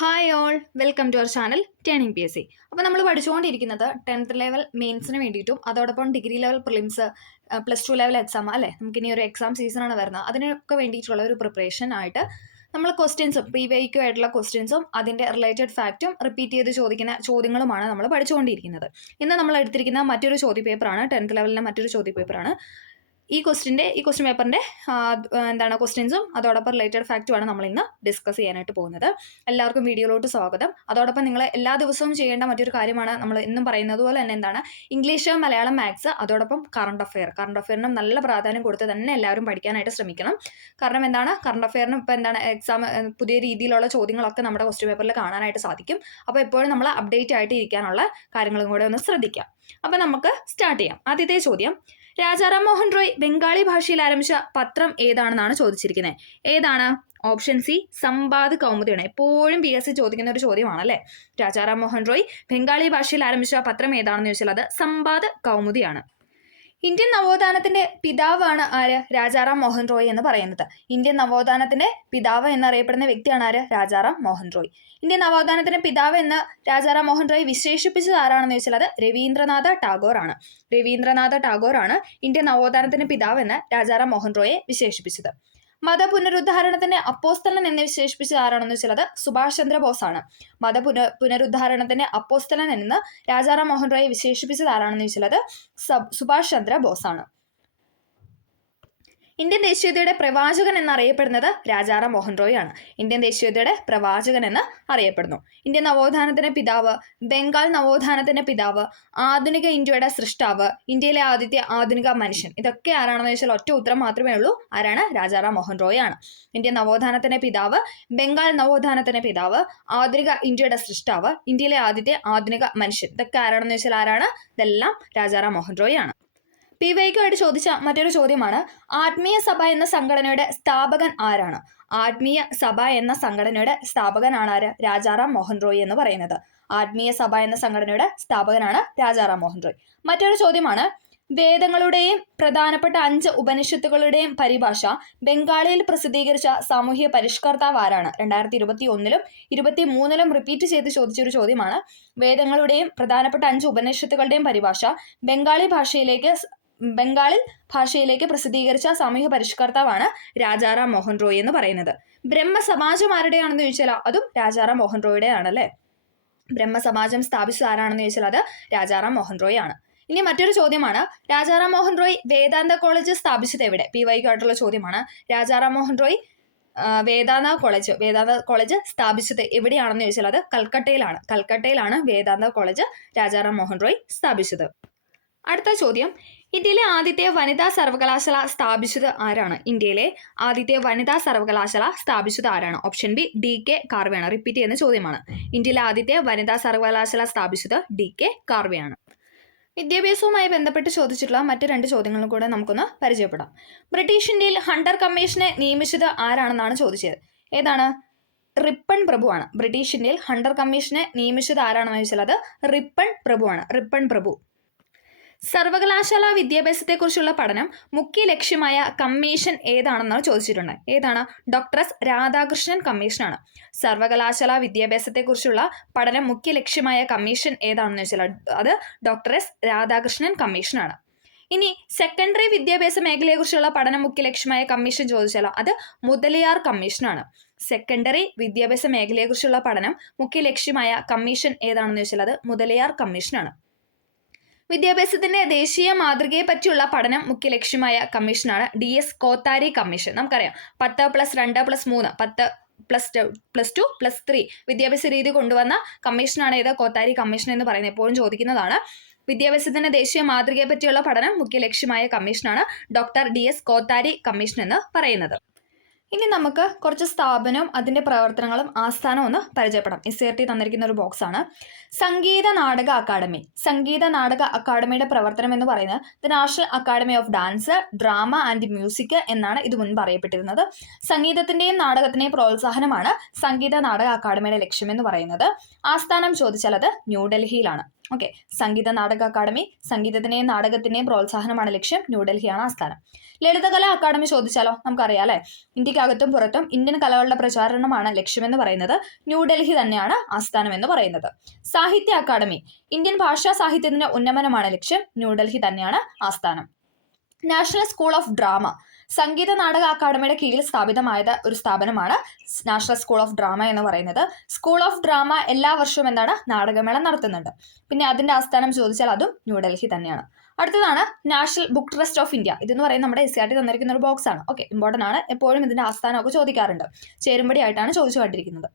Hi all, welcome to our channel turning PSC. അപ്പോൾ നമ്മൾ പഠിച്ചുകൊണ്ടിരിക്കുന്നത് 10th ലെവൽ മെയിൻസിന് വേണ്ടിയിട്ടും അതോടൊപ്പം degree level prelims, +2 level exam അല്ലേ, നമുക്കിനി ഒരു എക്സാം സീസണാണ് വരുന്നത്. അതിനൊക്കെ വേണ്ടിയിട്ടുള്ള ഒരു പ്രിപ്പറേഷൻ ആയിട്ട് നമ്മൾ ക്വസ്റ്റ്യൻസും PYQ ആയിട്ടുള്ള ക്വസ്റ്റ്യൻസും അതിൻ്റെ റിലേറ്റഡ് ഫാക്റ്റും റിപ്പീറ്റ് ചെയ്ത് ചോദിക്കുന്ന ചോദ്യങ്ങളുമാണ് നമ്മൾ പഠിച്ചുകൊണ്ടിരിക്കുന്നത്. ഇന്ന് നമ്മൾ എടുത്തിരിക്കുന്ന മറ്റൊരു ചോദ്യപേപ്പറാണ്, 10th ലെവലിലെ മറ്റൊരു ചോദ്യപേപ്പറാണ്. ഈ ക്വസ്റ്റ്യൻ പേപ്പറിൻ്റെ ക്വസ്റ്റ്യൻസും അതോടൊപ്പം റിലേറ്റഡ് ഫാക്റ്റുമാണ് നമ്മൾ ഇന്ന് ഡിസ്കസ് ചെയ്യാനായിട്ട് പോകുന്നത്. എല്ലാവർക്കും വീഡിയോയിലോട്ട് സ്വാഗതം. അതോടൊപ്പം നിങ്ങൾ എല്ലാ ദിവസവും ചെയ്യേണ്ട മറ്റൊരു കാര്യമാണ് നമ്മൾ ഇന്നും പറയുന്നത് പോലെ തന്നെ ഇംഗ്ലീഷ്, മലയാളം, മാത്സ്, അതോടൊപ്പം കറണ്ട് അഫെയറിനും നല്ല പ്രാധാന്യം കൊടുത്ത് തന്നെ എല്ലാവരും പഠിക്കാനായിട്ട് ശ്രമിക്കണം. കാരണം കറണ്ട് അഫെയറിനും ഇപ്പോൾ എക്സാം പുതിയ രീതിയിലുള്ള ചോദ്യങ്ങളൊക്കെ നമ്മുടെ ക്വസ്റ്റ്യൻ പേപ്പറിൽ കാണാനായിട്ട് സാധിക്കും. അപ്പോൾ എപ്പോഴും നമ്മൾ അപ്ഡേറ്റ് ആയിട്ട് ഇരിക്കാനുള്ള കാര്യങ്ങളും കൂടെ ഒന്ന് ശ്രദ്ധിക്കാം. അപ്പോൾ നമുക്ക് സ്റ്റാർട്ട് ചെയ്യാം. ആദ്യത്തെ ചോദ്യം, രാജാറാം മോഹൻ റോയ് ബംഗാളി ഭാഷയിൽ ആരംഭിച്ച പത്രം ഏതാണെന്നാണ് ചോദിച്ചിരിക്കുന്നത്. ഏതാണ്? ഓപ്ഷൻ സി, സംവാദ് കൗമുദിയാണ്. എപ്പോഴും PSC ചോദിക്കുന്ന ഒരു ചോദ്യമാണ് അല്ലേ. രാജാറാം മോഹൻ റോയ് ബംഗാളി ഭാഷയിൽ ആരംഭിച്ച പത്രം ഏതാണെന്ന് ചോദിച്ചാൽ അത് സംവാദ് കൗമുദിയാണ്. ഇന്ത്യൻ നവോത്ഥാനത്തിന്റെ പിതാവാണ് ആര്? രാജാറാം മോഹൻ റോയ് എന്ന് പറയുന്നത്. ഇന്ത്യൻ നവോത്ഥാനത്തിന്റെ പിതാവ് എന്നറിയപ്പെടുന്ന വ്യക്തിയാണ് ആര്? രാജാറാം മോഹൻ റോയ്. ഇന്ത്യൻ നവോത്ഥാനത്തിന്റെ പിതാവ് എന്ന് രാജാറാം മോഹൻ റോയ് വിശേഷിപ്പിച്ചത് ആരാണെന്ന് ചോദിച്ചാൽ അത് രവീന്ദ്രനാഥ ടാഗോർ ആണ്. രവീന്ദ്രനാഥ ടാഗോർ ആണ് ഇന്ത്യൻ നവോത്ഥാനത്തിന്റെ പിതാവ് എന്ന് രാജാറാം മോഹൻ റോയെ വിശേഷിപ്പിച്ചത്. മതപുനരുദ്ധാരണത്തിന്റെ അപ്പോസ്തലൻ എന്ന് വിശേഷിപ്പിച്ചത് ആരാണെന്ന് വെച്ചാൽ അത് സുഭാഷ് ചന്ദ്രബോസ് ആണ്. പുനരുദ്ധാരണത്തിന്റെ അപ്പോസ്തലൻ എന്ന് രാജാറാം മോഹൻ റോയെ വിശേഷിപ്പിച്ചത് ആരാണെന്ന് വെച്ചാൽ അത് സുഭാഷ് ചന്ദ്രബോസ് ആണ്. ഇന്ത്യൻ ദേശീയതയുടെ പ്രവാചകൻ എന്നറിയപ്പെടുന്നത് രാജാറാം മോഹൻ റോയ് ആണ്. ഇന്ത്യൻ ദേശീയതയുടെ പ്രവാചകൻ എന്ന് അറിയപ്പെടുന്നു. ഇന്ത്യൻ നവോത്ഥാനത്തിന്റെ പിതാവ്, ബംഗാൾ നവോത്ഥാനത്തിന്റെ പിതാവ്, ആധുനിക ഇന്ത്യയുടെ സൃഷ്ടാവ്, ഇന്ത്യയിലെ ആദ്യത്തെ ആധുനിക മനുഷ്യൻ, ഇതൊക്കെ ആരാണെന്ന് വെച്ചാൽ ഒറ്റ ഉത്തരം മാത്രമേ ഉള്ളൂ. ആരാണ്? രാജാറാം മോഹൻ റോയ് ആണ്. ഇന്ത്യൻ നവോത്ഥാനത്തിന്റെ പിതാവ്, ബംഗാൾ നവോത്ഥാനത്തിന്റെ പിതാവ്, ആധുനിക ഇന്ത്യയുടെ സൃഷ്ടാവ്, ഇന്ത്യയിലെ ആദ്യത്തെ ആധുനിക മനുഷ്യൻ, ഇതൊക്കെ ആരാണെന്ന് വെച്ചാൽ ആരാണ്? ഇതെല്ലാം രാജാറാം മോഹൻ റോയ് ആണ്. PYQ ആയിട്ട് ചോദിച്ച മറ്റൊരു ചോദ്യമാണ്, ആത്മീയ സഭ എന്ന സംഘടനയുടെ സ്ഥാപകൻ ആരാണ്? ആത്മീയ സഭ എന്ന സംഘടനയുടെ സ്ഥാപകനാണ് ആര്? രാജാറാം മോഹൻ റോയ് എന്ന് പറയുന്നത്. ആത്മീയ സഭ എന്ന സംഘടനയുടെ സ്ഥാപകനാണ് രാജാറാം മോഹൻ റോയ്. മറ്റൊരു ചോദ്യമാണ്, വേദങ്ങളുടെയും പ്രധാനപ്പെട്ട 5 ഉപനിഷത്തുകളുടെയും പരിഭാഷ ബംഗാളിയിൽ പ്രസിദ്ധീകരിച്ച സാമൂഹ്യ പരിഷ്കർത്താവ് ആരാണ്? 2021-ലും 2023-ലും റിപ്പീറ്റ് ചെയ്ത് ചോദിച്ചൊരു ചോദ്യമാണ്. വേദങ്ങളുടെയും പ്രധാനപ്പെട്ട 5 ഉപനിഷത്തുകളുടെയും പരിഭാഷ ബംഗാളി ഭാഷയിലേക്ക് പ്രസിദ്ധീകരിച്ച സാമൂഹ്യ പരിഷ്കർത്താവാണ് രാജാറാം മോഹൻ റോയ് എന്ന് പറയുന്നത്. ബ്രഹ്മസമാജം ആരുടെയാണെന്ന് ചോദിച്ചാൽ അതും രാജാറാം മോഹൻ റോയുടെ ആണല്ലേ. ബ്രഹ്മസമാജം സ്ഥാപിച്ചത് ആരാണെന്ന് ചോദിച്ചാൽ അത് രാജാറാം മോഹൻ റോയ് ആണ്. ഇനി മറ്റൊരു ചോദ്യമാണ്, രാജാറാം മോഹൻ റോയ് വേദാന്ത കോളേജ് സ്ഥാപിച്ചത് എവിടെ? PYQ ആയിട്ടുള്ള ചോദ്യമാണ്. രാജാറാം മോഹൻ റോയ് വേദാന്ത കോളേജ് സ്ഥാപിച്ചത് എവിടെയാണെന്ന് ചോദിച്ചാൽ അത് കൽക്കട്ടയിലാണ് വേദാന്ത കോളേജ് രാജാറാം മോഹൻ റോയ് സ്ഥാപിച്ചത്. അടുത്ത ചോദ്യം, ഇന്ത്യയിലെ ആദ്യത്തെ വനിതാ സർവകലാശാല സ്ഥാപിച്ചത് ആരാണ്? ഇന്ത്യയിലെ ആദ്യത്തെ വനിതാ സർവകലാശാല സ്ഥാപിച്ചത് ആരാണ്? Option B, DK കാർവെയാണ്. റിപ്പീറ്റ് ചെയ്യുന്ന ചോദ്യമാണ്. ഇന്ത്യയിലെ ആദ്യത്തെ വനിതാ സർവകലാശാല സ്ഥാപിച്ചത് DK കാർവെയാണ്. വിദ്യാഭ്യാസവുമായി ബന്ധപ്പെട്ട് ചോദിച്ചിട്ടുള്ള മറ്റ് 2 ചോദ്യങ്ങളും കൂടെ നമുക്കൊന്ന് പരിചയപ്പെടാം. ബ്രിട്ടീഷ് ഇന്ത്യയിൽ ഹണ്ടർ കമ്മീഷനെ നിയമിച്ചത് ആരാണെന്നാണ് ചോദിച്ചത്. ഏതാണ്? റിപ്പൺ പ്രഭുവാണ്. ബ്രിട്ടീഷ് ഇന്ത്യയിൽ ഹണ്ടർ കമ്മീഷനെ നിയമിച്ചത് ആരാണെന്ന് ചോദിച്ചാൽ അത് റിപ്പൺ പ്രഭുവാണ്. റിപ്പൺ പ്രഭു. സർവകലാശാല വിദ്യാഭ്യാസത്തെക്കുറിച്ചുള്ള പഠനം മുഖ്യ ലക്ഷ്യമായ കമ്മീഷൻ ഏതാണെന്നാണ് ചോദിച്ചിട്ടുണ്ട്. ഏതാണ്? ഡോക്ടർ രാധാകൃഷ്ണൻ കമ്മീഷനാണ്. സർവകലാശാല വിദ്യാഭ്യാസത്തെക്കുറിച്ചുള്ള പഠനം മുഖ്യ ലക്ഷ്യമായ കമ്മീഷൻ ഏതാണെന്ന് വെച്ചാൽ അത് ഡോക്ടർ രാധാകൃഷ്ണൻ കമ്മീഷനാണ്. ഇനി സെക്കൻഡറി വിദ്യാഭ്യാസ മേഖലയെക്കുറിച്ചുള്ള പഠനം മുഖ്യ ലക്ഷ്യമായ കമ്മീഷൻ ചോദിച്ചാലോ അത് മുതലിയാർ കമ്മീഷനാണ്. സെക്കൻഡറി വിദ്യാഭ്യാസ മേഖലയെക്കുറിച്ചുള്ള പഠനം മുഖ്യ ലക്ഷ്യമായ കമ്മീഷൻ ഏതാണെന്ന് വെച്ചാൽ അത് മുതലിയാർ കമ്മീഷനാണ്. വിദ്യാഭ്യാസത്തിന്റെ ദേശീയ മാതൃകയെ പറ്റിയുള്ള പഠനം മുഖ്യ ലക്ഷ്യമായ കമ്മീഷനാണ് DS കോത്താരി കമ്മീഷൻ. നമുക്കറിയാം 10+2+3 10+2+3 വിദ്യാഭ്യാസ രീതി കൊണ്ടുവന്ന കമ്മീഷനാണ് ഇത് കോത്താരി കമ്മീഷൻ എന്ന് പറയുന്നത്. എപ്പോഴും ചോദിക്കുന്നതാണ്. വിദ്യാഭ്യാസത്തിന്റെ ദേശീയ മാതൃകയെ പറ്റിയുള്ള പഠനം മുഖ്യ ലക്ഷ്യമായ കമ്മീഷനാണ് ഡോക്ടർ DS കോത്താരി കമ്മീഷൻ എന്ന് പറയുന്നത്. ഇനി നമുക്ക് കുറച്ച് സ്ഥാപനവും അതിൻ്റെ പ്രവർത്തനങ്ങളും ആസ്ഥാനവും ഒന്ന് പരിചയപ്പെടാം. SRT തന്നിരിക്കുന്ന ഒരു ബോക്സാണ്. സംഗീത നാടക അക്കാദമിയുടെ പ്രവർത്തനം എന്ന് പറയുന്നത് the national academy of dance, drama and music എന്നാണ് ഇത് മുൻപ് അറിയപ്പെട്ടിരുന്നത്. സംഗീതത്തിൻ്റെയും നാടകത്തിൻ്റെയും പ്രോത്സാഹനമാണ് സംഗീത നാടക അക്കാദമിയുടെ ലക്ഷ്യം എന്ന് പറയുന്നത്. ആസ്ഥാനം ചോദിച്ചാൽ അത് ന്യൂഡൽഹിയിലാണ്. ഓക്കെ. സംഗീത നാടക അക്കാദമി, സംഗീതത്തിന്റെയും നാടകത്തിന്റെയും പ്രോത്സാഹനമാണ് ലക്ഷ്യം, ന്യൂഡൽഹിയാണ് ആസ്ഥാനം. ലളിതകലാ അക്കാദമി ചോദിച്ചാലോ? നമുക്കറിയാം അല്ലെ, ഇന്ത്യക്കകത്തും പുറത്തും ഇന്ത്യൻ കലകളുടെ പ്രചാരണമാണ് ലക്ഷ്യമെന്ന് പറയുന്നത്, ന്യൂഡൽഹി തന്നെയാണ് ആസ്ഥാനം എന്ന് പറയുന്നത്. സാഹിത്യ അക്കാദമി, ഇന്ത്യൻ ഭാഷാ സാഹിത്യത്തിന്റെ ഉന്നമനമാണ് ലക്ഷ്യം, ന്യൂഡൽഹി തന്നെയാണ് ആസ്ഥാനം. National school of drama, Sangeetha Nataka അക്കാദമിയുടെ കീഴിൽ സ്ഥാപിതമായത് ഒരു സ്ഥാപനമാണ് നാഷണൽ സ്കൂൾ ഓഫ് ഡ്രാമ എന്ന് പറയുന്നത്. സ്കൂൾ ഓഫ് ഡ്രാമ എല്ലാ വർഷവും എന്താണ് നാടകമേള നടത്തുന്നുണ്ട്. പിന്നെ അതിന്റെ ആസ്ഥാനം ചോദിച്ചാൽ അതും ന്യൂഡൽഹി തന്നെയാണ്. അടുത്തതാണ് national book trust of India. ഇതെന്ന് പറയുന്നത് നമ്മുടെ SCRT തന്നിരിക്കുന്ന ഒരു ബോക്സ് ആണ്. ഓക്കെ, ഇമ്പോർട്ടൻ്റ് ആണ്. എപ്പോഴും ഇതിന്റെ ആസ്ഥാനമൊക്കെ ചോദിക്കാറുണ്ട്. ചേരുംപടി ആയിട്ടാണ് ചോദിച്ചു കണ്ടിരിക്കുന്നത്.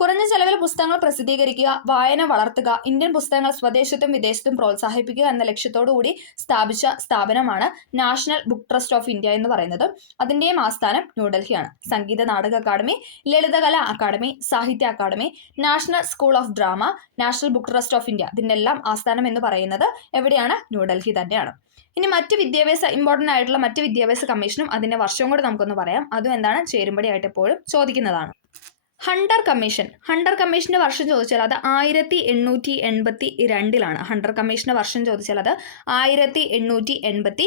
കുറഞ്ഞ ചെലവിൽ പുസ്തകങ്ങൾ പ്രസിദ്ധീകരിക്കുക, വായന വളർത്തുക, ഇന്ത്യൻ പുസ്തകങ്ങൾ സ്വദേശത്തും വിദേശത്തും പ്രോത്സാഹിപ്പിക്കുക എന്ന ലക്ഷ്യത്തോടുകൂടി സ്ഥാപിച്ച സ്ഥാപനമാണ് national book trust of India എന്ന് പറയുന്നത്. അതിന്റെയും ആസ്ഥാനം ന്യൂഡൽഹിയാണ്. Sangeet Natak academy, Lalit Kala academy, Sahitya academy, national school of drama, national book trust of India, ഇതിന്റെ എല്ലാം ആസ്ഥാനം എന്ന് പറയുന്നത് എവിടെയാണ്? ന്യൂഡൽഹി തന്നെയാണ്. ഇനി മറ്റ് വിദ്യാഭ്യാസ ഇമ്പോർട്ടൻ്റ് ആയിട്ടുള്ള മറ്റ് വിദ്യാഭ്യാസ കമ്മീഷനും അതിന്റെ വർഷവും കൂടെ നമുക്കൊന്ന് പറയാം. അതും എന്താണ്? ചേരുംപടി ആയിട്ട് എപ്പോഴും ചോദിക്കുന്നതാണ്. Hunter commission. ഹണ്ടർ കമ്മീഷന്റെ വർഷം ചോദിച്ചാൽ അത് 1882 ഹണ്ടർ കമ്മീഷന്റെ വർഷം ചോദിച്ചാൽ അത് 1882.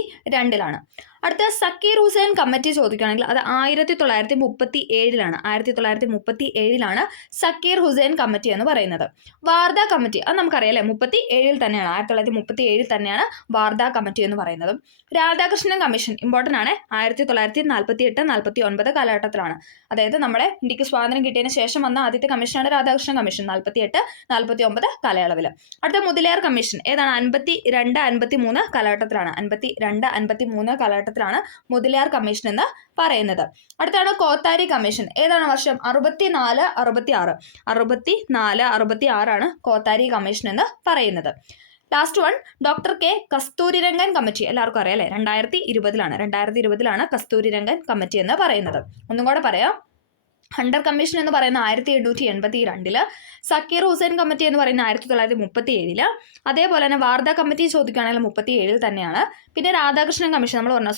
അടുത്ത സക്കീർ ഹുസൈൻ കമ്മിറ്റി ചോദിക്കുകയാണെങ്കിൽ അത് 1937 1937 സക്കീർ ഹുസൈൻ കമ്മിറ്റി എന്ന് പറയുന്നത്. വാർധ കമ്മിറ്റി, അത് നമുക്കറിയാം അല്ലേ, 37 തന്നെയാണ്, 1937 തന്നെയാണ് വാർധ കമ്മിറ്റി എന്ന് പറയുന്നത്. രാധാകൃഷ്ണൻ കമ്മീഷൻ ഇമ്പോർട്ടൻ്റ് ആണ്, 1948-49 കാലഘട്ടത്തിലാണ്. അതായത് നമ്മുടെ ഇന്ത്യക്ക് സ്വാതന്ത്ര്യം കിട്ടിയതിന് ശേഷം വന്ന ആദ്യത്തെ കമ്മീഷനാണ് രാധാകൃഷ്ണൻ കമ്മീഷൻ, 48-49 കാലയളവിൽ. അടുത്ത മുതലിയാർ കമ്മീഷൻ ഏതാണ്? 52-53 കാലഘട്ടത്തിലാണ്. 52-53 കാലഘട്ടത്തിലാണ് മുതലിയാർ കമ്മീഷൻ എന്ന് പറയുന്നത്. അടുത്താണ് കോത്താരി കമ്മീഷൻ. ഏതാണ് വർഷം? 64-66 കോത്താരി കമ്മീഷൻ എന്ന് പറയുന്നത്. Last one doctor K Kasturirangan committee. എല്ലാവർക്കും അറിയാം അല്ലെ, 2020 കസ്തൂരിരംഗൻ കമ്മിറ്റി എന്ന് പറയുന്നത്. ഒന്നും കൂടെ പറയാം. ഹണ്ടർ കമ്മീഷൻ എന്ന് പറയുന്ന 1882, സക്കീർ ഹുസൈൻ കമ്മിറ്റി എന്ന് പറയുന്ന 1937, അതേപോലെ തന്നെ വാർധ കമ്മിറ്റി ചോദിക്കുകയാണെങ്കിൽ 37 തന്നെയാണ്. പിന്നെ രാധാകൃഷ്ണൻ കമ്മീഷൻ നമ്മൾ പറഞ്ഞു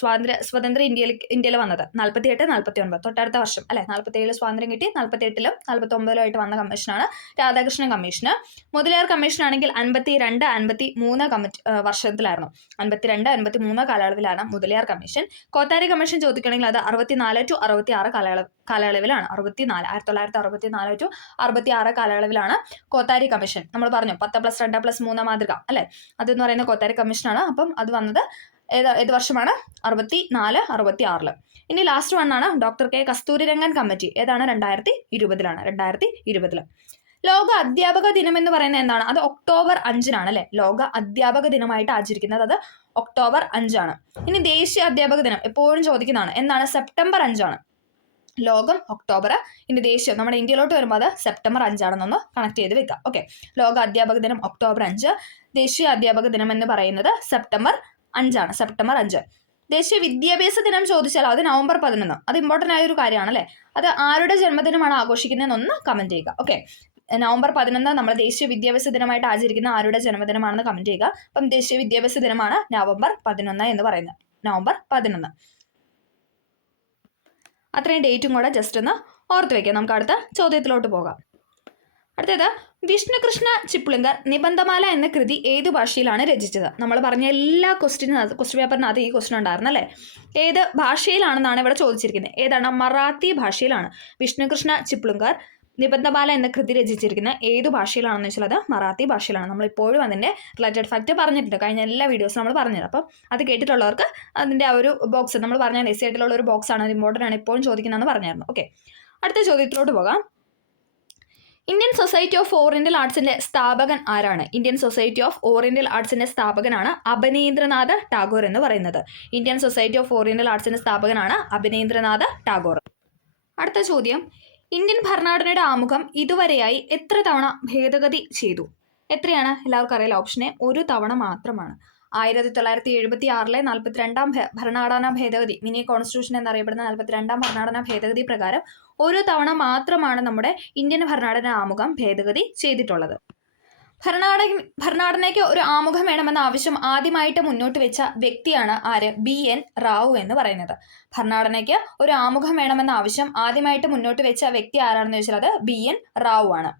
സ്വതന്ത്ര ഇന്ത്യയിൽ വന്നത് 48-49 തൊട്ടടുത്ത വർഷം അല്ലെ, 47 സ്വാതന്ത്ര്യം കിട്ടി, 48-ലും 49-ലും വന്ന കമ്മീഷനാണ് രാധാകൃഷ്ണൻ കമ്മീഷന്. മുതലിയാർ കമ്മീഷൻ ആണെങ്കിൽ 52-53 വർഷത്തിലായിരുന്നു, 52-53 കാലയളവിലാണ് മുതലിയാർ കമ്മീഷൻ. കോത്താരി കമ്മീഷൻ ചോദിക്കുകയാണെങ്കിൽ അത് 64-66 കാലയളവിലാണ്. 1964-66 കാലയളവിലാണ് കോത്താരി കമ്മീഷൻ. നമ്മൾ പറഞ്ഞു 10+2+3 മാതൃക അല്ലെ, അതെന്ന് പറയുന്ന കോത്താരി കമ്മീഷനാണ്. അപ്പം അത് വന്നത് ഏത് വർഷമാണ്? 64-66. ഇനി ലാസ്റ്റ് വണ്ണാണ് ഡോക്ടർ കെ കസ്തൂരിരംഗൻ കമ്മിറ്റി. ഏതാണ്? 2020. ലോക അധ്യാപക ദിനം എന്ന് പറയുന്നത് എന്താണ്? അത് October 5 അല്ലെ, ലോക അധ്യാപക ദിനമായിട്ട് ആചരിക്കുന്നത് അത് October 5. ഇനി ദേശീയ അധ്യാപക ദിനം എപ്പോഴും ചോദിക്കുന്നതാണ്. എന്താണ്? September 5. ലോകം October, ഇനി ദേശീയം നമ്മുടെ ഇന്ത്യയിലോട്ട് വരുമ്പോൾ അത് September 5 കണക്ട് ചെയ്ത് വെക്കാം. ഓക്കെ, ലോക അധ്യാപക ദിനം October 5, ദേശീയ അധ്യാപക ദിനം എന്ന് പറയുന്നത് September 5. ദേശീയ വിദ്യാഭ്യാസ ദിനം ചോദിച്ചാൽ അത് November 11. അത് ഇമ്പോർട്ടൻ്റ് ആയ ഒരു കാര്യമാണ് അല്ലേ. അത് ആരുടെ ജന്മദിനമാണ് ആഘോഷിക്കുന്നതെന്നൊന്ന് കമന്റ് ചെയ്യുക. ഓക്കെ, November 11 നമ്മൾ ദേശീയ വിദ്യാഭ്യാസ ദിനമായിട്ട് ആചരിക്കുന്ന ആരുടെ ജന്മദിനമാണെന്ന് കമന്റ് ചെയ്യുക. അപ്പം ദേശീയ വിദ്യാഭ്യാസ ദിനമാണ് November 11 എന്ന് പറയുന്നത്. November 11. അത്രയും ഡേറ്റും കൂടെ ജസ്റ്റ് ഒന്ന് ഓർത്ത് വയ്ക്കാം. നമുക്ക് അടുത്ത ചോദ്യത്തിലോട്ട് പോകാം. അടുത്തത് വിഷ്ണുകൃഷ്ണ ചിപ്ലിങ്കർ നിബന്ധമാല എന്ന കൃതി ഏതു ഭാഷയിലാണ് രചിച്ചത്? നമ്മൾ പറഞ്ഞ എല്ലാ ക്വസ്റ്റ്യൻ പേപ്പറിനകത്ത് ഈ ക്വസ്റ്റ്യൻ ഉണ്ടായിരുന്നു അല്ലേ. ഏത് ഭാഷയിലാണെന്നാണ് ഇവിടെ ചോദിച്ചിരിക്കുന്നത്. ഏതാണ്? മറാത്തി ഭാഷയിലാണ്. വിഷ്ണുകൃഷ്ണ ചിപ്ലിങ്കർ നിബന്ധമാല എന്ന കൃതി രചിച്ചിരിക്കുന്ന ഏതു ഭാഷയിലാണെന്ന് വെച്ചാൽ അത് മറാത്തി ഭാഷയിലാണ്. നമ്മളിപ്പോഴും അതിൻ്റെ റിലേറ്റഡ് ഫാക്റ്റ് പറഞ്ഞിട്ടുണ്ട്, കഴിഞ്ഞ എല്ലാ വീഡിയോസും നമ്മൾ പറഞ്ഞത്. അപ്പം അത് കേട്ടിട്ടുള്ളവർക്ക് അതിൻ്റെ ആ ഒരു ബോക്സ് നമ്മൾ പറഞ്ഞ എസ് ആയിട്ടുള്ള ഒരു ബോക്സ് ആണ്, അത് ഇമ്പോർട്ടൻ്റ് ആണ്, എപ്പോഴും ചോദിക്കുന്നതെന്ന് പറഞ്ഞായിരുന്നു. ഓക്കെ, അടുത്ത ചോദ്യത്തിലോട്ട് പോകാം. ഇന്ത്യൻ സൊസൈറ്റി ഓഫ് ഓറിയന്റൽ ആർട്സിന്റെ സ്ഥാപകൻ ആരാണ്? ഇന്ത്യൻ സൊസൈറ്റി ഓഫ് ഓറിയന്റൽ ആർട്സിന്റെ സ്ഥാപകനാണ് അഭിനേന്ദ്രനാഥ് ടാഗോർ എന്ന് പറയുന്നത്. ഇന്ത്യൻ സൊസൈറ്റി ഓഫ് ഓറിയന്റൽ ആർട്സിന്റെ സ്ഥാപകനാണ് അഭിനേന്ദ്രനാഥ് ടാഗോർ. അടുത്ത ചോദ്യം, ഇന്ത്യൻ ഭരണഘടനയുടെ ആമുഖം ഇതുവരെയായി എത്ര തവണ ഭേദഗതി ചെയ്തു? എത്രയാണ്? എല്ലാവർക്കും അറിയാലോ, ഓപ്ഷൻ എ 1 തവണ മാത്രമാണ്. 1976 42-ാം ഭരണഘടനാ ഭേദഗതി, മിനി കോൺസ്റ്റിറ്റ്യൂഷൻ എന്നറിയപ്പെടുന്ന 42-ാം ഭരണഘടനാ ഭേദഗതി പ്രകാരം 1 തവണ മാത്രമാണ് നമ്മുടെ ഇന്ത്യൻ ഭരണഘടന ആമുഖം ഭേദഗതി ചെയ്തിട്ടുള്ളത്. ഭരണഘടനയ്ക്ക് ഒരു ആമുഖം വേണമെന്ന ആവശ്യം ആദ്യമായിട്ട് മുന്നോട്ട് വെച്ച വ്യക്തിയാണ് ആര്? BN റാവു എന്ന് പറയുന്നത്. ഭരണഘടനയ്ക്ക് ഒരു ആമുഖം വേണമെന്ന ആവശ്യം ആദ്യമായിട്ട് മുന്നോട്ട് വെച്ച വ്യക്തി ആരാണെന്ന് ചോദിച്ചാൽ അത് BN റാവു ആണ്.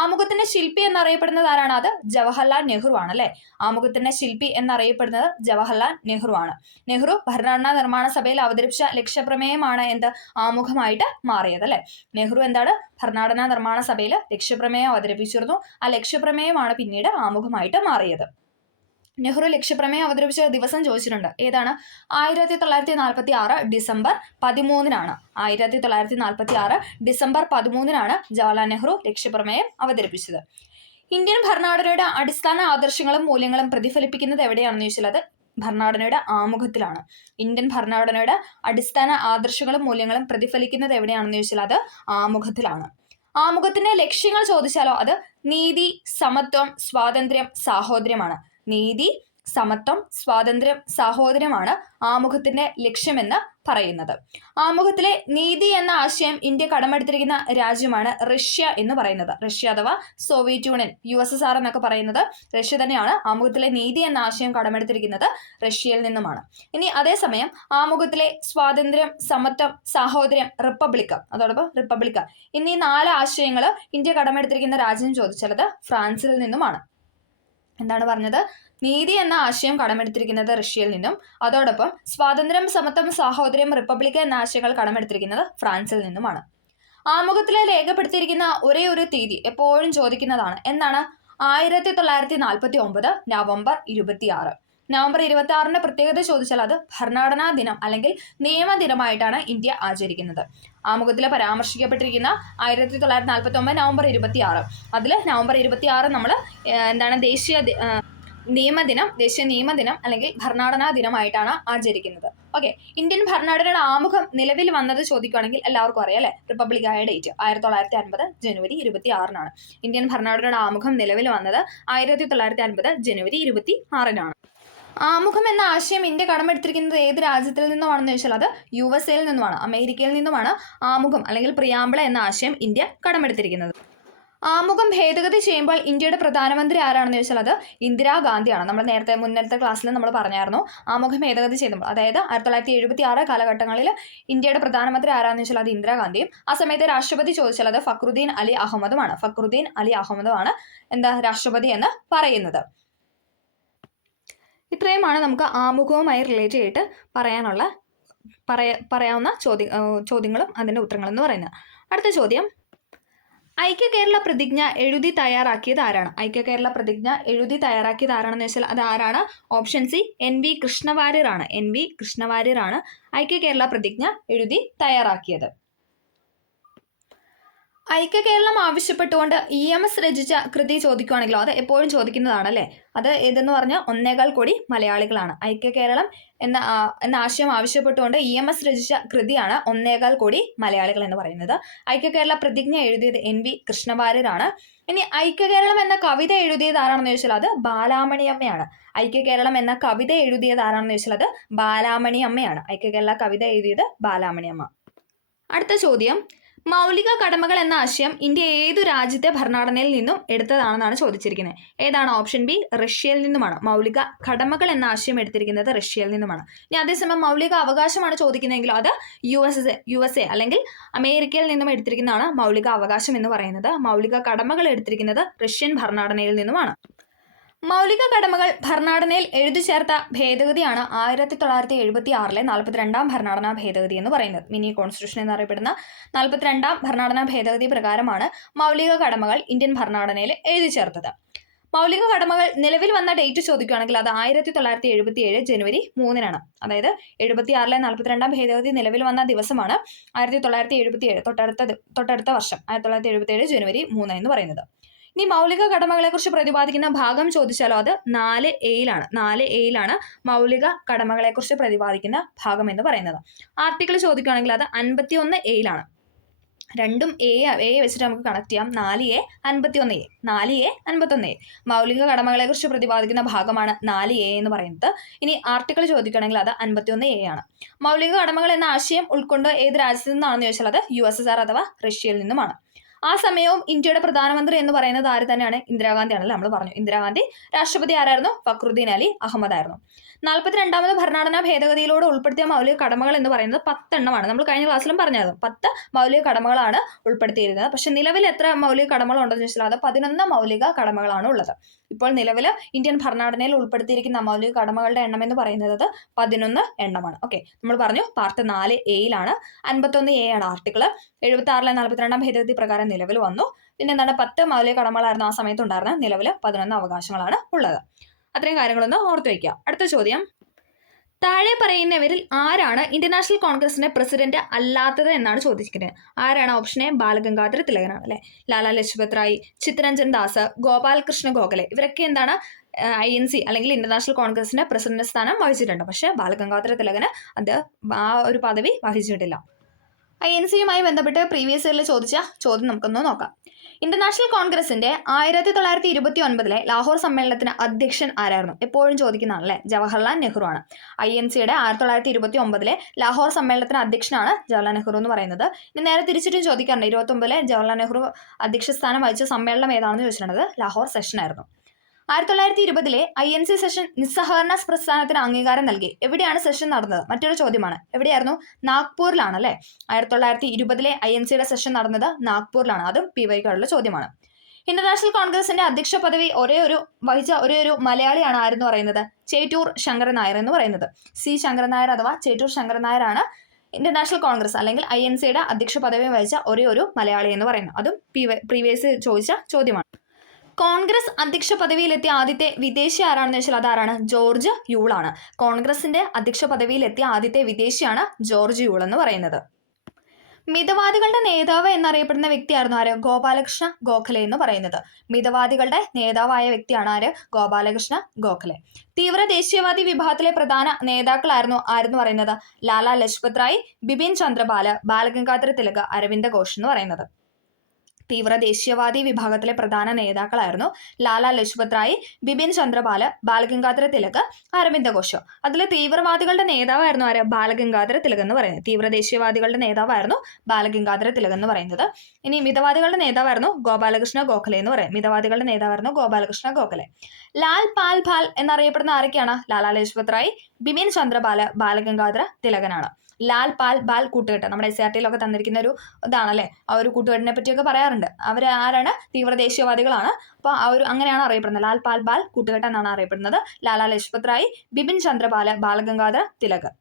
ആമുഖത്തിന്റെ ശില്പി എന്നറിയപ്പെടുന്നത് ആരാണ്? അത് ജവഹർലാൽ നെഹ്റു ആണ് അല്ലെ. ആമുഖത്തിന്റെ ശില്പി എന്നറിയപ്പെടുന്നത് ജവഹർലാൽ നെഹ്റു ആണ്. നെഹ്റു ഭരണഘടനാ നിർമ്മാണ സഭയിൽ അവതരിപ്പിച്ച ലക്ഷ്യപ്രമേയമാണ് എന്ത് ആമുഖമായിട്ട് മാറിയത് അല്ലെ. നെഹ്റു എന്താണ് ഭരണഘടനാ നിർമ്മാണ സഭയിൽ ലക്ഷ്യപ്രമേയം അവതരിപ്പിച്ചിരുന്നു. ആ ലക്ഷ്യപ്രമേയമാണ് പിന്നീട് ആമുഖമായിട്ട് മാറിയത്. നെഹ്റു ലക്ഷ്യപ്രമേയം അവതരിപ്പിച്ച ദിവസം ചോദിച്ചിട്ടുണ്ട്. ഏതാണ്? 1946 ഡിസംബർ 13-നാണ്. 1946 ഡിസംബർ 13-നാണ് ജവഹർലാൽ നെഹ്റു ലക്ഷ്യപ്രമേയം അവതരിപ്പിച്ചത്. ഇന്ത്യൻ ഭരണഘടനയുടെ അടിസ്ഥാന ആദർശങ്ങളും മൂല്യങ്ങളും പ്രതിഫലിപ്പിക്കുന്നത് എവിടെയാണെന്ന് ചോദിച്ചാൽ അത് ഭരണഘടനയുടെ ആമുഖത്തിലാണ്. ഇന്ത്യൻ ഭരണഘടനയുടെ അടിസ്ഥാന ആദർശങ്ങളും മൂല്യങ്ങളും പ്രതിഫലിക്കുന്നത് എവിടെയാണെന്ന് ചോദിച്ചാൽ അത് ആമുഖത്തിലാണ്. ആമുഖത്തിന്റെ ലക്ഷ്യങ്ങൾ ചോദിച്ചാലോ അത് നീതി, സമത്വം, സ്വാതന്ത്ര്യം, സാഹോദര്യമാണ്. നീതി, സമത്വം, സ്വാതന്ത്ര്യം, സാഹോദര്യമാണ് ആമുഖത്തിന്റെ ലക്ഷ്യമെന്ന് പറയുന്നത്. ആമുഖത്തിലെ നീതി എന്ന ആശയം ഇന്ത്യ കടമെടുത്തിരിക്കുന്ന രാജ്യമാണ് റഷ്യ എന്ന് പറയുന്നത്. റഷ്യ അഥവാ സോവിയറ്റ് യൂണിയൻ, USSR എന്നൊക്കെ പറയുന്നത് റഷ്യ തന്നെയാണ്. ആമുഖത്തിലെ നീതി എന്ന ആശയം കടമെടുത്തിരിക്കുന്നത് റഷ്യയിൽ നിന്നുമാണ്. ഇനി അതേസമയം ആമുഖത്തിലെ സ്വാതന്ത്ര്യം, സമത്വം, സാഹോദര്യം, റിപ്പബ്ലിക്, അതോടൊപ്പം റിപ്പബ്ലിക് എന്നീ 4 ആശയങ്ങൾ ഇന്ത്യ കടമെടുത്തിരിക്കുന്ന രാജ്യം ചോദിച്ചാൽ അത് ഫ്രാൻസിൽ നിന്നുമാണ്. എന്താണ് പറഞ്ഞത്? നീതി എന്ന ആശയം കടമെടുത്തിരിക്കുന്നത് റഷ്യയിൽ നിന്നും, അതോടൊപ്പം സ്വാതന്ത്ര്യം, സമത്വം, സാഹോദര്യം, റിപ്പബ്ലിക് എന്ന ആശയങ്ങൾ കടമെടുത്തിരിക്കുന്നത് ഫ്രാൻസിൽ നിന്നുമാണ്. ആമുഖത്തിലെ രേഖപ്പെടുത്തിയിരിക്കുന്ന ഒരേ ഒരു തീയതി എപ്പോഴും ചോദിക്കുന്നതാണ്. എന്താണ്? 1949 നവംബർ 26. നവംബർ 26-ന്റെ പ്രത്യേകത ചോദിച്ചാൽ അത് ഭരണഘടനാ ദിനം അല്ലെങ്കിൽ നിയമദിനമായിട്ടാണ് ഇന്ത്യ ആചരിക്കുന്നത്. ആമുഖത്തിൽ പരാമർശിക്കപ്പെട്ടിരിക്കുന്ന 1949 നവംബർ 26. അതിൽ നവംബർ 26 നമ്മൾ എന്താണ് ദേശീയ നിയമദിനം അല്ലെങ്കിൽ ഭരണഘടനാ ദിനമായിട്ടാണ് ആചരിക്കുന്നത്. ഓക്കെ. ഇന്ത്യൻ ഭരണഘടനയുടെ ആമുഖം നിലവിൽ വന്നത് ചോദിക്കുകയാണെങ്കിൽ എല്ലാവർക്കും അറിയാം അല്ലെ. റിപ്പബ്ലിക്കായ ഡേറ്റ് 1950 ജനുവരി 26-നാണ്. ഇന്ത്യൻ ഭരണഘടനയുടെ ആമുഖം നിലവിൽ വന്നത് 1950 ജനുവരി 26-നാണ്. ആമുഖം എന്ന ആശയം ഇന്ത്യ കടമെടുത്തിരിക്കുന്നത് ഏത് രാജ്യത്തിൽ നിന്നുമാണെന്ന് ചോദിച്ചാൽ അത് USA നിന്നുമാണ്. അമേരിക്കയിൽ നിന്നുമാണ് ആമുഖം അല്ലെങ്കിൽ പ്രിയാമ്പിള എന്ന ആശയം ഇന്ത്യ കടമെടുത്തിരിക്കുന്നത്. ആമുഖം ഭേദഗതി ചെയ്യുമ്പോൾ ഇന്ത്യയുടെ പ്രധാനമന്ത്രി ആരാണെന്ന് ചോദിച്ചാൽ അത് ഇന്ദിരാഗാന്ധിയാണ്. നമ്മൾ മുന്നത്തെ ക്ലാസ്സിൽ നമ്മൾ പറഞ്ഞായിരുന്നു ആമുഖം ഭേദഗതി ചെയ്യുമ്പോൾ, അതായത് 1976 കാലഘട്ടങ്ങളിൽ ഇന്ത്യയുടെ പ്രധാനമന്ത്രി ആരാണെന്ന് ചോദിച്ചാൽ അത് ഇന്ദിരാഗാന്ധിയും. ആ സമയത്ത് രാഷ്ട്രപതി ചോദിച്ചാൽ അത് ഫക്രുദ്ദീൻ അലി അഹമ്മദുമാണ്. ഫക്രുദ്ദീൻ അലി അഹമ്മദുമാണ് രാഷ്ട്രപതി എന്ന് പറയുന്നത്. ഇത്രയുമാണ് നമുക്ക് ആമുഖവുമായി റിലേറ്റ് ചെയ്തിട്ട് പറയാവുന്ന ചോദ്യങ്ങളും അതിൻ്റെ ഉത്തരങ്ങളും എന്ന് പറയുന്നത്. അടുത്ത ചോദ്യം, ഐക്യ കേരള പ്രതിജ്ഞ എഴുതി തയ്യാറാക്കിയത് ആരാണ്? ഐക്യ കേരള പ്രതിജ്ഞ എഴുതി തയ്യാറാക്കിയത് ആരാണെന്ന് വെച്ചാൽ അത് ആരാണ്? ഓപ്ഷൻ സി NV കൃഷ്ണവാര്യർ ആണ്. NV കൃഷ്ണവാര്യർ ആണ് ഐക്യ കേരള പ്രതിജ്ഞ എഴുതി തയ്യാറാക്കിയത്. ഐക്യ കേരളം ആവശ്യപ്പെട്ടുകൊണ്ട് EMS രചിച്ച കൃതി ചോദിക്കുകയാണെങ്കിലോ അത് എപ്പോഴും ചോദിക്കുന്നതാണ് അല്ലേ. അത് ഏതെന്ന് പറഞ്ഞാൽ 1.25 കോടി മലയാളികളാണ്. ഐക്യ കേരളം എന്ന ആശയം ആവശ്യപ്പെട്ടുകൊണ്ട് EMS രചിച്ച കൃതിയാണ് 1.25 കോടി മലയാളികൾ എന്ന് പറയുന്നത്. ഐക്യ കേരള പ്രതിജ്ഞ എഴുതിയത് NV കൃഷ്ണവാര്യരാണ്. ഇനി ഐക്യ കേരളം എന്ന കവിത എഴുതിയത് ആരാണെന്ന് ചോദിച്ചാൽ അത് ബാലാമണി അമ്മയാണ്. ഐക്യ കേരളം എന്ന കവിത എഴുതിയത് ആരാണെന്ന് ചോദിച്ചാൽ അത് ബാലാമണി അമ്മയാണ്. ഐക്യ കേരള കവിത എഴുതിയത് ബാലാമണി അമ്മ. അടുത്ത ചോദ്യം, മൗലിക കടമകൾ എന്ന ആശയം ഇന്ത്യ ഏതു രാജ്യത്തെ ഭരണഘടനയിൽ നിന്നും എടുത്തതാണെന്നാണ് ചോദിച്ചിരിക്കുന്നത്. ഏതാണ്? ഓപ്ഷൻ ബി റഷ്യയിൽ നിന്നുമാണ്. മൗലിക കടമകൾ എന്ന ആശയം എടുത്തിരിക്കുന്നത് റഷ്യയിൽ നിന്നുമാണ്. ഇനി അതേസമയം മൗലിക അവകാശമാണ് ചോദിക്കുന്നതെങ്കിലും അത് USA അല്ലെങ്കിൽ അമേരിക്കയിൽ നിന്നും എടുത്തിരിക്കുന്നതാണ് മൗലിക അവകാശം എന്ന് പറയുന്നത്. മൗലിക കടമകൾ എടുത്തിരിക്കുന്നത് റഷ്യൻ ഭരണഘടനയിൽ നിന്നുമാണ്. മൗലിക കടമകൾ ഭരണഘടനയിൽ എഴുതി ചേർത്ത ഭേദഗതിയാണ് 1976-ലെ 42-ാം ഭരണഘടനാ ഭേദഗതി എന്ന് പറയുന്നത്. മിനി കോൺസ്റ്റിറ്റ്യൂഷൻ എന്നറിയപ്പെടുന്ന 42-ാം ഭരണഘടനാ ഭേദഗതി പ്രകാരമാണ് മൗലിക കടമകൾ ഇന്ത്യൻ ഭരണഘടനയിൽ എഴുതി ചേർത്തത്. മൗലിക കടമകൾ നിലവിൽ വന്ന ഡേറ്റ് ചോദിക്കുകയാണെങ്കിൽ അത് 1977 ജനുവരി 3-നാണ്. അതായത് 76-ലെ 42-ാം ഭേദഗതി നിലവിൽ വന്ന ദിവസമാണ് 1977, തൊട്ടടുത്ത വർഷം 1977 ജനുവരി 3 എന്ന് പറയുന്നത്. ഇനി മൗലിക കടമകളെ കുറിച്ച് പ്രതിപാദിക്കുന്ന ഭാഗം ചോദിച്ചാലോ അത് 4A-ലാണ്. 4A-ലാണ് മൗലിക കടമകളെ കുറിച്ച് പ്രതിപാദിക്കുന്ന ഭാഗം എന്ന് പറയുന്നത്. ആർട്ടിക്കിൾ ചോദിക്കുകയാണെങ്കിൽ അത് 51A-ലാണ്. രണ്ടും എ വെച്ചിട്ട് നമുക്ക് കണക്ട് ചെയ്യാം. 4A 51A 4A 51A മൗലിക കടമകളെ കുറിച്ച് പ്രതിപാദിക്കുന്ന ഭാഗമാണ് 4A എന്ന് പറയുന്നത്. ഇനി ആർട്ടിക്കിൾ ചോദിക്കുകയാണെങ്കിൽ അത് 51A ആണ്. മൗലിക കടമകൾ എന്ന ആശയം ഉൾക്കൊണ്ട് ഏത് രാജ്യത്തു നിന്നാണെന്ന് ചോദിച്ചാൽ അത് USSR അഥവാ റഷ്യയിൽ നിന്നുമാണ്. ആ സമയവും ഇന്ത്യയുടെ പ്രധാനമന്ത്രി എന്ന് പറയുന്നത് ആര് തന്നെയാണ്? ഇന്ദിരാഗാന്ധിയാണല്ലോ. നമ്മൾ പറഞ്ഞു ഇന്ദിരാഗാന്ധി. രാഷ്ട്രപതി ആരായിരുന്നു? ഫക്രുദ്ദീൻ അലി അഹമ്മദ് ആയിരുന്നു. 42ാമത് ഭരണഘടനാ ഭേദഗതിയിലൂടെ ഉൾപ്പെടുത്തിയ മൗലിക കടമകൾ എന്ന് പറയുന്നത് 10 എണ്ണമാണ്. നമ്മൾ കഴിഞ്ഞ ക്ലാസ്സിലും പറഞ്ഞായിരുന്നു 10 മൗലിക കടമകളാണ് ഉൾപ്പെടുത്തിയിരുന്നത്. പക്ഷെ നിലവിൽ എത്ര മൗലിക കടമകളുണ്ടെന്ന് ചോദിച്ചാൽ അത് 11 മൗലിക കടമകളാണ് ഉള്ളത്. ഇപ്പോൾ നിലവിൽ ഇന്ത്യൻ ഭരണഘടനയിൽ ഉൾപ്പെടുത്തിയിരിക്കുന്ന മൗലിക കടമകളുടെ എണ്ണം എന്ന് പറയുന്നത് 11 എണ്ണമാണ്. ഓക്കെ, നമ്മൾ പറഞ്ഞു പാർട്ട് 4A ലാണ് 51A ആണ് ആർട്ടിക്കിൾ. 76-ലെ 42ാം ഭേദഗതി പ്രകാരം നിലവിൽ വന്നു. പിന്നെ എന്താണ് 10 മൗലിക കടമകളായിരുന്നു ആ സമയത്ത് ഉണ്ടായിരുന്നത്. നിലവിൽ 11 അവകാശങ്ങളാണ് ഉള്ളത്. അത്രയും കാര്യങ്ങളൊന്ന് ഓർത്തു വയ്ക്കുക. അടുത്ത ചോദ്യം, താഴെ പറയുന്നവരിൽ ആരാണ് ഇന്ത്യൻ നാഷണൽ കോൺഗ്രസിന്റെ പ്രസിഡന്റ് അല്ലാത്തത് എന്നാണ് ചോദിച്ചിരിക്കുന്നത്. ആരാണ്? ഓപ്ഷൻ എ ബാലഗംഗാധര തിലകനാണ് അല്ലെ. ലാലാ ലജ്പത് റായ്, ചിത്തരഞ്ജൻ ദാസ്, ഗോപാലകൃഷ്ണ ഗോഖലെ ഇവരൊക്കെ എന്താണ് INC അല്ലെങ്കിൽ ഇന്ത്യൻ നാഷണൽ കോൺഗ്രസിന്റെ പ്രസിഡന്റ് സ്ഥാനം വഹിച്ചിട്ടുണ്ട്. പക്ഷെ ബാലഗംഗാധര തിലകന് അത് ആ ഒരു പദവി വഹിച്ചിട്ടില്ല. INC-യുമായി ബന്ധപ്പെട്ട് പ്രീവിയസ് ഇയറിൽ ചോദിച്ച ചോദ്യം നമുക്കൊന്ന് നോക്കാം. ഇന്ത്യൻ നാഷണൽ കോൺഗ്രസിന്റെ 1929 ലാഹോർ സമ്മേളനത്തിന് അധ്യക്ഷൻ ആരായിരുന്നു? എപ്പോഴും ചോദിക്കുന്നതാണല്ലേ. ജവഹർലാൽ നെഹ്റു ആണ്. INC-യുടെ 1929 ലാഹോർ സമ്മേളനത്തിന് അധ്യക്ഷനാണ് ജവഹർലാൽ നെഹ്റു എന്ന് പറയുന്നത്. ഇനി നേരെ തിരിച്ചിട്ടും ചോദിക്കാറുണ്ട്. 29 ജവഹർലാൽ നെഹ്റു അധ്യക്ഷ സ്ഥാനം വഹിച്ച സമ്മേളനം ഏതാണെന്ന് ചോദിച്ചിട്ടുള്ളത് ലാഹോർ സെഷൻ ആയിരുന്നു. 1920 INC സെഷൻ നിസ്സഹകരണ പ്രസ്ഥാനത്തിന് അംഗീകാരം നൽകി. എവിടെയാണ് സെഷൻ നടന്നത്? മറ്റൊരു ചോദ്യമാണ്. എവിടെയായിരുന്നു? നാഗ്പൂരിലാണ് അല്ലെ. 1920 INC-യുടെ സെഷൻ നടന്നത് നാഗ്പൂരിലാണ്. അതും PYക്കുള്ള ചോദ്യമാണ്. ഇന്ത്യൻ നാഷണൽ കോൺഗ്രസിന്റെ അധ്യക്ഷ പദവി വഹിച്ച ഒരേ ഒരു മലയാളിയാണ് ആരെന്ന് പറയുന്നത്? ചേറ്റൂർ ശങ്കരൻ നായർ എന്ന് പറയുന്നത്. C ശങ്കരൻ നായർ അഥവാ ചേറ്റൂർ ശങ്കരൻ നായരാണ് ഇന്ത്യൻ നാഷണൽ കോൺഗ്രസ് അല്ലെങ്കിൽ INC-യുടെ അധ്യക്ഷ പദവി വഹിച്ച ഒരേ ഒരു മലയാളി എന്ന് പറയുന്നത്. അതും പ്രീവിയസ് ചോദിച്ച ചോദ്യമാണ്. കോൺഗ്രസ് അധ്യക്ഷ പദവിയിലെത്തിയ ആദ്യത്തെ വിദേശി ആരാണെന്ന് വെച്ചാൽ അതാരാണ്? ജോർജ് യൂളാണ്. കോൺഗ്രസിന്റെ അധ്യക്ഷ പദവിയിലെത്തിയ ആദ്യത്തെ വിദേശിയാണ് ജോർജ് യൂൾ എന്ന് പറയുന്നത്. മിതവാദികളുടെ നേതാവ് എന്നറിയപ്പെടുന്ന വ്യക്തിയായിരുന്നു ആര്? ഗോപാലകൃഷ്ണ ഗോഖലെ എന്ന് പറയുന്നത്. മിതവാദികളുടെ നേതാവായ വ്യക്തിയാണ് ആര്? ഗോപാലകൃഷ്ണ ഗോഖലെ. തീവ്ര ദേശീയവാദി വിഭാഗത്തിലെ പ്രധാന നേതാക്കളായിരുന്നു ആരെന്ന് പറയുന്നത്? ലാലാ ലജ്പത് റായ്, ബിപിൻ ചന്ദ്രപാല്, ബാലഗംഗാധര തിലക്, അരവിന്ദ ഘോഷ് എന്ന് പറയുന്നത്. തീവ്ര ദേശീയവാദി വിഭാഗത്തിലെ പ്രധാന നേതാക്കളായിരുന്നു ലാലാ ലജ്പത് റായ്, ബിപിൻ ചന്ദ്രപാല്, ബാലഗംഗാധര തിലക്, അരവിന്ദ ഘോഷ്. അതിൽ തീവ്രവാദികളുടെ നേതാവായിരുന്നു ആര്? ബാലഗംഗാധര തിലക് എന്ന് പറയുന്നത്. തീവ്ര ദേശീയവാദികളുടെ നേതാവായിരുന്നു ബാലഗംഗാധര തിലക് എന്ന് പറയുന്നത്. ഇനി മിതവാദികളുടെ നേതാവായിരുന്നു ഗോപാലകൃഷ്ണ ഗോഖലെ എന്ന് പറയും. മിതവാദികളുടെ നേതാവായിരുന്നു ഗോപാലകൃഷ്ണ ഗോഖലെ. ലാൽ പാൽ ഭാൽ എന്നറിയപ്പെടുന്ന ആരൊക്കെയാണ്? ലാലാ ലജ്പത് റായ്, ബിപിൻ ചന്ദ്രപാല്, ബാലഗംഗാധര തിലകനാണ്. ലാൽ പാൽ ബാൽ കൂട്ടുകെട്ട് നമ്മുടെ SRT-യിലൊക്കെ തന്നിരിക്കുന്ന ഒരു ഇതാണല്ലേ. ആ ഒരു കൂട്ടുകെട്ടിനെ പറ്റിയൊക്കെ പറയാറുണ്ട്. അവർ ആരാണ്? തീവ്ര ദേശീയവാദികളാണ്. അപ്പോൾ അങ്ങനെയാണ് അറിയപ്പെടുന്നത്. ലാൽ പാൽ ബാൽ കൂട്ടുകെട്ട് എന്നാണ് അറിയപ്പെടുന്നത്. ലാലാ ലജ്പത് റായ്, ബിപിൻ ചന്ദ്രപാല്, ബാലഗംഗാധര തിലക്.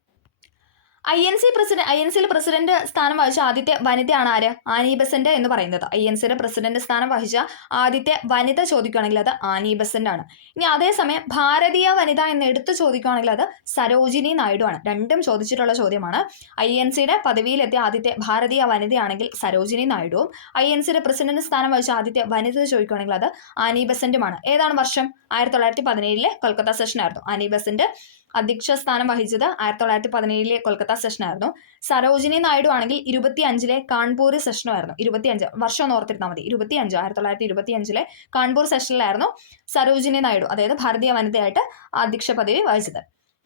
INC-യിൽ പ്രസിഡന്റ് സ്ഥാനം വഹിച്ച ആദ്യത്തെ വനിതയാണ് ആര്? ആനി ബെസന്റ് എന്ന് പറയുന്നത്. INC-യുടെ പ്രസിഡന്റ് സ്ഥാനം വഹിച്ച ആദ്യത്തെ വനിത ചോദിക്കുകയാണെങ്കിൽ അത് ആനി ബെസന്റ് ആണ്. ഇനി അതേസമയം ഭാരതീയ വനിത എന്ന് എടുത്തു ചോദിക്കുകയാണെങ്കിൽ അത് സരോജിനി നായിഡു ആണ്. രണ്ടും ചോദിച്ചിട്ടുള്ള ചോദ്യമാണ്. INC-യുടെ പദവിയിലെത്തിയ ആദ്യത്തെ ഭാരതീയ വനിതയാണെങ്കിൽ സരോജിനി നായിഡുവും INC-യുടെ പ്രസിഡന്റ് സ്ഥാനം വഹിച്ച ആദ്യത്തെ വനിത ചോദിക്കുകയാണെങ്കിൽ അത് ആനി ബെസന്റുമാണ്. ഏതാണ് വർഷം? 1917 കൊൽക്കത്ത സെഷനായിരുന്നു. ആനി ബെസന്റ് അധ്യക്ഷ സ്ഥാനം വഹിച്ചത് 1917 കൊൽക്കത്ത സെഷനായിരുന്നു. സരോജിനി നായിഡു ആണെങ്കിൽ 25 കാൺപൂർ സെഷനുമായിരുന്നു. 25 വർഷം ഒന്ന് ഓർത്തിരുന്നാൽ മതി. 1925 കാൺപൂർ സെഷനിലായിരുന്നു സരോജിനി നായിഡു, അതായത് ഭാരതീയ വനിതയായിട്ട് അധ്യക്ഷ പദവി വഹിച്ചത്.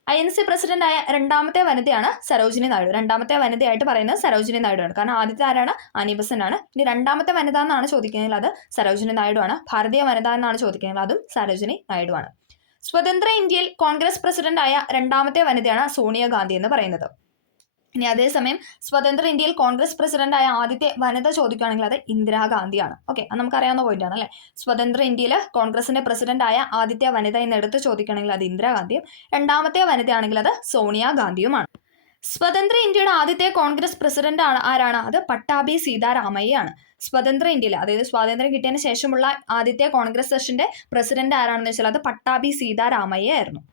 INC പ്രസിഡന്റായ രണ്ടാമത്തെ വനിതയാണ് സരോജിനി നായിഡു. രണ്ടാമത്തെ വനിതയായിട്ട് പറയുന്നത് സരോജിനി നായിഡു ആണ്. കാരണം ആദ്യത്തെ ആരാണ്? ആനി ബെസന്റ് ആണ്. ഇനി രണ്ടാമത്തെ വനിത എന്നാണ് ചോദിക്കുന്നതെങ്കിൽ അത് സരോജിനി നായിഡു ആണ്. ഭാരതീയ വനിത എന്നാണ് ചോദിക്കുന്നതെങ്കിൽ അതും സരോജിനി നായിഡു ആണ്. സ്വതന്ത്ര ഇന്ത്യയിൽ കോൺഗ്രസ് പ്രസിഡന്റായ രണ്ടാമത്തെ വനിതയാണ് സോണിയാഗാന്ധി എന്ന് പറയുന്നത്. ഇനി അതേസമയം സ്വതന്ത്ര ഇന്ത്യയിൽ കോൺഗ്രസ് പ്രസിഡന്റായ ആദ്യത്തെ വനിത ചോദിക്കുകയാണെങ്കിൽ അത് ഇന്ദിരാഗാന്ധിയാണ്. ഓക്കെ, അത് നമുക്കറിയാവുന്ന പോയിന്റ് ആണ് അല്ലെ. സ്വതന്ത്ര ഇന്ത്യയിൽ കോൺഗ്രസിന്റെ പ്രസിഡന്റായ ആദ്യത്തെ വനിത എന്ന് എടുത്ത് ചോദിക്കുകയാണെങ്കിൽ അത് ഇന്ദിരാഗാന്ധിയും രണ്ടാമത്തെ വനിതയാണെങ്കിൽ അത് സോണിയാഗാന്ധിയുമാണ്. സ്വതന്ത്ര ഇന്ത്യയുടെ ആദ്യത്തെ കോൺഗ്രസ് പ്രസിഡന്റ് ആരാണ്? അത് പട്ടാഭി സീതാരാമയ്യയാണ്. സ്വതന്ത്ര ഇന്ത്യയിൽ, അതായത് സ്വാതന്ത്ര്യം കിട്ടിയതിന് ശേഷമുള്ള ആദ്യത്തെ കോൺഗ്രസ് സെഷന്റെ പ്രസിഡന്റ് ആരാണെന്ന് വെച്ചാൽ അത് പട്ടാഭി സീതാരാമയ്യ ആയിരുന്നു.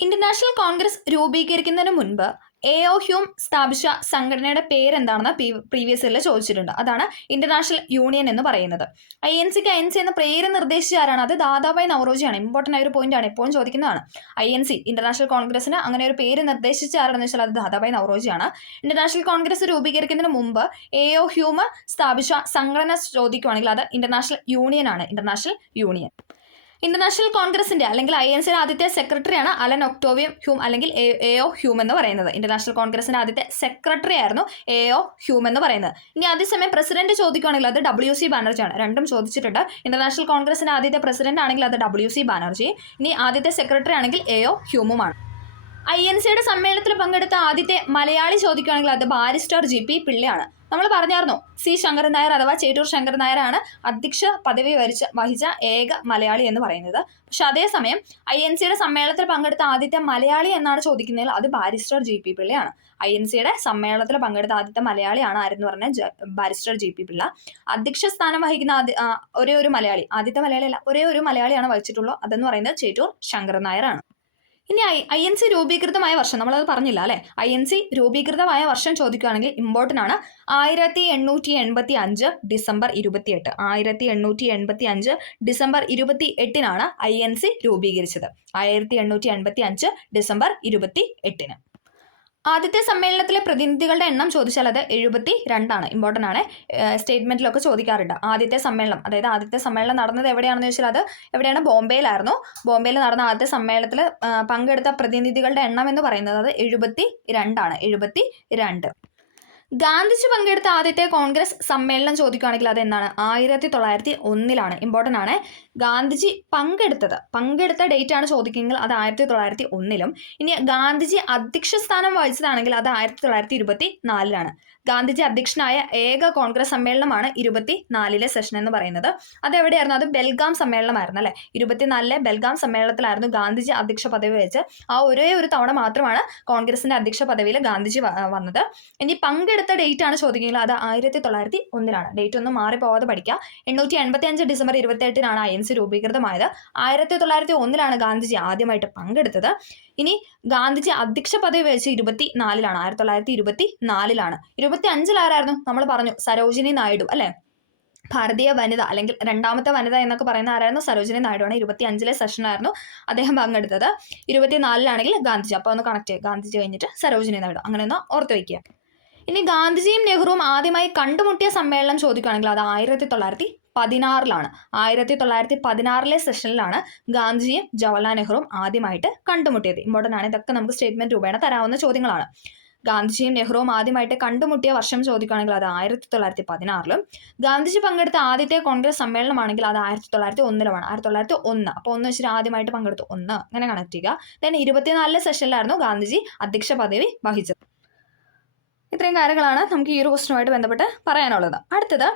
ഇന്ത്യൻ നാഷണൽ കോൺഗ്രസ് രൂപീകരിക്കുന്നതിന് മുൻപ് AO ഹ്യൂം സ്ഥാപിച്ച സംഘടനയുടെ പേരെന്താണെന്ന് പ്രീവിയസ് ഇയറിൽ ചോദിച്ചിട്ടുണ്ട്. അതാണ് ഇന്റർനാഷണൽ യൂണിയൻ എന്ന് പറയുന്നത്. INC-ക്ക് INC എന്ന പേര് നിർദ്ദേശിച്ച ആരാണ്? അത് ദാദാഭായ് നവറോജിയാണ്. ഇമ്പോർട്ടൻ്റ് ആയ ഒരു പോയിന്റ് ആണ്, എപ്പോഴും ചോദിക്കുന്നതാണ്. INC ഇന്റർനാഷണൽ കോൺഗ്രസിന് അങ്ങനെ ഒരു പേര് നിർദ്ദേശിച്ച ആരാണെന്ന് വെച്ചാൽ അത് ദാദാഭായ് നവറോജിയാണ്. ഇന്റർനാഷണൽ കോൺഗ്രസ് രൂപീകരിക്കുന്നതിന് മുമ്പ് AO ഹ്യൂം സ്ഥാപിച്ച സംഘടന ചോദിക്കുകയാണെങ്കിൽ അത് ഇന്റർനാഷണൽ യൂണിയൻ ആണ്. International union. ഇന്റർനാഷണൽ കോൺഗ്രസിന്റെ അല്ലെങ്കിൽ INC ആദ്യത്തെ സെക്രട്ടറിയാണ് അലൻ ഒക്ടോവിയം ഹ്യൂം അല്ലെങ്കിൽ AO ഹ്യൂം എന്ന് പറയുന്നത്. ഇന്റർനാഷണൽ കോൺഗ്രസിന്റെ ആദ്യത്തെ സെക്രട്ടറി ആയിരുന്നു AO ഹ്യൂം എന്ന് പറയുന്നത്. ഇനി അതേസമയം പ്രസിഡന്റ് ചോദിക്കുകയാണെങ്കിൽ അത് WC ബാനർജിയാണ്. രണ്ടും ചോദിച്ചിട്ടുണ്ട്. ഇന്റർനാഷണൽ കോൺഗ്രസിന്റെ ആദ്യത്തെ പ്രസിഡന്റ് ആണെങ്കിൽ അത് WC ബാനർജി. ഇനി ആദ്യത്തെ സെക്രട്ടറി ആണെങ്കിൽ AO ഹ്യൂമുമാണ്. INCയുടെ സമ്മേളനത്തിൽ പങ്കെടുത്ത ആദ്യത്തെ മലയാളി ചോദിക്കുകയാണെങ്കിൽ അത് ബാരിസ്റ്റർ GP പിള്ളയാണ്. നമ്മൾ പറഞ്ഞായിരുന്നു C ശങ്കരൻ നായർ അഥവാ ചേറ്റൂർ ശങ്കരൻ നായരാണ് അധ്യക്ഷ പദവി വഹിച്ച ഏക മലയാളി എന്ന് പറയുന്നത്. പക്ഷെ അതേസമയം INCയുടെ സമ്മേളനത്തിൽ പങ്കെടുത്ത ആദ്യത്തെ മലയാളി എന്നാണ് ചോദിക്കുന്നതിൽ അത് ബാരിസ്റ്റർ GP പിള്ളയാണ്. INCയുടെ സമ്മേളനത്തിൽ പങ്കെടുത്ത ആദ്യത്തെ മലയാളിയാണ് ആരെന്ന് പറഞ്ഞാൽ ബാരിസ്റ്റർ GP പിള്ള. അധ്യക്ഷ സ്ഥാനം വഹിക്കുന്ന ഒരേ ഒരു മലയാളി, ആദ്യത്തെ മലയാളിയല്ല, ഒരേ ഒരു മലയാളിയാണ് വഹിച്ചിട്ടുള്ളൂ. അതെന്ന് പറയുന്നത് ചേറ്റൂർ ശങ്കരൻ നായരാണ്. ഇനി INC രൂപീകൃതമായ വർഷം നമ്മളത് പറഞ്ഞില്ല അല്ലേ. INC രൂപീകൃതമായ വർഷം ചോദിക്കുകയാണെങ്കിൽ ഇമ്പോർട്ടൻ്റ് ആണ്. 1885 ഡിസംബർ 28. 1885 ഡിസംബർ 28 INC രൂപീകരിച്ചത്. 1885 ഡിസംബർ 28. ആദ്യത്തെ സമ്മേളനത്തിലെ പ്രതിനിധികളുടെ എണ്ണം ചോദിച്ചാൽ അത് 72. ഇമ്പോർട്ടൻ്റ് ആണ്. സ്റ്റേറ്റ്മെന്റിലൊക്കെ ചോദിക്കാറുണ്ട്. ആദ്യത്തെ സമ്മേളനം, അതായത് ആദ്യത്തെ സമ്മേളനം നടന്നത് എവിടെയാണെന്ന് ചോദിച്ചാൽ അത് എവിടെയാണ്? ബോംബെയിലായിരുന്നു. ബോംബെയിൽ നടന്ന ആദ്യത്തെ സമ്മേളനത്തിൽ പങ്കെടുത്ത പ്രതിനിധികളുടെ എണ്ണം എന്ന് പറയുന്നത് അത് 72. 72. ഗാന്ധിജി പങ്കെടുത്ത ആദ്യത്തെ കോൺഗ്രസ് സമ്മേളനം ചോദിക്കുകയാണെങ്കിൽ അത് എന്നാണ്? 1901. ഇമ്പോർട്ടൻ്റ് ആണ്. ഗാന്ധിജി പങ്കെടുത്ത ഡേറ്റ് ആണ് ചോദിക്കുകയെങ്കിൽ അത് 1901. ഇനി ഗാന്ധിജി അധ്യക്ഷ സ്ഥാനം വഹിച്ചതാണെങ്കിൽ അത് 1924. ഗാന്ധിജി അധ്യക്ഷനായ ഏക കോൺഗ്രസ് സമ്മേളനമാണ് 24 സെഷൻ എന്ന് പറയുന്നത്. അതെവിടെയായിരുന്നു? അത് ബെൽഗാം സമ്മേളനമായിരുന്നു അല്ലെ. 24 ബെൽഗാം സമ്മേളനത്തിലായിരുന്നു ഗാന്ധിജി അധ്യക്ഷ പദവി വഹിച്ച്. ആ ഒരേ ഒരു തവണ മാത്രമാണ് കോൺഗ്രസിന്റെ അധ്യക്ഷ പദവിയിൽ ഗാന്ധിജി വന്നത്. ഇനി പങ്കെടുത്ത ഡേറ്റ് ആണ് ചോദിക്കുന്നത് അത് 1901. ഡേറ്റ് ഒന്നും മാറിപ്പോവാതെ പഠിക്കുക. 885 ഡിസംബർ 28 INC രൂപീകൃതമായത്. 1901 ഗാന്ധിജി ആദ്യമായിട്ട് പങ്കെടുത്തത്. ഇനി ഗാന്ധിജി അധ്യക്ഷ പദവി വഹിച്ച് 24 1924. 25 ആരായിരുന്നു? നമ്മൾ പറഞ്ഞു സരോജിനി നായിഡു അല്ലെ. ഭാരതീയ വനിത അല്ലെങ്കിൽ രണ്ടാമത്തെ വനിത എന്നൊക്കെ പറയുന്ന ആരായിരുന്നു? സരോജിനി നായിഡു ആണ്. 25 സെഷനായിരുന്നു അദ്ദേഹം പങ്കെടുത്തത്. 24 ഗാന്ധിജി. അപ്പോൾ ഒന്ന് കണക്ട് ചെയ്യുക. ഗാന്ധിജി കഴിഞ്ഞിട്ട് സരോജിനി നായിഡു, അങ്ങനെ ഒന്ന് ഓർത്ത് വയ്ക്കുക. ഇനി ഗാന്ധിജിയും നെഹ്റുവും ആദ്യമായി കണ്ടുമുട്ടിയ സമ്മേളനം ചോദിക്കുകയാണെങ്കിൽ അത് 1916. 1916 സെഷനിലാണ് ഗാന്ധിജിയും ജവഹർലാൽ നെഹ്റുവും ആദ്യമായിട്ട് കണ്ടുമുട്ടിയത്. ഇമ്പോർട്ടൻ്റ് ആണ്. ഇതൊക്കെ നമുക്ക് സ്റ്റേറ്റ്മെന്റ് രൂപേണ തരാവുന്ന ചോദ്യങ്ങളാണ്. ഗാന്ധിജിയും നെഹ്റുവും ആദ്യമായിട്ട് കണ്ടുമുട്ടിയ വർഷം ചോദിക്കുകയാണെങ്കിൽ അത് 1916. ഗാന്ധിജി പങ്കെടുത്ത ആദ്യത്തെ കോൺഗ്രസ് സമ്മേളനമാണെങ്കിൽ അത് 1901. 1901. അപ്പോൾ ഒന്ന് വെച്ചിട്ട് ആദ്യമായിട്ട് പങ്കെടുത്തു 1, അങ്ങനെ കണക്ട് ചെയ്യുക. ദെൻ 24 സെഷനിലായിരുന്നു ഗാന്ധിജി അധ്യക്ഷ പദവി വഹിച്ചത്. ഇത്രയും കാര്യങ്ങളാണ് നമുക്ക് ഈ ഒരു ക്വസ്റ്റനുമായിട്ട് ബന്ധപ്പെട്ട് പറയാനുള്ളത്. അടുത്തത്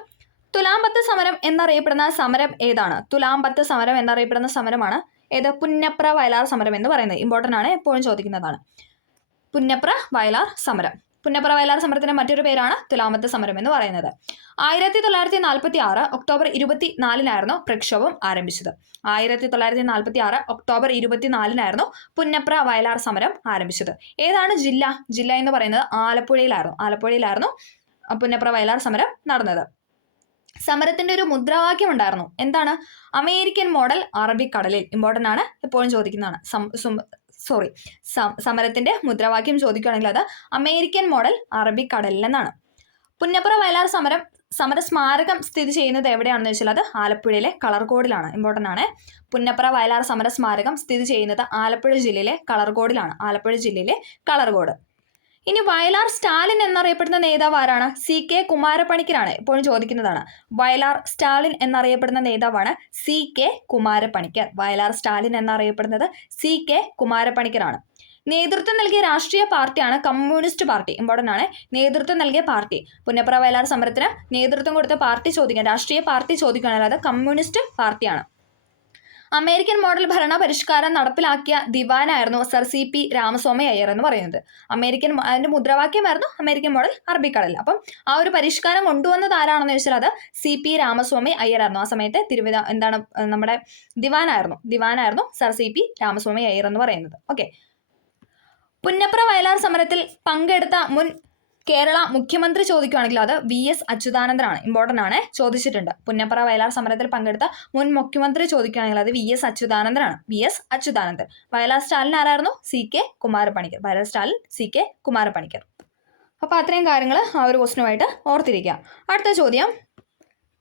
തുലാംബത്ത് സമരം എന്നറിയപ്പെടുന്ന സമരം ഏതാണ്? തുലാംബത്ത് സമരം എന്നറിയപ്പെടുന്ന സമരമാണ് ഏത്? പുന്നപ്ര വയലാർ സമരം എന്ന് പറയുന്നത്. ഇമ്പോർട്ടൻ്റ് ആണ്, എപ്പോഴും ചോദിക്കുന്നതാണ്. പുന്നപ്ര വയലാർ സമരം. പുന്നപ്ര വയലാർ സമരത്തിന്റെ മറ്റൊരു പേരാണ് തുലാംബത്ത് സമരം എന്ന് പറയുന്നത്. 1946 ഒക്ടോബർ 24 പ്രക്ഷോഭം ആരംഭിച്ചത്. 1946 ഒക്ടോബർ 24 പുന്നപ്ര വയലാർ സമരം ആരംഭിച്ചത്. ഏതാണ് ജില്ല? ജില്ല എന്ന് പറയുന്നത് ആലപ്പുഴയിലായിരുന്നു പുന്നപ്ര വയലാർ സമരം നടന്നത്. സമരത്തിന്റെ ഒരു മുദ്രാവാക്യം ഉണ്ടായിരുന്നു. എന്താണ്? അമേരിക്കൻ മോഡൽ അറബിക്കടലിൽ. ഇമ്പോർട്ടൻ്റ് ആണ്, എപ്പോഴും ചോദിക്കുന്നതാണ്. സമരത്തിന്റെ മുദ്രാവാക്യം ചോദിക്കുകയാണെങ്കിൽ അത് അമേരിക്കൻ മോഡൽ അറബിക്കടലിൽ എന്നാണ്. പുന്നപ്ര വയലാർ സമര സ്മാരകം സ്ഥിതി ചെയ്യുന്നത് എവിടെയാണെന്ന് വെച്ചാൽ അത് ആലപ്പുഴയിലെ കളർകോടിലാണ്. ഇമ്പോർട്ടൻ്റ് ആണ്. പുന്നപ്ര വയലാർ സമര സ്മാരകം സ്ഥിതി ചെയ്യുന്നത് ആലപ്പുഴ ജില്ലയിലെ കളർകോട്. ഇനി വയലാർ സ്റ്റാലിൻ എന്നറിയപ്പെടുന്ന നേതാവ് ആരാണ്? CK കുമാരപ്പണിക്കരാണ്. എപ്പോഴും ചോദിക്കുന്നതാണ്. വയലാർ സ്റ്റാലിൻ എന്നറിയപ്പെടുന്ന നേതാവാണ് CK കുമാരപ്പണിക്കർ. വയലാർ സ്റ്റാലിൻ എന്നറിയപ്പെടുന്നത് CK കുമാരപ്പണിക്കരാണ്. നേതൃത്വം നൽകിയ രാഷ്ട്രീയ പാർട്ടിയാണ് കമ്മ്യൂണിസ്റ്റ് പാർട്ടി. ഇമ്പോർട്ടൻ്റ് ആണ്. നേതൃത്വം നൽകിയ പാർട്ടി, പുന്നപ്ര വയലാർ സമരത്തിന് നേതൃത്വം കൊടുത്ത പാർട്ടി രാഷ്ട്രീയ പാർട്ടി ചോദിക്കുകയാണെങ്കിൽ അത് കമ്മ്യൂണിസ്റ്റ് പാർട്ടിയാണ്. അമേരിക്കൻ മോഡൽ ഭരണ പരിഷ്കാരം നടപ്പിലാക്കിയ ദിവാനായിരുന്നു സർ CP രാമസ്വാമി അയ്യർ എന്ന് പറയുന്നത്. അതിന്റെ മുദ്രാവാക്യമായിരുന്നു അമേരിക്കൻ മോഡൽ അറബിക്കടൽ. അപ്പം ആ ഒരു പരിഷ്കാരം കൊണ്ടുവന്നത് ആരാണെന്ന് ചോദിച്ചാൽ അത് CP രാമസ്വാമി അയ്യരായിരുന്നു. ആ സമയത്തെ നമ്മുടെ ദിവാനായിരുന്നു സർ CP രാമസ്വാമി അയ്യർ എന്ന് പറയുന്നത്. ഓക്കെ. പുന്നപ്ര വയലാർ സമരത്തിൽ പങ്കെടുത്ത മുൻ കേരള മുഖ്യമന്ത്രി ചോദിക്കുകയാണെങ്കിൽ അത് VS അച്യുതാനന്ദനാണ്. ഇമ്പോർട്ടൻ്റ് ആണ്, ചോദിച്ചിട്ടുണ്ട്. പുന്നപ്ര വയലാർ സമരത്തിൽ പങ്കെടുത്ത മുൻ മുഖ്യമന്ത്രി ചോദിക്കുകയാണെങ്കിൽ അത് VS അച്യുതാനന്ദനാണ്. VS അച്യുതാനന്ദൻ. വയലാർ സ്റ്റാലിൻ ആരായിരുന്നു? CK കുമാരപ്പണിക്കർ. വയലാർ സ്റ്റാലിൻ CK കുമാരപ്പണിക്കർ. അപ്പോൾ അത്രയും കാര്യങ്ങൾ ആ ഒരു ക്വസ്റ്റനുമായിട്ട് ഓർത്തിരിക്കുക. അടുത്ത ചോദ്യം,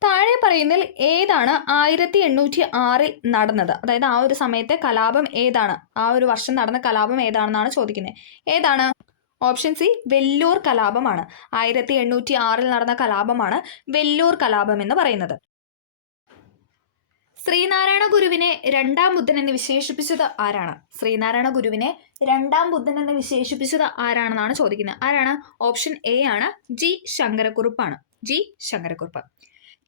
താഴെ പറയുന്നതിൽ ഏതാണ് 1806 നടന്നത്? അതായത് ആ ഒരു സമയത്തെ കലാപം ഏതാണ്? ആ ഒരു വർഷം നടന്ന കലാപം ഏതാണെന്നാണ് ചോദിക്കുന്നത്. ഏതാണ്? Option C Vellore കലാപമാണ്. 1806 നടന്ന കലാപമാണ് വെല്ലൂർ കലാപം എന്ന് പറയുന്നത്. ശ്രീനാരായണ ഗുരുവിനെ രണ്ടാം ബുദ്ധൻ എന്ന് വിശേഷിപ്പിച്ചത് ആരാണ്? ശ്രീനാരായണ ഗുരുവിനെ രണ്ടാം ബുദ്ധൻ എന്ന് വിശേഷിപ്പിച്ചത് ആരാണെന്നാണ് ചോദിക്കുന്നത്. ആരാണ്? ഓപ്ഷൻ എ ആണ് ജി ശങ്കരക്കുറുപ്പാണ്. ജി ശങ്കരക്കുറുപ്പ്.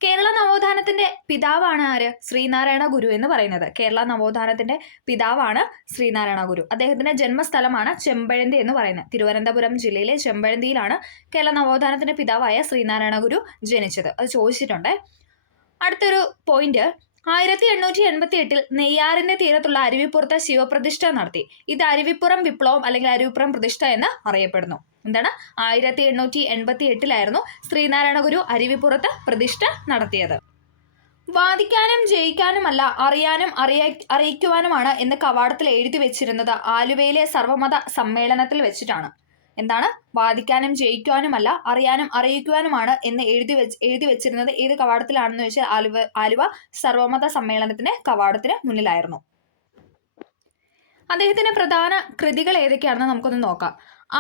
കേരള നവോത്ഥാനത്തിന്റെ പിതാവാണ് ആര്? ശ്രീനാരായണ ഗുരു എന്ന് പറയുന്നത്. കേരള നവോത്ഥാനത്തിന്റെ പിതാവാണ് ശ്രീനാരായണ ഗുരു. അദ്ദേഹത്തിന്റെ ജന്മസ്ഥലമാണ് ചെമ്പഴന്തി എന്ന് പറയുന്നത്. തിരുവനന്തപുരം ജില്ലയിലെ ചെമ്പഴന്തിയിലാണ് കേരള നവോത്ഥാനത്തിന്റെ പിതാവായ ശ്രീനാരായണ ഗുരു ജനിച്ചത്. അത് ചോദിച്ചിട്ടുണ്ട്. അടുത്തൊരു പോയിന്റ്, 1888 നെയ്യാറിന്റെ തീരത്തുള്ള അരുവിപ്പുറത്ത് ശിവപ്രതിഷ്ഠ നടത്തി. ഇത് അരുവിപ്പുറം വിപ്ലവം അല്ലെങ്കിൽ അരുവിപ്പുറം പ്രതിഷ്ഠ എന്ന് അറിയപ്പെടുന്നു. എന്താണ്? 1888 ശ്രീനാരായണ ഗുരു അരുവിപ്പുറത്ത് പ്രതിഷ്ഠ നടത്തിയത്. വാദിക്കാനും ജയിക്കാനുമല്ല, അറിയാനും അറിയിക്കുവാനുമാണ് എന്ന് കവാടത്തിൽ എഴുതി വെച്ചിരുന്നത് ആലുവയിലെ സർവമത സമ്മേളനത്തിൽ വെച്ചിട്ടാണ്. എന്താണ്? വാദിക്കാനും ജയിക്കുവാനുമല്ല, അറിയാനും അറിയിക്കുവാനുമാണ് എന്ന് എഴുതി വെച്ചിരുന്നത് ഏത് കവാടത്തിലാണെന്ന് വെച്ചാൽ ആലുവ സർവമത സമ്മേളനത്തിന്റെ കവാടത്തിന് മുന്നിലായിരുന്നു. അദ്ദേഹത്തിന്റെ പ്രധാന കൃതികൾ ഏതൊക്കെയാണെന്ന് നമുക്കൊന്ന് നോക്കാം.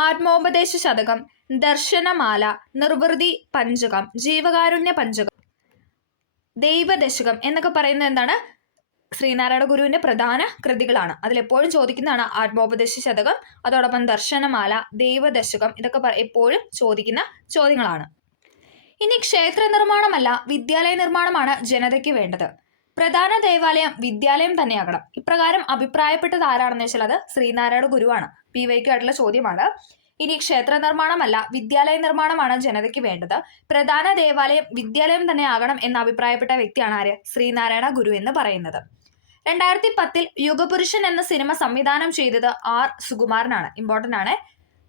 ആത്മോപദേശ ശതകം, ദർശനമാല, നിർവൃതി പഞ്ചകം, ജീവകാരുണ്യ പഞ്ചകം, ദൈവദശകം എന്നൊക്കെ പറയുന്നത് എന്താണ്? ശ്രീനാരായണ ഗുരുവിന്റെ പ്രധാന കൃതികളാണ്. അതിലെപ്പോഴും ചോദിക്കുന്നതാണ് ആത്മോപദേശ ശതകം, അതോടൊപ്പം ദർശനമാല, ദൈവദശകം. ഇതൊക്കെ എപ്പോഴും ചോദിക്കുന്ന ചോദ്യങ്ങളാണ്. ഇനി ക്ഷേത്ര നിർമ്മാണമല്ല, വിദ്യാലയ നിർമ്മാണമാണ് ജനതയ്ക്ക് വേണ്ടത്. പ്രധാന ദേവാലയം വിദ്യാലയം തന്നെയാകണം. ഇപ്രകാരം അഭിപ്രായപ്പെട്ടത് ആരാണെന്ന് വെച്ചാൽ അത് ശ്രീനാരായണ ഗുരുവാണ്. PYQ ആയിട്ടുള്ള ചോദ്യമാണ്. ഇനി ക്ഷേത്ര നിർമ്മാണമല്ല, വിദ്യാലയ നിർമ്മാണമാണ് ജനതയ്ക്ക് വേണ്ടത്. പ്രധാന ദേവാലയം വിദ്യാലയം തന്നെ ആകണം എന്ന് അഭിപ്രായപ്പെട്ട വ്യക്തിയാണ് ആര്? ശ്രീനാരായണ ഗുരു എന്ന് പറയുന്നത്. 2010 യുഗപുരുഷൻ എന്ന സിനിമ സംവിധാനം ചെയ്തത് R സുകുമാരനാണ്. ഇമ്പോർട്ടന്റ് ആണ്.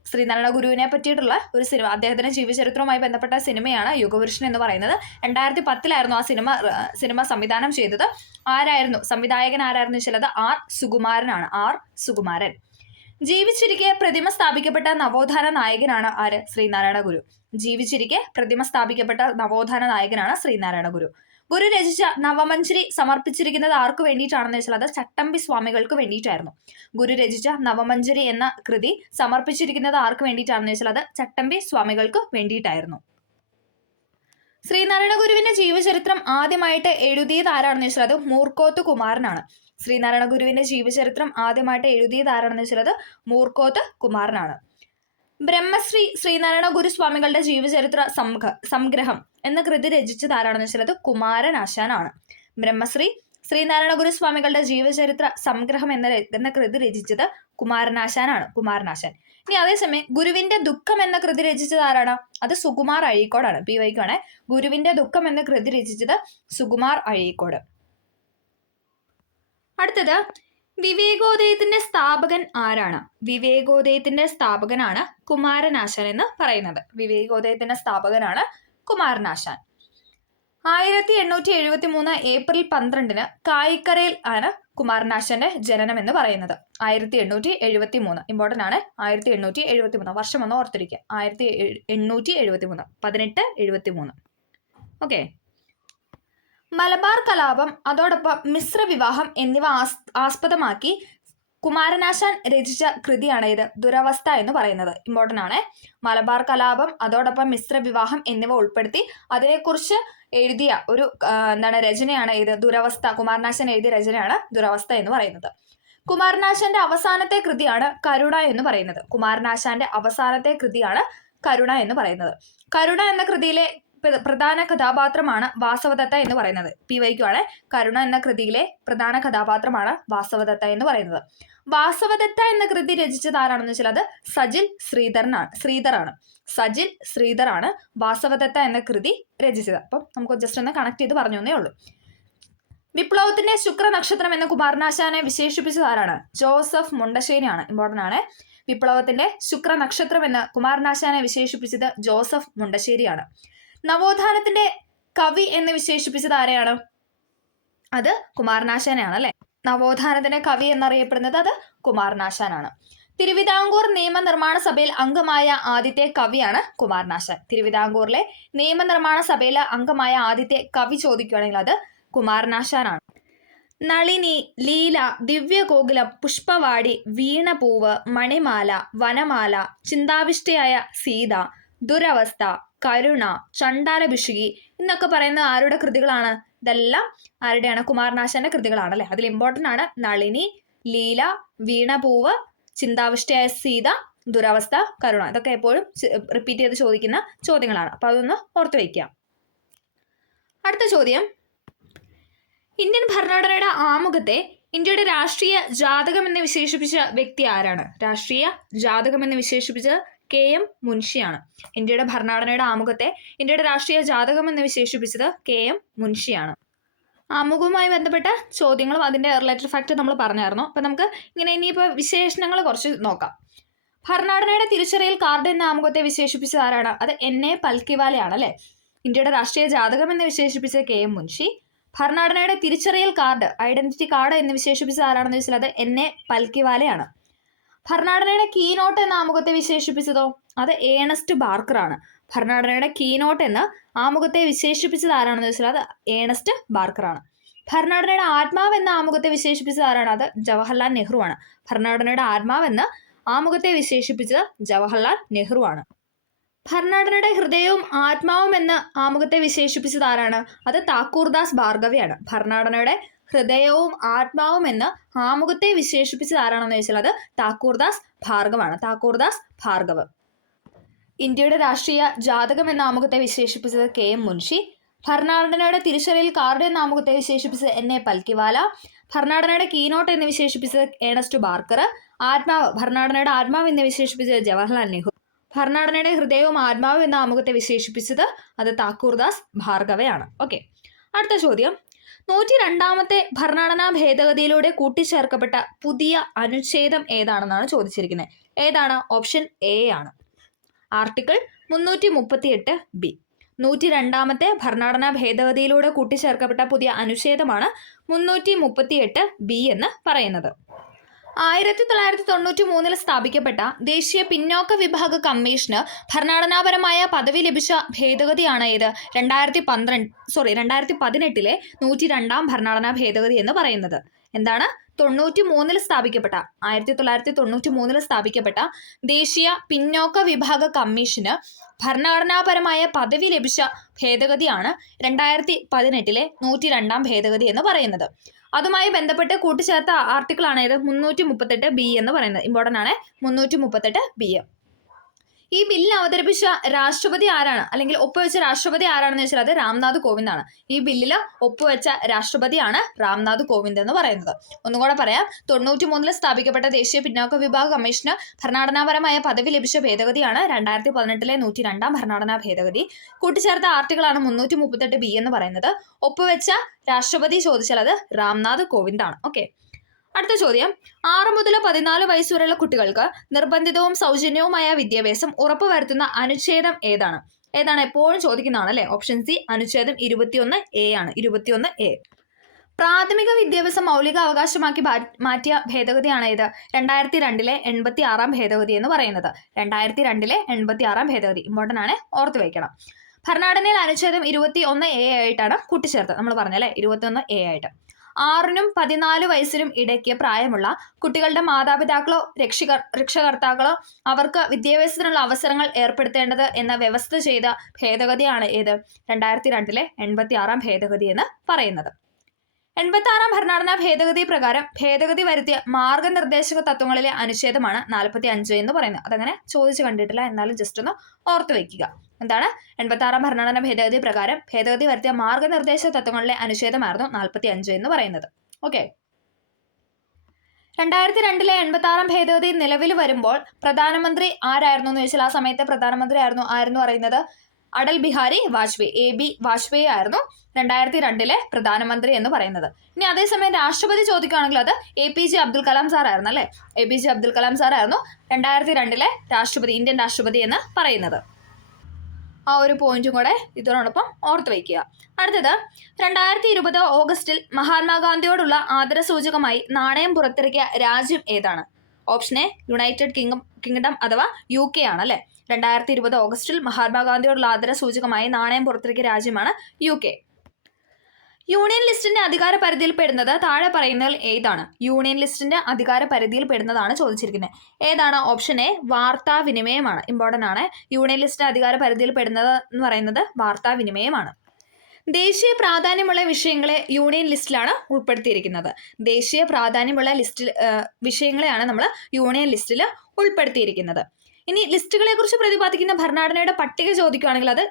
ശ്രീനാരായണ ഗുരുവിനെ പറ്റിയിട്ടുള്ള ഒരു സിനിമ, അദ്ദേഹത്തിന്റെ ജീവചരിത്രവുമായി ബന്ധപ്പെട്ട സിനിമയാണ് യുഗപുരുഷൻ എന്ന് പറയുന്നത്. 2010 ആ സിനിമ സംവിധാനം ചെയ്തത്. ആരായിരുന്നു സംവിധായകൻ? ആരായിരുന്നു വെച്ചാൽ അത് R സുകുമാരനാണ്. R സുകുമാരൻ. ജീവിച്ചിരിക്കെ പ്രതിമ സ്ഥാപിക്കപ്പെട്ട നവോത്ഥാന നായകനാണ് ആര്? ശ്രീനാരായണ ഗുരു. ജീവിച്ചിരിക്കെ പ്രതിമ സ്ഥാപിക്കപ്പെട്ട നവോത്ഥാന നായകനാണ് ശ്രീനാരായണ ഗുരു. ഗുരു രചിച്ച നവമഞ്ജരി സമർപ്പിച്ചിരിക്കുന്നത് ആർക്ക് വേണ്ടിയിട്ടാണെന്ന് വെച്ചാൽ അത് ചട്ടമ്പി സ്വാമികൾക്ക് വേണ്ടിയിട്ടായിരുന്നു. ഗുരു രചിച്ച നവമഞ്ജരി എന്ന കൃതി സമർപ്പിച്ചിരിക്കുന്നത് ആർക്ക് വേണ്ടിയിട്ടാണെന്ന് വെച്ചാൽ അത് ചട്ടമ്പി സ്വാമികൾക്ക് വേണ്ടിയിട്ടായിരുന്നു. ശ്രീനാരായണ ഗുരുവിന്റെ ജീവചരിത്രം ആദ്യമായിട്ട് എഴുതിയത് ആരാണെന്ന് വെച്ചാൽ അത് മൂർക്കോത്ത് കുമാരനാണ്. ശ്രീനാരായണ ഗുരുവിന്റെ ജീവചരിത്രം ആദ്യമായിട്ട് എഴുതിയത് ആരാണെന്ന് വെച്ചാൽ അത് മൂർക്കോത്ത് കുമാരനാണ്. ബ്രഹ്മശ്രീ ശ്രീനാരായണ ഗുരുസ്വാമികളുടെ ജീവചരിത്ര സംഗ്രഹം എന്ന കൃതി രചിച്ചത് ആരാണെന്ന് വെച്ചാൽ അത് കുമാരനാശാനാണ്. ബ്രഹ്മശ്രീ ശ്രീനാരായണ ഗുരുസ്വാമികളുടെ ജീവചരിത്ര സംഗ്രഹം എന്ന കൃതി രചിച്ചത് കുമാരനാശാനാണ്. കുമാരനാശാൻ. ഇനി അതേസമയം ഗുരുവിന്റെ ദുഃഖം എന്ന കൃതി രചിച്ചത് ആരാണ്? അത് സുകുമാർ അഴീക്കോടാണ്. PYQ ആണ്. ഗുരുവിന്റെ ദുഃഖം എന്ന കൃതി രചിച്ചത് സുകുമാർ അഴീക്കോട്. അടുത്തത്, വിവേകോദയത്തിന്റെ സ്ഥാപകൻ ആരാണ്? വിവേകോദയത്തിന്റെ സ്ഥാപകനാണ് കുമാരനാശാൻ എന്ന് പറയുന്നത്. വിവേകോദയത്തിന്റെ സ്ഥാപകനാണ് കുമാരനാശാൻ. 1873 ഏപ്രിൽ 12 കായിക്കരയിൽ ആണ് കുമാരനാശാന്റെ ജനനം എന്ന് പറയുന്നത്. 1873 ഇമ്പോർട്ടന്റ് ആണ്. 1873 വർഷം ഒന്ന് ഓർത്തിരിക്കുക. 1873 1873. ഓക്കെ. മലബാർ കലാപം, അതോടൊപ്പം മിശ്ര വിവാഹം എന്നിവ ആസ്പദമാക്കി കുമാരനാശാൻ രചിച്ച കൃതിയാണ് ഇത് ദുരവസ്ഥ എന്ന് പറയുന്നത്. ഇമ്പോർട്ടന്റ് ആണ്. മലബാർ കലാപം, അതോടൊപ്പം മിശ്ര വിവാഹം എന്നിവ ഉൾപ്പെടുത്തി അതിനെക്കുറിച്ച് എഴുതിയ ഒരു രചനയാണ് ഇത് ദുരവസ്ഥ. കുമാരനാശാൻ എഴുതിയ രചനയാണ് ദുരവസ്ഥ എന്ന് പറയുന്നത്. കുമാരനാശാന്റെ അവസാനത്തെ കൃതിയാണ് കരുണ എന്ന് പറയുന്നത്. കുമാരനാശാന്റെ അവസാനത്തെ കൃതിയാണ് കരുണ എന്ന് പറയുന്നത്. കരുണ എന്ന കൃതിയിലെ പ്രധാന കഥാപാത്രമാണ് വാസവദത്ത എന്ന് പറയുന്നത്. PYQ ആണ്. കരുണ എന്ന കൃതിയിലെ പ്രധാന കഥാപാത്രമാണ് വാസവദത്ത എന്ന് പറയുന്നത്. വാസവദത്ത എന്ന കൃതി രചിച്ചത് ആരാണെന്ന് വെച്ചാൽ അത് സജിൽ ശ്രീധറാണ്. സജിൽ ശ്രീധറാണ് വാസവദത്ത എന്ന കൃതി രചിച്ചത്. അപ്പം നമുക്ക് ജസ്റ്റ് ഒന്ന് കണക്ട് ചെയ്ത് പറഞ്ഞു എന്നേ ഉള്ളൂ. വിപ്ലവത്തിന്റെ ശുക്ര നക്ഷത്രം എന്ന കുമാരനാശാനെ വിശേഷിപ്പിച്ചത് ആരാണ്? ജോസഫ് മുണ്ടശ്ശേരിയാണ്. ഇമ്പോർട്ടന്റ് ആണ്. വിപ്ലവത്തിന്റെ ശുക്ര നക്ഷത്രം എന്ന കുമാരനാശാനെ വിശേഷിപ്പിച്ചത് ജോസഫ് മുണ്ടശ്ശേരിയാണ്. നവോത്ഥാനത്തിന്റെ കവി എന്ന് വിശേഷിപ്പിച്ചത് ആരെയാണ്? അത് കുമാരനാശാനാണ് അല്ലെ. നവോത്ഥാനത്തിന്റെ കവി എന്നറിയപ്പെടുന്നത് അത് കുമാരനാശാനാണ്. തിരുവിതാംകൂർ നിയമനിർമ്മാണ സഭയിൽ അംഗമായ ആദ്യത്തെ കവിയാണ് കുമാരനാശാൻ. തിരുവിതാംകൂറിലെ നിയമനിർമ്മാണ സഭയിലെ അംഗമായ ആദ്യത്തെ കവി ചോദിക്കുകയാണെങ്കിൽ അത് കുമാരനാശാനാണ്. നളിനി, ലീല, ദിവ്യഗോകുലം, പുഷ്പവാടി, വീണപൂവ്, മണിമാല, വനമാല, ചിന്താവിഷ്ടയായ സീത, ദുരവസ്ഥ, കരുണ, ചണ്ടാലഭിഷുകി എന്നൊക്കെ പറയുന്ന ആരുടെ കൃതികളാണ്? ഇതെല്ലാം ആരുടെയാണ്? കുമാരനാശാന്റെ കൃതികളാണ് അല്ലെ. അതിൽ ഇമ്പോർട്ടൻ്റ് ആണ് നളിനി, ലീല, വീണപൂവ്, ചിന്താവിഷ്ടയായ സീത, ദുരവസ്ഥ, കരുണ. ഇതൊക്കെ എപ്പോഴും റിപ്പീറ്റ് ചെയ്ത് ചോദിക്കുന്ന ചോദ്യങ്ങളാണ്. അപ്പൊ അതൊന്ന് ഓർത്തു വയ്ക്കുക. അടുത്ത ചോദ്യം, ഇന്ത്യൻ ഭരണഘടനയുടെ ആമുഖത്തെ ഇന്ത്യയുടെ രാഷ്ട്രീയ ജാതകം എന്ന് വിശേഷിപ്പിച്ച വ്യക്തി ആരാണ്? രാഷ്ട്രീയ ജാതകം എന്ന് വിശേഷിപ്പിച്ചത് KM മുൻഷിയാണ്. ഇന്ത്യയുടെ ഭരണഘടനയുടെ ആമുഖത്തെ ഇന്ത്യയുടെ രാഷ്ട്രീയ ജാതകം എന്ന് വിശേഷിപ്പിച്ചത് KM മുൻഷിയാണ്. ആമുഖവുമായി ബന്ധപ്പെട്ട ചോദ്യങ്ങളും അതിൻ്റെ റിലേറ്റഡ് ഫാക്ട് നമ്മൾ പറഞ്ഞായിരുന്നു. അപ്പം നമുക്ക് ഇങ്ങനെ ഇനിയിപ്പോൾ വിശേഷണങ്ങൾ കുറച്ച് നോക്കാം. ഭരണഘടനയുടെ തിരിച്ചറിയൽ കാർഡ് എന്ന ആമുഖത്തെ വിശേഷിപ്പിച്ചത് ആരാണ്? അത് NA പൽക്കിവാലയാണ് അല്ലേ. ഇന്ത്യയുടെ രാഷ്ട്രീയ ജാതകം എന്ന് വിശേഷിപ്പിച്ചത് KM മുൻഷി. ഭരണഘടനയുടെ തിരിച്ചറിയൽ കാർഡ്, ഐഡന്റിറ്റി കാർഡ് എന്ന് വിശേഷിപ്പിച്ചത് ആരാണെന്ന് വെച്ചാൽ അത് NA പൽക്കിവാലയാണ്. ഭരണഘടനയുടെ കീനോട്ട് എന്ന ആമുഖത്തെ വിശേഷിപ്പിച്ചതോ? അത് ഏണസ്റ്റ് ബാർക്കർ ആണ്. ഭരണഘടനയുടെ കീനോട്ട് എന്ന് ആമുഖത്തെ വിശേഷിപ്പിച്ചത് ആരാണെന്ന് വെച്ചാൽ അത് ഏണസ്റ്റ് ബാർക്കർ ആണ്. ഭരണഘടനയുടെ ആത്മാവ് എന്ന ആമുഖത്തെ വിശേഷിപ്പിച്ചത് ആരാണ്? അത് ജവഹർലാൽ നെഹ്റു ആണ്. ഭരണഘടനയുടെ ആത്മാവ് എന്ന് ആമുഖത്തെ വിശേഷിപ്പിച്ചത് ജവഹർലാൽ നെഹ്റു ആണ്. ഭരണഘടനയുടെ ഹൃദയവും ആത്മാവും എന്ന് ആമുഖത്തെ വിശേഷിപ്പിച്ചത് ആരാണ്? അത് താക്കൂർദാസ് ഭാർഗവയാണ്. ഭരണഘടനയുടെ ഹൃദയവും ആത്മാവും എന്ന് ആമുഖത്തെ വിശേഷിപ്പിച്ചത് ആരാണെന്ന് ചോദിച്ചാൽ അത് താക്കൂർദാസ് ഭാർഗവാണ്. താക്കൂർദാസ് ഭാർഗവ്. ഇന്ത്യയുടെ രാഷ്ട്രീയ ജാതകം എന്ന ആമുഖത്തെ വിശേഷിപ്പിച്ചത് KM മുൻഷി. ഭരണഘടനയുടെ തിരിച്ചറിയൽ കാർഡ് എന്ന ആമുഖത്തെ വിശേഷിപ്പിച്ചത് NA പൽക്കിവാല. ഭരണഘടനയുടെ കീനോട്ട് എന്ന് വിശേഷിപ്പിച്ചത് ഏണസ്റ്റ് ബാർക്കർ. ആത്മാവ്, ഭരണഘടനയുടെ ആത്മാവ് എന്ന് വിശേഷിപ്പിച്ചത് ജവഹർലാൽ നെഹ്റു. ഭരണഘടനയുടെ ഹൃദയവും ആത്മാവും എന്ന ആമുഖത്തെ വിശേഷിപ്പിച്ചത് അത് താക്കൂർദാസ് ഭാർഗവയാണ്. ഓക്കെ, അടുത്ത ചോദ്യം, 102ാമത്തെ ഭരണഘടനാ ഭേദഗതിയിലൂടെ കൂട്ടിച്ചേർക്കപ്പെട്ട പുതിയ അനുച്ഛേദം ഏതാണെന്നാണ് ചോദിച്ചിരിക്കുന്നത്. ഏതാണ്? ഓപ്ഷൻ A ആണ്. Article 338B. 102ാമത്തെ ഭരണഘടനാ ഭേദഗതിയിലൂടെ കൂട്ടിച്ചേർക്കപ്പെട്ട പുതിയ അനുച്ഛേദമാണ് 338B എന്ന് പറയുന്നത്. 1993 സ്ഥാപിക്കപ്പെട്ട ദേശീയ പിന്നോക്ക വിഭാഗ കമ്മീഷന് ഭരണഘടനാപരമായ പദവി ലഭിച്ച ഭേദഗതിയാണ് ഏത്? 2018 102ാം ഭരണഘടനാ ഭേദഗതി എന്ന് പറയുന്നത്. എന്താണ്? 1993 സ്ഥാപിക്കപ്പെട്ട 1993 സ്ഥാപിക്കപ്പെട്ട ദേശീയ പിന്നോക്ക വിഭാഗ കമ്മീഷന് ഭരണഘടനാപരമായ പദവി ലഭിച്ച ഭേദഗതിയാണ് 2018 102ാം ഭേദഗതി എന്ന് പറയുന്നത്. അതുമായി ബന്ധപ്പെട്ട് കൂട്ടിച്ചേർത്ത ആർട്ടിക്കിളാണ് ഇത് 338B എന്ന് പറയുന്നത്. ഇമ്പോർട്ടൻ്റ് ആണ് 338B. ഈ ബില്ലിന് അവതരിപ്പിച്ച രാഷ്ട്രപതി ആരാണ്, അല്ലെങ്കിൽ ഒപ്പുവെച്ച രാഷ്ട്രപതി ആരാണെന്ന് വെച്ചാൽ അത് രാംനാഥ് കോവിന്ദ് ആണ്. ഈ ബില്ലിൽ ഒപ്പുവെച്ച രാഷ്ട്രപതിയാണ് രാംനാഥ് കോവിന്ദ് എന്ന് പറയുന്നത്. ഒന്നുകൂടെ പറയാം, 1993 സ്ഥാപിക്കപ്പെട്ട ദേശീയ പിന്നോക്ക വിഭാഗ കമ്മീഷന് ഭരണഘടനാപരമായ പദവി ലഭിച്ച ഭേദഗതിയാണ് 2018 102ാം ഭരണഘടനാ ഭേദഗതി. കൂട്ടിച്ചേർത്ത ആർട്ടിക്കിളാണ് 338B എന്ന് പറയുന്നത്. ഒപ്പുവെച്ച രാഷ്ട്രപതി ചോദിച്ചാൽ അത് രാംനാഥ് കോവിന്ദ് ആണ്. ഓക്കെ, അടുത്ത ചോദ്യം, 6 മുതൽ 14 വയസ്സുവരെയുള്ള കുട്ടികൾക്ക് നിർബന്ധിതവും സൗജന്യവുമായ വിദ്യാഭ്യാസം ഉറപ്പുവരുത്തുന്ന അനുച്ഛേദം ഏതാണ്? ഏതാണ്? എപ്പോഴും ചോദിക്കുന്നതാണ് അല്ലേ. ഓപ്ഷൻ സി, അനുച്ഛേദം 21A ആണ്. 21A. പ്രാഥമിക വിദ്യാഭ്യാസം മൗലിക അവകാശമാക്കി മാറ്റിയ ഭേദഗതിയാണ് ഏത്? 2002 86ാം ഭേദഗതി എന്ന് പറയുന്നത്. 2002 86ാം ഭേദഗതി ഇമ്പോർട്ടൻ്റ് ആണ്, ഓർത്ത് വയ്ക്കണം. ഭരണഘടനയിൽ അനുച്ഛേദം 21A ആയിട്ടാണ് കൂട്ടിച്ചേർത്തത്. നമ്മൾ പറഞ്ഞല്ലേ, 21A ആയിട്ട്. 6നും 14 വയസ്സിനും ഇടയ്ക്ക് പ്രായമുള്ള കുട്ടികളുടെ മാതാപിതാക്കളോ രക്ഷകർത്താക്കളോ അവർക്ക് വിദ്യാഭ്യാസത്തിനുള്ള അവസരങ്ങൾ ഏർപ്പെടുത്തേണ്ടത് എന്ന വ്യവസ്ഥ ചെയ്ത ഭേദഗതിയാണ് ഏത്? 2002 86ാം ഭേദഗതി എന്ന് പറയുന്നത്. 86ാം ഭരണഘടനാ ഭേദഗതി പ്രകാരം ഭേദഗതി വരുത്തിയ മാർഗനിർദ്ദേശക തത്വങ്ങളിലെ അനുച്ഛേദമാണ് 45 എന്ന് പറയുന്നത്. അതങ്ങനെ ചോദിച്ചു കണ്ടിട്ടില്ല, എന്നാലും ജസ്റ്റ് ഒന്ന് ഓർത്തു വയ്ക്കുക. എന്താണ്? 86ാം ഭരണഘടനാ ഭേദഗതി പ്രകാരം ഭേദഗതി വരുത്തിയ മാർഗനിർദ്ദേശ തത്വങ്ങളിലെ അനുച്ഛേദമായിരുന്നു 45 എന്ന് പറയുന്നത്. ഓക്കെ, 2002 86ാം ഭേദഗതി നിലവിൽ വരുമ്പോൾ പ്രധാനമന്ത്രി ആരായിരുന്നു എന്ന് ചോദിച്ചാൽ ആ സമയത്തെ പ്രധാനമന്ത്രി ആയിരുന്നു പറയുന്നത് അടൽ ബിഹാരി വാജ്പേയി, AB വാജ്പേയി ആയിരുന്നു 2002 പ്രധാനമന്ത്രി എന്ന് പറയുന്നത്. ഇനി അതേസമയം രാഷ്ട്രപതി ചോദിക്കുകയാണെങ്കിൽ അത് APJ അബ്ദുൽ കലാം സാർ ആയിരുന്നു അല്ലേ. APJ അബ്ദുൽ കലാം സാർ ആയിരുന്നു 2002 രാഷ്ട്രപതി, ഇന്ത്യൻ രാഷ്ട്രപതി എന്ന് പറയുന്നത്. ആ ഒരു പോയിന്റും കൂടെ ഇതിനോടൊപ്പം ഓർത്ത് വയ്ക്കുക. അടുത്തത്, 2020 ഓഗസ്റ്റിൽ മഹാത്മാഗാന്ധിയോടുള്ള ആദരസൂചകമായി നാണയം പുറത്തിറക്കിയ രാജ്യം ഏതാണ്? ഓപ്ഷൻ എ യുണൈറ്റഡ് കിങ്ഡം അഥവാ UK ആണ് അല്ലേ. 2020 ഓഗസ്റ്റിൽ മഹാത്മാഗാന്ധിയോടുള്ള ആദര സൂചകമായി നാണയം പുറത്തിറക്കിയ രാജ്യമാണ് UK. യൂണിയൻ ലിസ്റ്റിന്റെ അധികാര പരിധിയിൽ പെടുന്നത് താഴെ പറയുന്നതിൽ ഏതാണ്? യൂണിയൻ ലിസ്റ്റിന്റെ അധികാര പരിധിയിൽ പെടുന്നതാണ് ചോദിച്ചിരിക്കുന്നത്. ഏതാണ്? ഓപ്ഷൻ എ വാർത്താവിനിമയമാണ്. ഇമ്പോർട്ടൻ്റ് ആണ്. യൂണിയൻ ലിസ്റ്റിന്റെ അധികാര പരിധിയിൽ പെടുന്നത് എന്ന് പറയുന്നത് വാർത്താവിനിമയമാണ്. ദേശീയ പ്രാധാന്യമുള്ള വിഷയങ്ങളെ യൂണിയൻ ലിസ്റ്റിലാണ് ഉൾപ്പെടുത്തിയിരിക്കുന്നത്. ദേശീയ പ്രാധാന്യമുള്ള വിഷയങ്ങളെയാണ് നമ്മൾ യൂണിയൻ ലിസ്റ്റിൽ ഉൾപ്പെടുത്തിയിരിക്കുന്നത്. ഇനി ലിസ്റ്റുകളെ കുറിച്ച് പ്രതിപാദിക്കുന്ന ഭരണഘടനയുടെ പട്ടിക ചോദിക്കുകയാണെങ്കിൽ അത്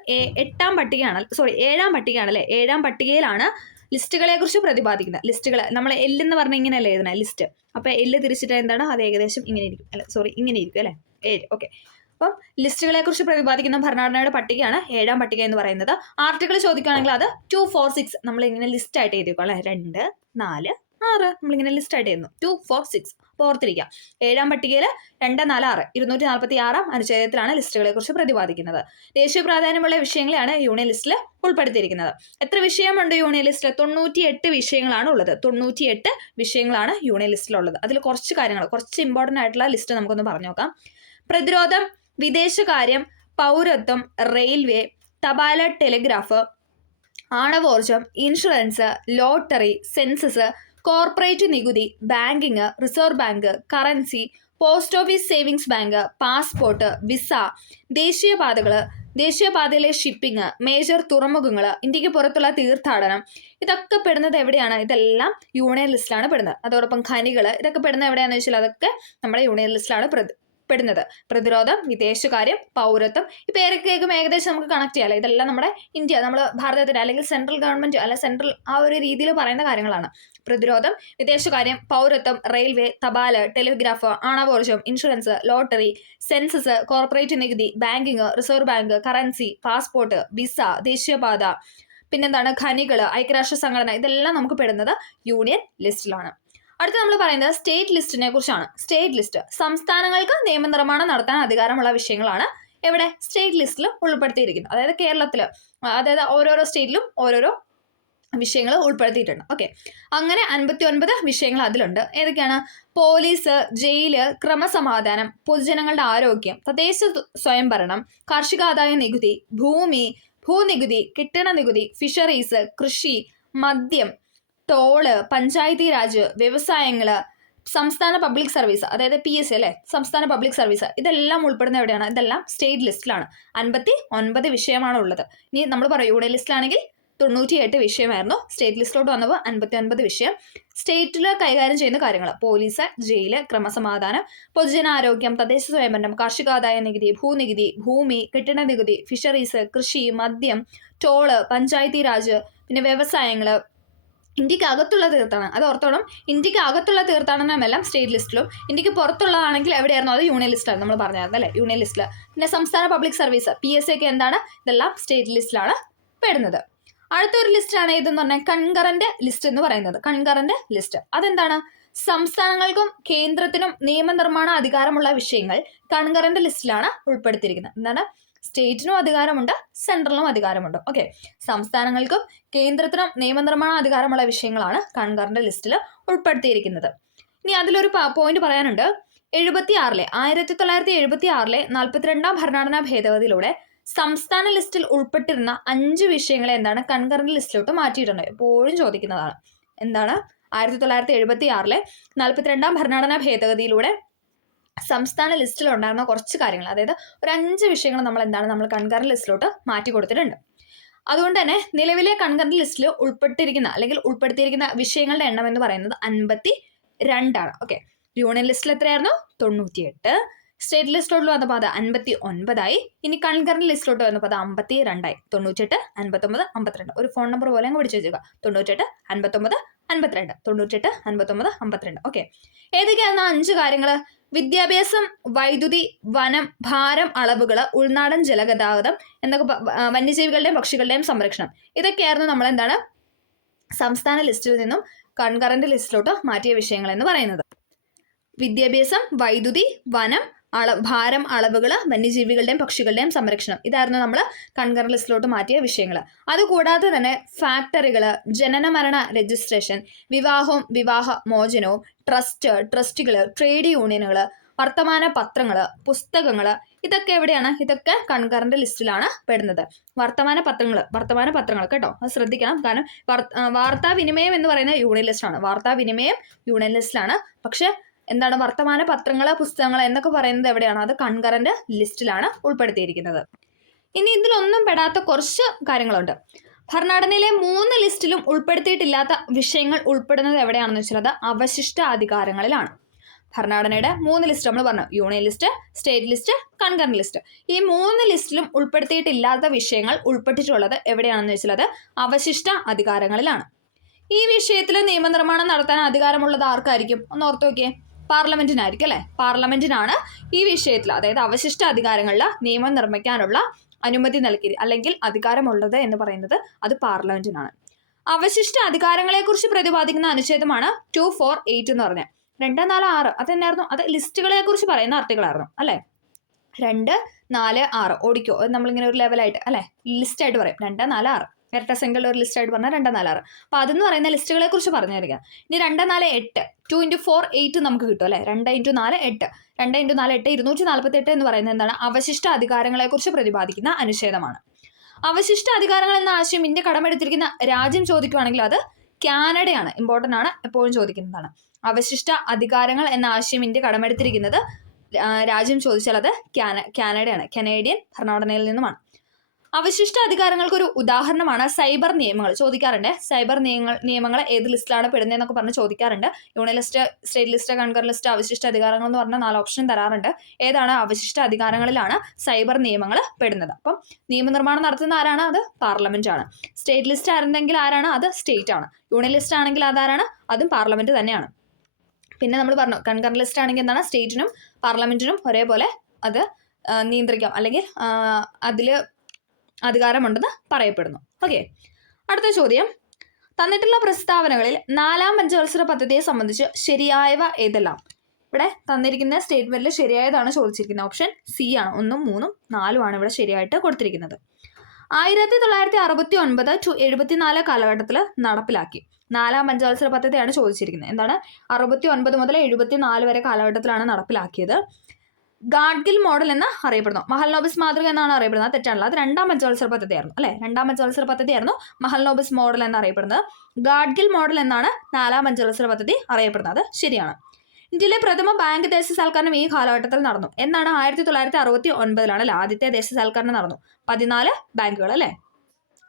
ഏഴാം പട്ടികയാണല്ലേ. 7ാം പട്ടികയിലാണ് ലിസ്റ്റുകളെ കുറിച്ച് പ്രതിപാദിക്കുന്നത്. ലിസ്റ്റുകൾ നമ്മൾ എന്ന് പറഞ്ഞ ഇങ്ങനെയല്ലേ എഴുതണേ ലിസ്റ്റ്. അപ്പോൾ തിരിച്ചിട്ട് എന്താണ് അത് ഏകദേശം ഇങ്ങനെ ഇരിക്കും. ഇങ്ങനെ ഇരിക്കും അല്ലേ. 7. ഓക്കെ. അപ്പം ലിസ്റ്റുകളെ കുറിച്ച് പ്രതിപാദിക്കുന്ന ഭരണഘടനയുടെ പട്ടികയാണ് 7ാം പട്ടിക എന്ന് പറയുന്നത്. ആർട്ടിക്കിൾ ചോദിക്കുകയാണെങ്കിൽ അത് 2, 4, 6 നമ്മൾ ഇങ്ങനെ ലിസ്റ്റ് ആയിട്ട് എഴുതിക്കോ അല്ലെ. 2, 4, 6 നമ്മളിങ്ങനെ ലിസ്റ്റ് ആയിട്ട് എഴുതുന്നു. 2, 4, 6 അപ്പോൾ ഓർത്തിരിക്കുക. 7ാം പട്ടികയിൽ 2, 4, 6 246 അനുച്ഛേദത്തിലാണ് ലിസ്റ്റുകളെ കുറിച്ച് പ്രതിപാദിക്കുന്നത്. ദേശീയ പ്രാധാന്യമുള്ള വിഷയങ്ങളെയാണ് യൂണിയൻ ലിസ്റ്റിൽ ഉൾപ്പെടുത്തിയിരിക്കുന്നത്. എത്ര വിഷയമുണ്ട് യൂണിയൻ ലിസ്റ്റിൽ? 98 വിഷയങ്ങളാണ് ഉള്ളത്. 98 വിഷയങ്ങളാണ് യൂണിയൻ ലിസ്റ്റിലുള്ളത്. അതിൽ കുറച്ച് കാര്യങ്ങൾ, കുറച്ച് ഇമ്പോർട്ടൻ്റ് ആയിട്ടുള്ള ലിസ്റ്റ് നമുക്കൊന്ന് പറഞ്ഞു നോക്കാം. പ്രതിരോധം, വിദേശകാര്യം, പൗരത്വം, റെയിൽവേ, തപാല ടെലിഗ്രാഫ്, ആണവോർജം, ഇൻഷുറൻസ്, ലോട്ടറി, സെൻസസ്, കോർപ്പറേറ്റ് നികുതി, banking, reserve bank, currency, post office savings bank, passport, visa, ദേശീയപാതയിലെ ഷിപ്പിംഗ്, മേജർ തുറമുഖങ്ങൾ, ഇന്ത്യക്ക് പുറത്തുള്ള തീർത്ഥാടനം, ഇതൊക്കെ പെടുന്നത് എവിടെയാണ്? ഇതെല്ലാം യൂണിയൻ ലിസ്റ്റിലാണ് പെടുന്നത്. അതോടൊപ്പം ഖനികൾ, ഇതൊക്കെ പെടുന്നത് എവിടെയാണെന്ന് വെച്ചാൽ അതൊക്കെ നമ്മുടെ യൂണിയൻ ലിസ്റ്റിലാണ് പെടുന്നത്. പ്രതിരോധം, വിദേശകാര്യം, പൗരത്വം, ഈ പേരൊക്കെ കേൾക്കുമ്പോൾ ഏകദേശം നമുക്ക് കണക്ട് ചെയ്യാമല്ലോ. ഇതെല്ലാം നമ്മുടെ ഇന്ത്യ, നമ്മൾ ഭാരതത്തിന്റെ അല്ലെങ്കിൽ സെൻട്രൽ ഗവൺമെന്റ് അല്ല സെൻട്രൽ ആ ഒരു രീതിയിൽ പറയുന്ന കാര്യങ്ങളാണ്. പ്രതിരോധം, വിദേശകാര്യം, പൗരത്വം, റെയിൽവേ, തപാല്, ടെലിഗ്രാഫ്, ആണവോർജം, ഇൻഷുറൻസ്, ലോട്ടറി, സെൻസസ്, കോർപ്പറേറ്റ് നികുതി, banking, reserve bank, currency, passport, visa, ദേശീയപാത, പിന്നെന്താണ് ഖനികൾ, ഐക്യരാഷ്ട്ര സംഘടന, ഇതെല്ലാം നമുക്ക് പെടുന്നത് യൂണിയൻ ലിസ്റ്റിലാണ്. അടുത്ത നമ്മൾ പറയുന്നത് സ്റ്റേറ്റ് ലിസ്റ്റിനെ കുറിച്ചാണ്. സ്റ്റേറ്റ് ലിസ്റ്റ് സംസ്ഥാനങ്ങൾക്ക് നിയമനിർമ്മാണം നടത്താൻ അധികാരമുള്ള വിഷയങ്ങളാണ് എവിടെ? സ്റ്റേറ്റ് ലിസ്റ്റിൽ ഉൾപ്പെടുത്തിയിരിക്കുന്നത്. അതായത് കേരളത്തിൽ, അതായത് ഓരോരോ സ്റ്റേറ്റിലും ഓരോരോ വിഷയങ്ങൾ ഉൾപ്പെടുത്തിയിട്ടുണ്ട്. ഓക്കെ. അങ്ങനെ 59 വിഷയങ്ങൾ അതിലുണ്ട്. ഏതൊക്കെയാണ്? പോലീസ്, ജയില്, ക്രമസമാധാനം, പൊതുജനങ്ങളുടെ ആരോഗ്യം, തദ്ദേശ സ്വയംഭരണം, കാർഷികാദായ നികുതി, ഭൂനികുതി, കെട്ടിട നികുതി, ഫിഷറീസ്, കൃഷി, മദ്യം, ടോള്, പഞ്ചായത്തി രാജ്, വ്യവസായങ്ങള്, സംസ്ഥാന പബ്ലിക് സർവീസ്, അതായത് PSC അല്ലെ, സംസ്ഥാന പബ്ലിക് സർവീസ്, ഇതെല്ലാം ഉൾപ്പെടുന്ന എവിടെയാണ്? ഇതെല്ലാം സ്റ്റേറ്റ് ലിസ്റ്റിലാണ്. 59 വിഷയമാണ് ഉള്ളത്. ഇനി നമ്മൾ പറയും യൂണിയൻ ലിസ്റ്റിലാണെങ്കിൽ 98 വിഷയമായിരുന്നു. സ്റ്റേറ്റ് ലിസ്റ്റിലോട്ട് വന്നപ്പോൾ 59 വിഷയം. സ്റ്റേറ്റിൽ കൈകാര്യം ചെയ്യുന്ന കാര്യങ്ങൾ: പോലീസ്, ജയില്, ക്രമസമാധാനം, പൊതുജനാരോഗ്യം, തദ്ദേശ സ്വയംഭരണം, കാർഷികാദായ നികുതി, ഭൂനികുതി, ഭൂമി, കെട്ടിട നികുതി, ഫിഷറീസ്, കൃഷി, മദ്യം, ടോള്, പഞ്ചായത്തി രാജ്, പിന്നെ വ്യവസായങ്ങള്, ഇന്ത്യക്ക് അകത്തുള്ള തീർത്ഥാടനം, അത് ഓർത്തോളം. ഇന്ത്യക്ക് അകത്തുള്ള തീർത്ഥാടനമെല്ലാം സ്റ്റേറ്റ് ലിസ്റ്റിലും, ഇന്ത്യക്ക് പുറത്തുള്ളതാണെങ്കിൽ എവിടെയായിരുന്നു? അത് യൂണിയൻ ലിസ്റ്റിലാണ്. നമ്മൾ പറഞ്ഞായിരുന്നു അല്ലേ, യൂണിയൻ ലിസ്റ്റിൽ. പിന്നെ സംസ്ഥാന പബ്ലിക് സർവീസ്, PSC ഒക്കെ എന്താണ്? ഇതെല്ലാം സ്റ്റേറ്റ് ലിസ്റ്റിലാണ് പെടുന്നത്. അടുത്തൊരു ലിസ്റ്റാണ് ഏതെന്ന് പറഞ്ഞാൽ കൺകറന്റ് ലിസ്റ്റ് എന്ന് പറയുന്നത്. കൺകറന്റ് ലിസ്റ്റ് അതെന്താണ്? സംസ്ഥാനങ്ങൾക്കും കേന്ദ്രത്തിനും നിയമനിർമ്മാണ അധികാരമുള്ള വിഷയങ്ങൾ കൺകറന്റ് ലിസ്റ്റിലാണ് ഉൾപ്പെടുത്തിയിരിക്കുന്നത്. എന്താണ്? സ്റ്റേറ്റിനും അധികാരമുണ്ട്, സെൻട്രലിനും അധികാരമുണ്ട്. ഓക്കെ. സംസ്ഥാനങ്ങൾക്കും കേന്ദ്രത്തിനും നിയമനിർമ്മാണ അധികാരമുള്ള വിഷയങ്ങളാണ് കൺകറന്റ് ലിസ്റ്റിൽ ഉൾപ്പെടുത്തിയിരിക്കുന്നത്. ഇനി അതിലൊരു പോയിന്റ് പറയാനുണ്ട്. 1976 42ാം ഭരണഘടനാ ഭേദഗതിയിലൂടെ സംസ്ഥാന ലിസ്റ്റിൽ ഉൾപ്പെട്ടിരുന്ന 5 വിഷയങ്ങളെ എന്താണ്? കൺകറന്റ് ലിസ്റ്റിലോട്ട് മാറ്റിയിട്ടുണ്ട്. എപ്പോഴും ചോദിക്കുന്നതാണ്. എന്താണ്? 1976 42ാം ഭരണഘടനാ ഭേദഗതിയിലൂടെ സംസ്ഥാന ലിസ്റ്റിൽ ഉണ്ടായിരുന്ന കുറച്ച് കാര്യങ്ങൾ, അതായത് ഒരു 5 വിഷയങ്ങൾ നമ്മൾ കൺകറന്റ് ലിസ്റ്റിലോട്ട് മാറ്റി കൊടുത്തിട്ടുണ്ട്. അതുകൊണ്ട് തന്നെ നിലവിലെ കൺകറന്റ് ലിസ്റ്റിൽ ഉൾപ്പെടുത്തിയിരിക്കുന്ന വിഷയങ്ങളുടെ എണ്ണം എന്ന് പറയുന്നത് 52 ആണ്. ഓക്കെ. യൂണിയൻ ലിസ്റ്റിൽ എത്രയായിരുന്നു? 98. സ്റ്റേറ്റ് ലിസ്റ്റിലോട്ട് വന്നപ്പോൾ അത് 59 ഇനി കൺകറന്റ് ലിസ്റ്റിലോട്ട് വന്നപ്പോൾ അത് 52 98, 59, 52. ഒരു ഫോൺ നമ്പർ പോലെ അങ്ങ് പിടിച്ചു വെച്ചേക്കുക. 98, 59, 52. 98, 59, 52. ഓക്കെ. ഏതൊക്കെയാണ് 5 കാര്യങ്ങൾ? വിദ്യാഭ്യാസം, വൈദ്യുതി, വനം, ഭാരം, അളവുകള്, ഉൾനാടൻ ജലഗതാഗതം എന്നൊക്കെ, വന്യജീവികളുടെയും പക്ഷികളുടെയും സംരക്ഷണം, ഇതൊക്കെയായിരുന്നു നമ്മൾ എന്താണ് സംസ്ഥാന ലിസ്റ്റിൽ നിന്നും കൺകറന്റ് ലിസ്റ്റിലോട്ട് മാറ്റിയ വിഷയങ്ങൾ എന്ന് പറയുന്നത്. വിദ്യാഭ്യാസം, വൈദ്യുതി, വനം, ഭാരം, അളവുകൾ, വന്യജീവികളുടെയും പക്ഷികളുടെയും സംരക്ഷണം, ഇതായിരുന്നു നമ്മൾ കൺകറന്റ് ലിസ്റ്റിലോട്ട് മാറ്റിയ വിഷയങ്ങൾ. അതുകൂടാതെ തന്നെ ഫാക്ടറികൾ, ജനന മരണ രജിസ്ട്രേഷൻ, വിവാഹവും വിവാഹ മോചനവും, ട്രസ്റ്റുകൾ, ട്രേഡ് യൂണിയനുകൾ, വർത്തമാന പത്രങ്ങൾ, പുസ്തകങ്ങൾ, ഇതൊക്കെ എവിടെയാണ്? ഇതൊക്കെ കൺകറന്റ് ലിസ്റ്റിലാണ് പെടുന്നത്. വർത്തമാന പത്രങ്ങൾ കേട്ടോ, അത് ശ്രദ്ധിക്കണം. കാരണം വാർത്താവിനിമയം എന്ന് പറയുന്ന യൂണിയൻ ലിസ്റ്റാണ്. വാർത്താവിനിമയം യൂണിയൻ ലിസ്റ്റിലാണ്. പക്ഷെ എന്താണ് വർത്തമാന പത്രങ്ങൾ, പുസ്തകങ്ങൾ എന്നൊക്കെ പറയുന്നത് എവിടെയാണ്? അത് കൺകറന്റ് ലിസ്റ്റിലാണ് ഉൾപ്പെടുത്തിയിരിക്കുന്നത്. ഇനി ഇതിലൊന്നും പെടാത്ത കുറച്ച് കാര്യങ്ങളുണ്ട്. ഭരണഘടനയിലെ 3 ലിസ്റ്റിലും ഉൾപ്പെടുത്തിയിട്ടില്ലാത്ത വിഷയങ്ങൾ ഉൾപ്പെടുന്നത് എവിടെയാണെന്ന് വെച്ചാൽ അത് അവശിഷ്ട അധികാരങ്ങളിലാണ്. ഭരണഘടനയുടെ 3 ലിസ്റ്റ് നമ്മൾ പറഞ്ഞു: union list, state list, concurrent list. ഈ 3 ലിസ്റ്റിലും ഉൾപ്പെടുത്തിയിട്ടില്ലാത്ത വിഷയങ്ങൾ ഉൾപ്പെട്ടിട്ടുള്ളത് എവിടെയാണെന്ന് വെച്ചാൽ അത് അവശിഷ്ട അധികാരങ്ങളിലാണ്. ഈ വിഷയത്തിൽ നിയമനിർമ്മാണം നടത്താൻ അധികാരമുള്ളത് ആർക്കായിരിക്കും? ഒന്ന് ഓർത്തു നോക്കിയേ. പാർലമെന്റിനായിരിക്കും അല്ലെ? പാർലമെന്റിനാണ് ഈ വിഷയത്തിൽ, അതായത് അവശിഷ്ട അധികാരങ്ങളിൽ നിയമം നിർമ്മിക്കാനുള്ള അനുമതി നൽകി അല്ലെങ്കിൽ അധികാരമുള്ളത് എന്ന് പറയുന്നത് അത് പാർലമെന്റിനാണ്. അവശിഷ്ട അധികാരങ്ങളെക്കുറിച്ച് പ്രതിപാദിക്കുന്ന അനുച്ഛേദമാണ് 248 എന്ന് പറഞ്ഞത്. 2, 4, 6 അതെന്നായിരുന്നു? അത് ലിസ്റ്റുകളെ കുറിച്ച് പറയുന്ന ആർട്ടിക്കിളായിരുന്നു അല്ലെ? 2, 4, 6 ഓടിക്കോ, നമ്മളിങ്ങനെ ഒരു ലെവലായിട്ട് അല്ലെ ലിസ്റ്റായിട്ട് പറയും. 2, 4, 6 ഇരട്ട സംഖ്യയുള്ള ഒരു ലിസ്റ്റായിട്ട് പറഞ്ഞാൽ 2, 4, 6. അപ്പൊ അതെന്ന് പറയുന്ന ലിസ്റ്റുകളെ കുറിച്ച് പറഞ്ഞു തരിക. ഇനി 2, 4, 8 2 × 4 8 നമുക്ക് കിട്ടും അല്ലെ? 2 × 4 8 2 × 4 8 248 എന്ന് പറയുന്നത് എന്താണ്? അവശിഷ്ട അധികാരങ്ങളെ കുറിച്ച് പ്രതിപാദിക്കുന്ന അനുച്ഛേദമാണ്. അവശിഷ്ട അധികാരങ്ങൾ എന്ന ആശയം ഇന്ത്യ കടമെടുത്തിരിക്കുന്ന രാജ്യം ചോദിക്കുകയാണെങ്കിൽ അത് കാനഡയാണ്. ഇമ്പോർട്ടൻ്റ് ആണ്, എപ്പോഴും ചോദിക്കുന്നതാണ്. അവശിഷ്ട അധികാരങ്ങൾ എന്ന ആശയം ഇന്ത്യ കടമെടുത്തിരിക്കുന്നത് രാജ്യം ചോദിച്ചാൽ അത് കാനഡയാണ്. കനേഡിയൻ ഭരണഘടനയിൽ നിന്നുമാണ്. അവശിഷ്ട അധികാരങ്ങൾക്കൊരു ഉദാഹരണമാണ് സൈബർ നിയമങ്ങൾ. ചോദിക്കാറുണ്ട്, സൈബർ നിയമങ്ങൾ ഏത് ലിസ്റ്റിലാണ് പെടുന്നതെന്നൊക്കെ പറഞ്ഞ് ചോദിക്കാറുണ്ട്. Union list, state list, concurrent list, അവശിഷ്ട അധികാരങ്ങൾ എന്ന് പറഞ്ഞാൽ 4 ഓപ്ഷൻ തരാറുണ്ട്. ഏതാണ്? അവശിഷ്ട അധികാരങ്ങളിലാണ് സൈബർ നിയമങ്ങൾ പെടുന്നത്. അപ്പം നിയമനിർമ്മാണം നടത്തുന്ന ആരാണ്? അത് പാർലമെന്റ് ആണ്. സ്റ്റേറ്റ് ലിസ്റ്റ് ആയിരുന്നെങ്കിൽ ആരാണ്? അത് സ്റ്റേറ്റ് ആണ്. യൂണിയൻ ലിസ്റ്റ് ആണെങ്കിൽ അതാരാണ്? അതും പാർലമെന്റ് തന്നെയാണ്. പിന്നെ നമ്മൾ പറഞ്ഞു കൺകറന്റ് ലിസ്റ്റ് ആണെങ്കിൽ എന്താണ്? സ്റ്റേറ്റിനും പാർലമെന്റിനും ഒരേപോലെ അത് നിയന്ത്രിക്കാം, അല്ലെങ്കിൽ അതിൽ അധികാരമുണ്ടെന്ന് പറയപ്പെടുന്നു. ഓക്കെ, അടുത്ത ചോദ്യം. തന്നിട്ടുള്ള പ്രസ്താവനകളിൽ 4ാം പഞ്ചവത്സര പദ്ധതിയെ സംബന്ധിച്ച് ശരിയായവ ഏതെല്ലാം? ഇവിടെ തന്നിരിക്കുന്ന സ്റ്റേറ്റ്മെന്റിൽ ശരിയായതാണ് ചോദിച്ചിരിക്കുന്നത്. ഓപ്ഷൻ സി ആണ്. 1, 3, 4 ആണ് ഇവിടെ ശരിയായിട്ട് കൊടുത്തിരിക്കുന്നത്. 1969 to 74 കാലഘട്ടത്തിൽ നടപ്പിലാക്കി. 4ാം പഞ്ചവത്സര പദ്ധതിയാണ് ചോദിച്ചിരിക്കുന്നത്. എന്താണ്? 69 മുതൽ 74 വരെ കാലഘട്ടത്തിലാണ് നടപ്പിലാക്കിയത്. ഗാഡ്ഗിൽ മോഡൽ എന്ന് അറിയപ്പെടുന്നു. മഹൽനോബിസ് മാതൃക എന്നാണ് അറിയപ്പെടുന്നത്. തെറ്റാണല്ലോ. അത് 2ാം പഞ്ചവത്സര പദ്ധതിയായിരുന്നു അല്ലെ? 2ാം പഞ്ചവത്സര പദ്ധതിയായിരുന്നു മഹൽനോബിസ് മോഡൽ എന്നറിയപ്പെടുന്നത്. ഗാഡ്ഗിൽ മോഡൽ എന്നാണ് 4ാം പഞ്ചവത്സര പദ്ധതി അറിയപ്പെടുന്നത്. അത് ശരിയാണ്. ഇന്ത്യയിലെ പ്രഥമ ബാങ്ക് ദേശസാൽക്കരണം ഈ കാലഘട്ടത്തിൽ നടന്നു. എന്നാണ്? 1969 അല്ലെ ആദ്യത്തെ ദേശസാൽക്കരണം നടന്നു. 14 ബാങ്കുകൾ അല്ലെ?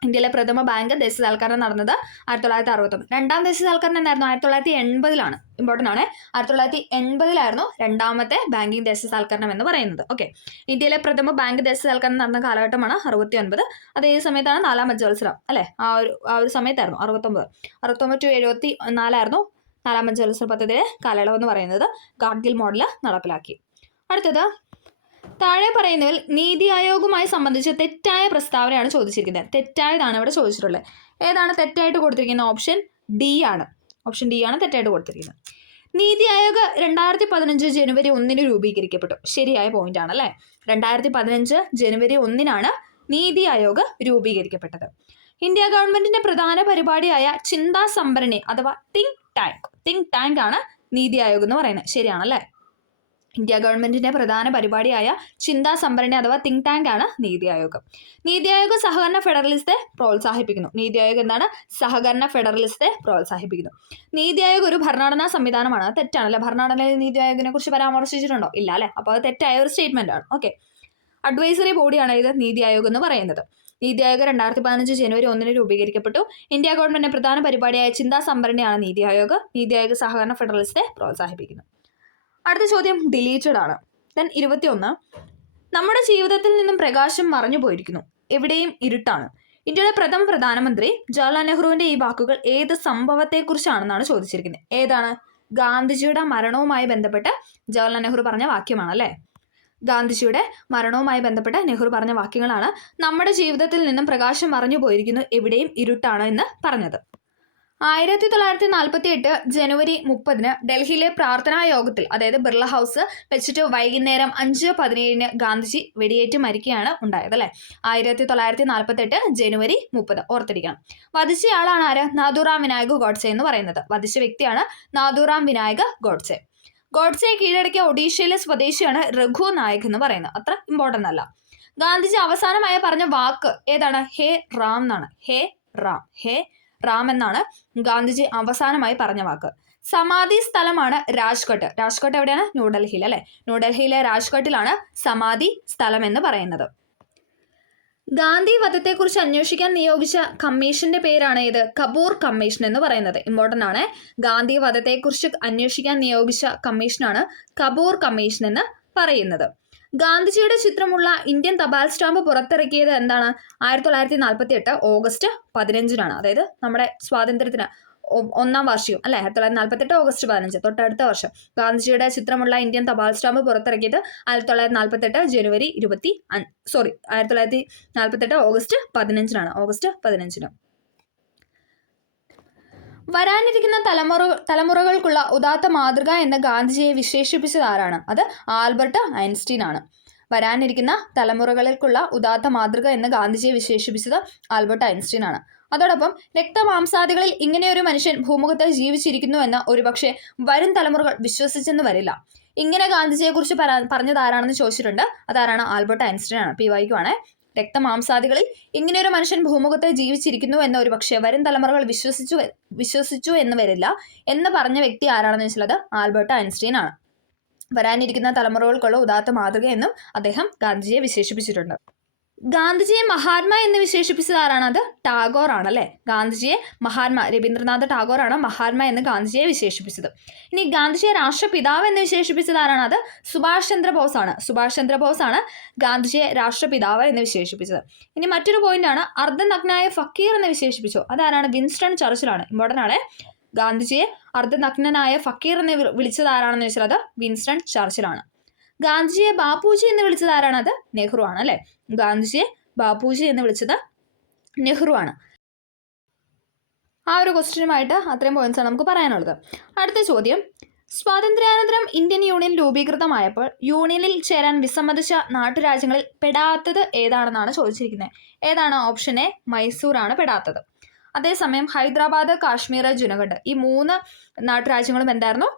ഇന്ത്യയിലെ പ്രഥമ ബാങ്ക് ദേശസാൽക്കരണം നടന്നത് 1969. 2ാം ദേശസാൽക്കരണം എന്നായിരുന്നു? 1980. ഇമ്പോർട്ടൻ്റ് ആണ്. 1980 രണ്ടാമത്തെ ബാങ്കിങ് ദേശസാൽക്കരണം എന്ന് പറയുന്നത്. ഓക്കെ, ഇന്ത്യയിലെ പ്രഥമ ബാങ്ക് ദേശസാൽക്കരണം നടന്ന കാലഘട്ടമാണ് 69. അത് ഏത് സമയത്താണ്? 4ാം പഞ്ചവത്സരം അല്ലെ? ആ ഒരു സമയത്തായിരുന്നു. 69 to 74 4ാം പഞ്ചവത്സര പദ്ധതിയുടെ കാലയളവ് എന്ന് പറയുന്നത്. ഗാഡ്ഗിൽ മോഡൽ നടപ്പിലാക്കി. അടുത്തത്, താഴെ പറയുന്നതിൽ നീതി ആയോഗുമായി സംബന്ധിച്ച് തെറ്റായ പ്രസ്താവനയാണ് ചോദിച്ചിരിക്കുന്നത്. തെറ്റായതാണ് ഇവിടെ ചോദിച്ചിട്ടുള്ളത്. ഏതാണ് തെറ്റായിട്ട് കൊടുത്തിരിക്കുന്നത്? ഓപ്ഷൻ ഡി ആണ്. ഓപ്ഷൻ ഡി ആണ് തെറ്റായിട്ട് കൊടുത്തിരിക്കുന്നത്. നീതി ആയോഗ് 2015 ജനുവരി 1 രൂപീകരിക്കപ്പെട്ടു. ശരിയായ പോയിന്റ് ആണ് അല്ലേ? 2015 ജനുവരി 1 നീതി ആയോഗ് രൂപീകരിക്കപ്പെട്ടത്. ഇന്ത്യ ഗവൺമെന്റിന്റെ പ്രധാന പരിപാടിയായ ചിന്താ സംഭരണി അഥവാ തിങ്ക് ടാങ്ക് ആണ് നീതി ആയോഗ് എന്ന് പറയുന്നത്. ശരിയാണല്ലേ? ഇന്ത്യ ഗവൺമെന്റിന്റെ പ്രധാന പരിപാടിയായ ചിന്താ സംഭരണി അഥവാ തിങ്ക് ടാങ്ക് ആണ് നീതി ആയോഗ്. നീതി ആയോഗ് സഹകരണ ഫെഡറലിസത്തെ പ്രോത്സാഹിപ്പിക്കുന്നു. നീതി ആയോഗ് എന്താണ്? സഹകരണ ഫെഡറലിസത്തെ പ്രോത്സാഹിപ്പിക്കുന്നു. നീതി ആയോഗ് ഒരു ഭരണഘടനാ സംവിധാനമാണ്. തെറ്റാണല്ലേ? ഭരണഘടനയിൽ നീതി ആയോഗിനെ കുറിച്ച് പരാമർശിച്ചിട്ടുണ്ടോ? ഇല്ല അല്ലെ? അപ്പോൾ അത് തെറ്റായ ഒരു സ്റ്റേറ്റ്മെന്റ് ആണ്. ഓക്കെ, അഡ്വൈസറി ബോഡിയാണ് ഇത് നീതി ആയോഗ് എന്ന് പറയുന്നത്. നീതി ആയോഗ് 2015 ജനുവരി 1 രൂപീകരിക്കപ്പെട്ടു. ഇന്ത്യ ഗവൺമെന്റിന്റെ പ്രധാന പരിപാടിയായ ചിന്താ സംഭരണിയാണ് നീതി ആയോഗ്. നീതി ആയോഗ് സഹകരണ ഫെഡറലിസത്തെ പ്രോത്സാഹിപ്പിക്കുന്നു. അടുത്ത ചോദ്യം ഡിലീറ്റഡ് ആണ്. ദെൻ 21. നമ്മുടെ ജീവിതത്തിൽ നിന്നും പ്രകാശം മറഞ്ഞു പോയിരിക്കുന്നു, എവിടെയും ഇരുട്ടാണ്. ഇന്ത്യയുടെ പ്രഥമ പ്രധാനമന്ത്രി ജവഹർലാൽ നെഹ്റുവിന്റെ ഈ വാക്കുകൾ ഏത് സംഭവത്തെക്കുറിച്ചാണെന്നാണ് ചോദിച്ചിരിക്കുന്നത്. ഏതാണ്? ഗാന്ധിജിയുടെ മരണവുമായി ബന്ധപ്പെട്ട് ജവഹർലാൽ നെഹ്റു പറഞ്ഞ വാക്യമാണ് അല്ലേ? ഗാന്ധിജിയുടെ മരണവുമായി ബന്ധപ്പെട്ട് നെഹ്റു പറഞ്ഞ വാക്യങ്ങളാണ് നമ്മുടെ ജീവിതത്തിൽ നിന്നും പ്രകാശം മറഞ്ഞു പോയിരിക്കുന്നു, എവിടെയും ഇരുട്ടാണ് എന്ന് പറഞ്ഞത്. 1948 ജനുവരി 30 ഡൽഹിയിലെ പ്രാർത്ഥനാ യോഗത്തിൽ, അതായത് ബിർള ഹൗസ് വെച്ചിട്ട് വൈകുന്നേരം 5:17 ഗാന്ധിജി വെടിയേറ്റ് മരിക്കുകയാണ് ഉണ്ടായത് അല്ലെ. 1948 ജനുവരി 30 ഓർത്തിരിക്കണം. വധിച്ചയാളാണ് ആര്? നാഥുറാം വിനായക് ഗോഡ്സെ എന്ന് പറയുന്നത്. വധിച്ച വ്യക്തിയാണ് നാഥുറാം വിനായക് ഗോഡ്സെ. ഗോഡ്സെ കീഴടക്കിയ ഒഡീഷയിലെ സ്വദേശിയാണ് രഘു നായക് എന്ന് പറയുന്നത്. അത്ര ഇമ്പോർട്ടൻ്റ് അല്ല. ഗാന്ധിജി അവസാനമായി പറഞ്ഞ വാക്ക് ഏതാണ്? ഹേ റാം എന്നാണ്. ഹേ റാം എന്നാണ് ഗാന്ധിജി അവസാനമായി പറഞ്ഞ വാക്ക്. സമാധി സ്ഥലമാണ് രാജ്ഘട്ട്. രാജ്ഘട്ട് എവിടെയാണ്? ന്യൂഡൽഹിയിൽ അല്ലെ. ന്യൂഡൽഹിയിലെ രാജ്ഘട്ടിലാണ് സമാധി സ്ഥലം എന്ന് പറയുന്നത്. ഗാന്ധി വധത്തെക്കുറിച്ച് അന്വേഷിക്കാൻ നിയോഗിച്ച കമ്മീഷന്റെ പേരാണ് ഇത്? കപൂർ കമ്മീഷൻ എന്ന് പറയുന്നത്. ഇമ്പോർട്ടൻ്റ് ആണ്. ഗാന്ധി വധത്തെക്കുറിച്ച് അന്വേഷിക്കാൻ നിയോഗിച്ച കമ്മീഷനാണ് കപൂർ കമ്മീഷൻ എന്ന് പറയുന്നത്. ഗാന്ധിജിയുടെ ചിത്രമുള്ള ഇന്ത്യൻ തപാൽ സ്റ്റാമ്പ് പുറത്തിറക്കിയത് എന്താണ്? 1948 ഓഗസ്റ്റ് 15 അതായത് നമ്മുടെ സ്വാതന്ത്ര്യത്തിന് 1ാം വാർഷികം അല്ലെ. 1948 ഓഗസ്റ്റ് 15, തൊട്ടടുത്ത വർഷം. ഗാന്ധിജിയുടെ ചിത്രമുള്ള ഇന്ത്യൻ തപാൽ സ്റ്റാമ്പ് പുറത്തിറക്കിയത് 1948 ജനുവരി 1948 ഓഗസ്റ്റ് 15 ഓഗസ്റ്റ് 15. വരാനിരിക്കുന്ന തലമുറകൾക്കുള്ള ഉദാത്ത മാതൃക എന്ന് ഗാന്ധിജിയെ വിശേഷിപ്പിച്ചത് ആരാണ്? അത് ആൽബർട്ട് ഐൻസ്റ്റീൻ ആണ്. വരാനിരിക്കുന്ന തലമുറകൾക്കുള്ള ഉദാത്ത മാതൃക എന്ന് ഗാന്ധിജിയെ വിശേഷിപ്പിച്ചത് ആൽബർട്ട് ഐൻസ്റ്റീൻ ആണ്. അതോടൊപ്പം രക്തമാംസാദികളിൽ ഇങ്ങനെയൊരു മനുഷ്യൻ ഭൂമുഖത്ത് ജീവിച്ചിരിക്കുന്നു എന്ന് ഒരുപക്ഷെ വരും തലമുറകൾ വിശ്വസിച്ചെന്ന് വരില്ല. ഇങ്ങനെ ഗാന്ധിജിയെക്കുറിച്ച് പറഞ്ഞത് ആരാണെന്ന് ചോദിച്ചിട്ടുണ്ട്. അതാരാണ്? ആൽബർട്ട് ഐൻസ്റ്റീൻ ആണ്. PYQ ആണ്. രക്തമാംസാദികളിൽ ഇങ്ങനെയൊരു മനുഷ്യൻ ഭൂമുഖത്ത് ജീവിച്ചിരിക്കുന്നു എന്ന് ഒരു പക്ഷേ വരും തലമുറകൾ വിശ്വസിച്ചു എന്ന് വരില്ല എന്ന് പറഞ്ഞ വ്യക്തി ആരാണെന്ന് വെച്ചാൽ ആൽബർട്ട് ഐൻസ്റ്റീൻ ആണ്. വരാനിരിക്കുന്ന തലമുറകൾക്കുള്ള ഉദാത്ത മാതൃക എന്നും അദ്ദേഹം ഗാന്ധിജിയെ വിശേഷിപ്പിച്ചിട്ടുണ്ട്. ഗാന്ധിജിയെ മഹാത്മാ എന്ന് വിശേഷിപ്പിച്ചത് ആരാണ്? അത് ടാഗോർ ആണ് അല്ലെ. ഗാന്ധിജിയെ മഹാത്മാ, രവീന്ദ്രനാഥ് ടാഗോർ ആണ് മഹാത്മാ എന്ന് ഗാന്ധിജിയെ വിശേഷിപ്പിച്ചത്. ഇനി ഗാന്ധിജിയെ രാഷ്ട്രപിതാവ് എന്ന് വിശേഷിപ്പിച്ചത് ആരാണ്? അത് സുഭാഷ് ചന്ദ്രബോസ് ആണ്. സുഭാഷ് ചന്ദ്രബോസ് ആണ് ഗാന്ധിജിയെ രാഷ്ട്രപിതാവ് എന്ന് വിശേഷിപ്പിച്ചത്. ഇനി മറ്റൊരു പോയിന്റ് ആണ്, അർദ്ധനഗ്നായ ഫക്കീർ എന്ന് വിശേഷിപ്പിച്ചു. അതാരാണ്? വിൻസ്റ്റൺ ചർച്ചിലാണ്. ഇമ്പോർട്ടൻ്റ് ആണ്. ഗാന്ധിജിയെ അർദ്ധനഗ്നനായ ഫക്കീർ എന്ന് വിളിച്ചത് ആരാണെന്ന് വെച്ചാൽ അത് വിൻസ്റ്റൺ ചർച്ചിലാണ്. ഗാന്ധിജിയെ ബാപ്പുജി എന്ന് വിളിച്ചത് ആരാണ്? അത് നെഹ്റു ആണ് അല്ലെ. ഗാന്ധിജിയെ ബാപ്പുജി എന്ന് വിളിച്ചത് നെഹ്റു ആണ്. ആ ഒരു ക്വസ്റ്റ്യനുമായിട്ട് അത്രയും പോയിന്റ്സ് ആണ് നമുക്ക് പറയാനുള്ളത്. അടുത്ത ചോദ്യം, സ്വാതന്ത്ര്യാനന്തരം ഇന്ത്യൻ യൂണിയൻ രൂപീകൃതമായപ്പോൾ യൂണിയനിൽ ചേരാൻ വിസമ്മതിച്ച നാട്ടുരാജ്യങ്ങളിൽ പെടാത്തത് ഏതാണെന്നാണ് ചോദിച്ചിരിക്കുന്നത്. ഏതാണ്? ഓപ്ഷൻ എ മൈസൂർ ആണ് പെടാത്തത്. അതേസമയം ഹൈദരാബാദ്, കാശ്മീർ, ജുനഗഡ് ഈ 3 നാട്ടുരാജ്യങ്ങളും എന്തായിരുന്നു?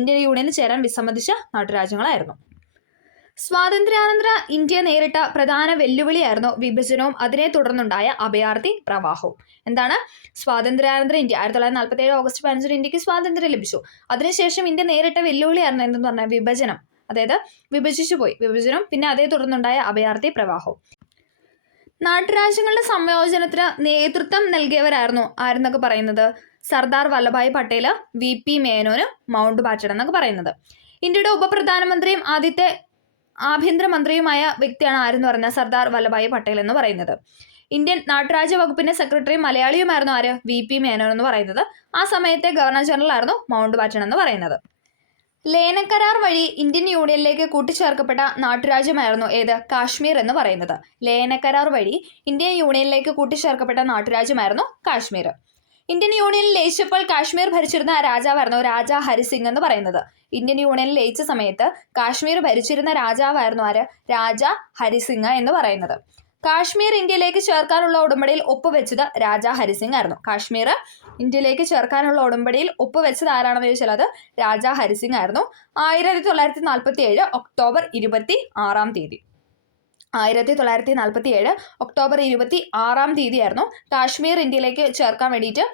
ഇന്ത്യൻ യൂണിയനിൽ ചേരാൻ വിസമ്മതിച്ച നാട്ടുരാജ്യങ്ങളായിരുന്നു. സ്വാതന്ത്ര്യാനന്തര ഇന്ത്യ നേരിട്ട പ്രധാന വെല്ലുവിളിയായിരുന്നു വിഭജനവും അതിനെ തുടർന്നുണ്ടായ അഭയാർത്ഥി പ്രവാഹവും. എന്താണ്? സ്വാതന്ത്ര്യാനന്തര ഇന്ത്യ 1947 ഓഗസ്റ്റ് 15 ഇന്ത്യക്ക് സ്വാതന്ത്ര്യം ലഭിച്ചു. അതിനുശേഷം ഇന്ത്യ നേരിട്ട വെല്ലുവിളിയായിരുന്നു എന്തെന്ന് പറഞ്ഞാൽ വിഭജനം. അതായത് വിഭജിച്ചു പോയി. വിഭജനം, പിന്നെ അതേ തുടർന്നുണ്ടായ അഭയാർത്ഥി പ്രവാഹവും. നാട്ടുരാജ്യങ്ങളുടെ സംയോജനത്തിന് നേതൃത്വം നൽകിയവരായിരുന്നു ആരെന്നൊക്കെ പറയുന്നത്? സർദാർ വല്ലഭായ് പട്ടേൽ, VP മേനോന്, മൗണ്ട് ബാറ്റൺ എന്നൊക്കെ പറയുന്നത്. ഇന്ത്യയുടെ ഉപപ്രധാനമന്ത്രിയും ആദ്യത്തെ ആഭ്യന്തരമന്ത്രിയുമായ വ്യക്തിയാണ് ആരെന്ന് പറഞ്ഞാൽ സർദാർ വല്ലഭായ് പട്ടേൽ എന്ന് പറയുന്നത്. ഇന്ത്യൻ നാട്ടുരാജ്യ വകുപ്പിന്റെ സെക്രട്ടറി മലയാളിയുമായിരുന്നു ആര്? VP മേനോൻ എന്ന് പറയുന്നത്. ആ സമയത്തെ ഗവർണർ ജനറൽ ആയിരുന്നു മൗണ്ട് ബാറ്റൺ എന്ന് പറയുന്നത്. ലയനക്കരാർ വഴി ഇന്ത്യൻ യൂണിയനിലേക്ക് കൂട്ടിച്ചേർക്കപ്പെട്ട നാട്ടുരാജ്യമായിരുന്നു ഏത്? കാശ്മീർ എന്ന് പറയുന്നത്. ലയനക്കരാർ വഴി ഇന്ത്യൻ യൂണിയനിലേക്ക് കൂട്ടിച്ചേർക്കപ്പെട്ട നാട്ടുരാജ്യമായിരുന്നു കാശ്മീർ. ഇന്ത്യൻ യൂണിയനിൽ ലയിച്ചപ്പോൾ കാശ്മീർ ഭരിച്ചിരുന്ന രാജാവായിരുന്നു രാജാ ഹരിസിംഗ് എന്ന് പറയുന്നത്. ഇന്ത്യൻ യൂണിയനിൽ ലയിച്ച സമയത്ത് കാശ്മീർ ഭരിച്ചിരുന്ന രാജാവായിരുന്നു ആര്? രാജാ ഹരിസിംഗ് എന്ന് പറയുന്നത്. കാശ്മീർ ഇന്ത്യയിലേക്ക് ചേർക്കാനുള്ള ഉടമ്പടിയിൽ ഒപ്പുവെച്ചത് രാജാ ഹരിസിംഗ് ആയിരുന്നു. കാശ്മീർ ഇന്ത്യയിലേക്ക് ചേർക്കാനുള്ള ഉടമ്പടിയിൽ ഒപ്പുവെച്ചത് ആരാണെന്ന് ചോദിച്ചാൽ അത് രാജാ ഹരിസിംഗ് ആയിരുന്നു. 1947 ഒക്ടോബർ 26 1947 ഒക്ടോബർ 26 ആയിരുന്നു കാശ്മീർ ഇന്ത്യയിലേക്ക് ചേർക്കാൻ വേണ്ടിയിട്ട്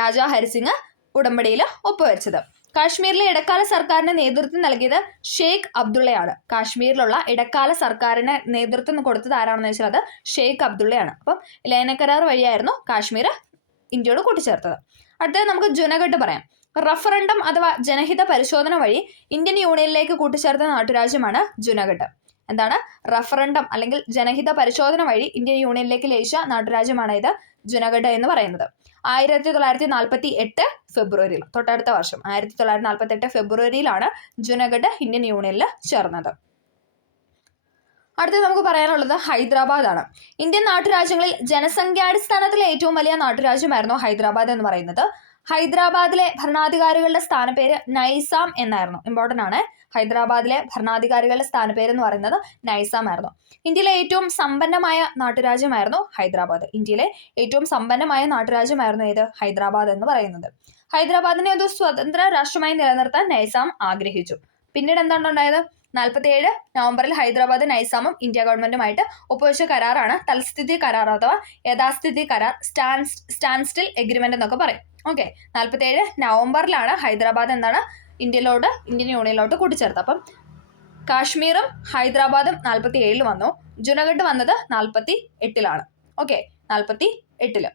രാജാ ഹരിസിംഗ് ഉടമ്പടിയിൽ ഒപ്പുവെച്ചത്. കാശ്മീരിലെ ഇടക്കാല സർക്കാരിന് നേതൃത്വം നൽകിയത് ഷെയ്ഖ് അബ്ദുള്ളയാണ്. കാശ്മീരിലുള്ള ഇടക്കാല സർക്കാരിന് നേതൃത്വം കൊടുത്തത് ആരാണെന്ന് വെച്ചാൽ അത് ഷെയ്ഖ് അബ്ദുള്ളയാണ്. അപ്പം ലയനക്കരാർ വഴിയായിരുന്നു കാശ്മീർ ഇന്ത്യയോട് കൂട്ടിച്ചേർത്തത്. അടുത്തത് നമുക്ക് ജുനഗഡ് പറയാം. റഫറണ്ടം അഥവാ ജനഹിത പരിശോധന വഴി ഇന്ത്യൻ യൂണിയനിലേക്ക് കൂട്ടിച്ചേർത്ത നാട്ടുരാജ്യമാണ് ജുനഗഡ്. എന്താണ്? റഫറണ്ടം അല്ലെങ്കിൽ ജനഹിത പരിശോധന വഴി ഇന്ത്യൻ യൂണിയനിലേക്ക് ലയിച്ച നാട്ടുരാജ്യമാണ് ഇത് ജുനഗഡ് എന്ന് പറയുന്നത്. 1948 ഫെബ്രുവരിയിൽ, തൊട്ടടുത്ത വർഷം 1948 ഫെബ്രുവരിയിലാണ് ജുനഗഡ് ഇന്ത്യൻ യൂണിയനിൽ ചേർന്നത്. അടുത്തത് നമുക്ക് പറയാനുള്ളത് ഹൈദരാബാദ് ആണ്. ഇന്ത്യൻ നാട്ടുരാജ്യങ്ങളിൽ ജനസംഖ്യാടിസ്ഥാനത്തിലെ ഏറ്റവും വലിയ നാട്ടുരാജ്യമായിരുന്നു ഹൈദരാബാദ് എന്ന് പറയുന്നത്. ഹൈദരാബാദിലെ ഭരണാധികാരികളുടെ സ്ഥാനപ്പേര് നൈസാം എന്നായിരുന്നു. ഇമ്പോർട്ടൻ്റ് ആണ്. ഹൈദരാബാദിലെ ഭരണാധികാരികളുടെ സ്ഥാനപ്പേര് എന്ന് പറയുന്നത് നൈസാം ആയിരുന്നു. ഇന്ത്യയിലെ ഏറ്റവും സമ്പന്നമായ നാട്ടുരാജ്യമായിരുന്നു ഹൈദരാബാദ്. ഇന്ത്യയിലെ ഏറ്റവും സമ്പന്നമായ നാട്ടുരാജ്യമായിരുന്നു ഏത്? ഹൈദരാബാദ് എന്ന് പറയുന്നത്. ഹൈദരാബാദിനെ ഒരു സ്വതന്ത്ര രാഷ്ട്രമായി നിലനിർത്താൻ നൈസാം ആഗ്രഹിച്ചു. പിന്നീട് എന്താണ് ഉണ്ടായത്? 47 നവംബറിൽ ഹൈദരാബാദ് നൈസാമും ഇന്ത്യ ഗവൺമെന്റുമായിട്ട് ഒപ്പുവെച്ച കരാറാണ് തൽസ്ഥിതി കരാർ അഥവാ യഥാസ്ഥിതി കരാർ, സ്റ്റാൻഡ് സ്റ്റിൽ എഗ്രിമെന്റ് എന്നൊക്കെ പറയും. ഓക്കെ, 47 നവംബറിലാണ് ഹൈദരാബാദ് എന്താണ് ഇന്ത്യൻ യൂണിയനിലോട്ട് കൂട്ടിച്ചേർത്തത്. അപ്പം കാശ്മീറും ഹൈദരാബാദും 47 വന്നു. ജുനഗഡ് വന്നത് 48 ഓക്കെ, 48.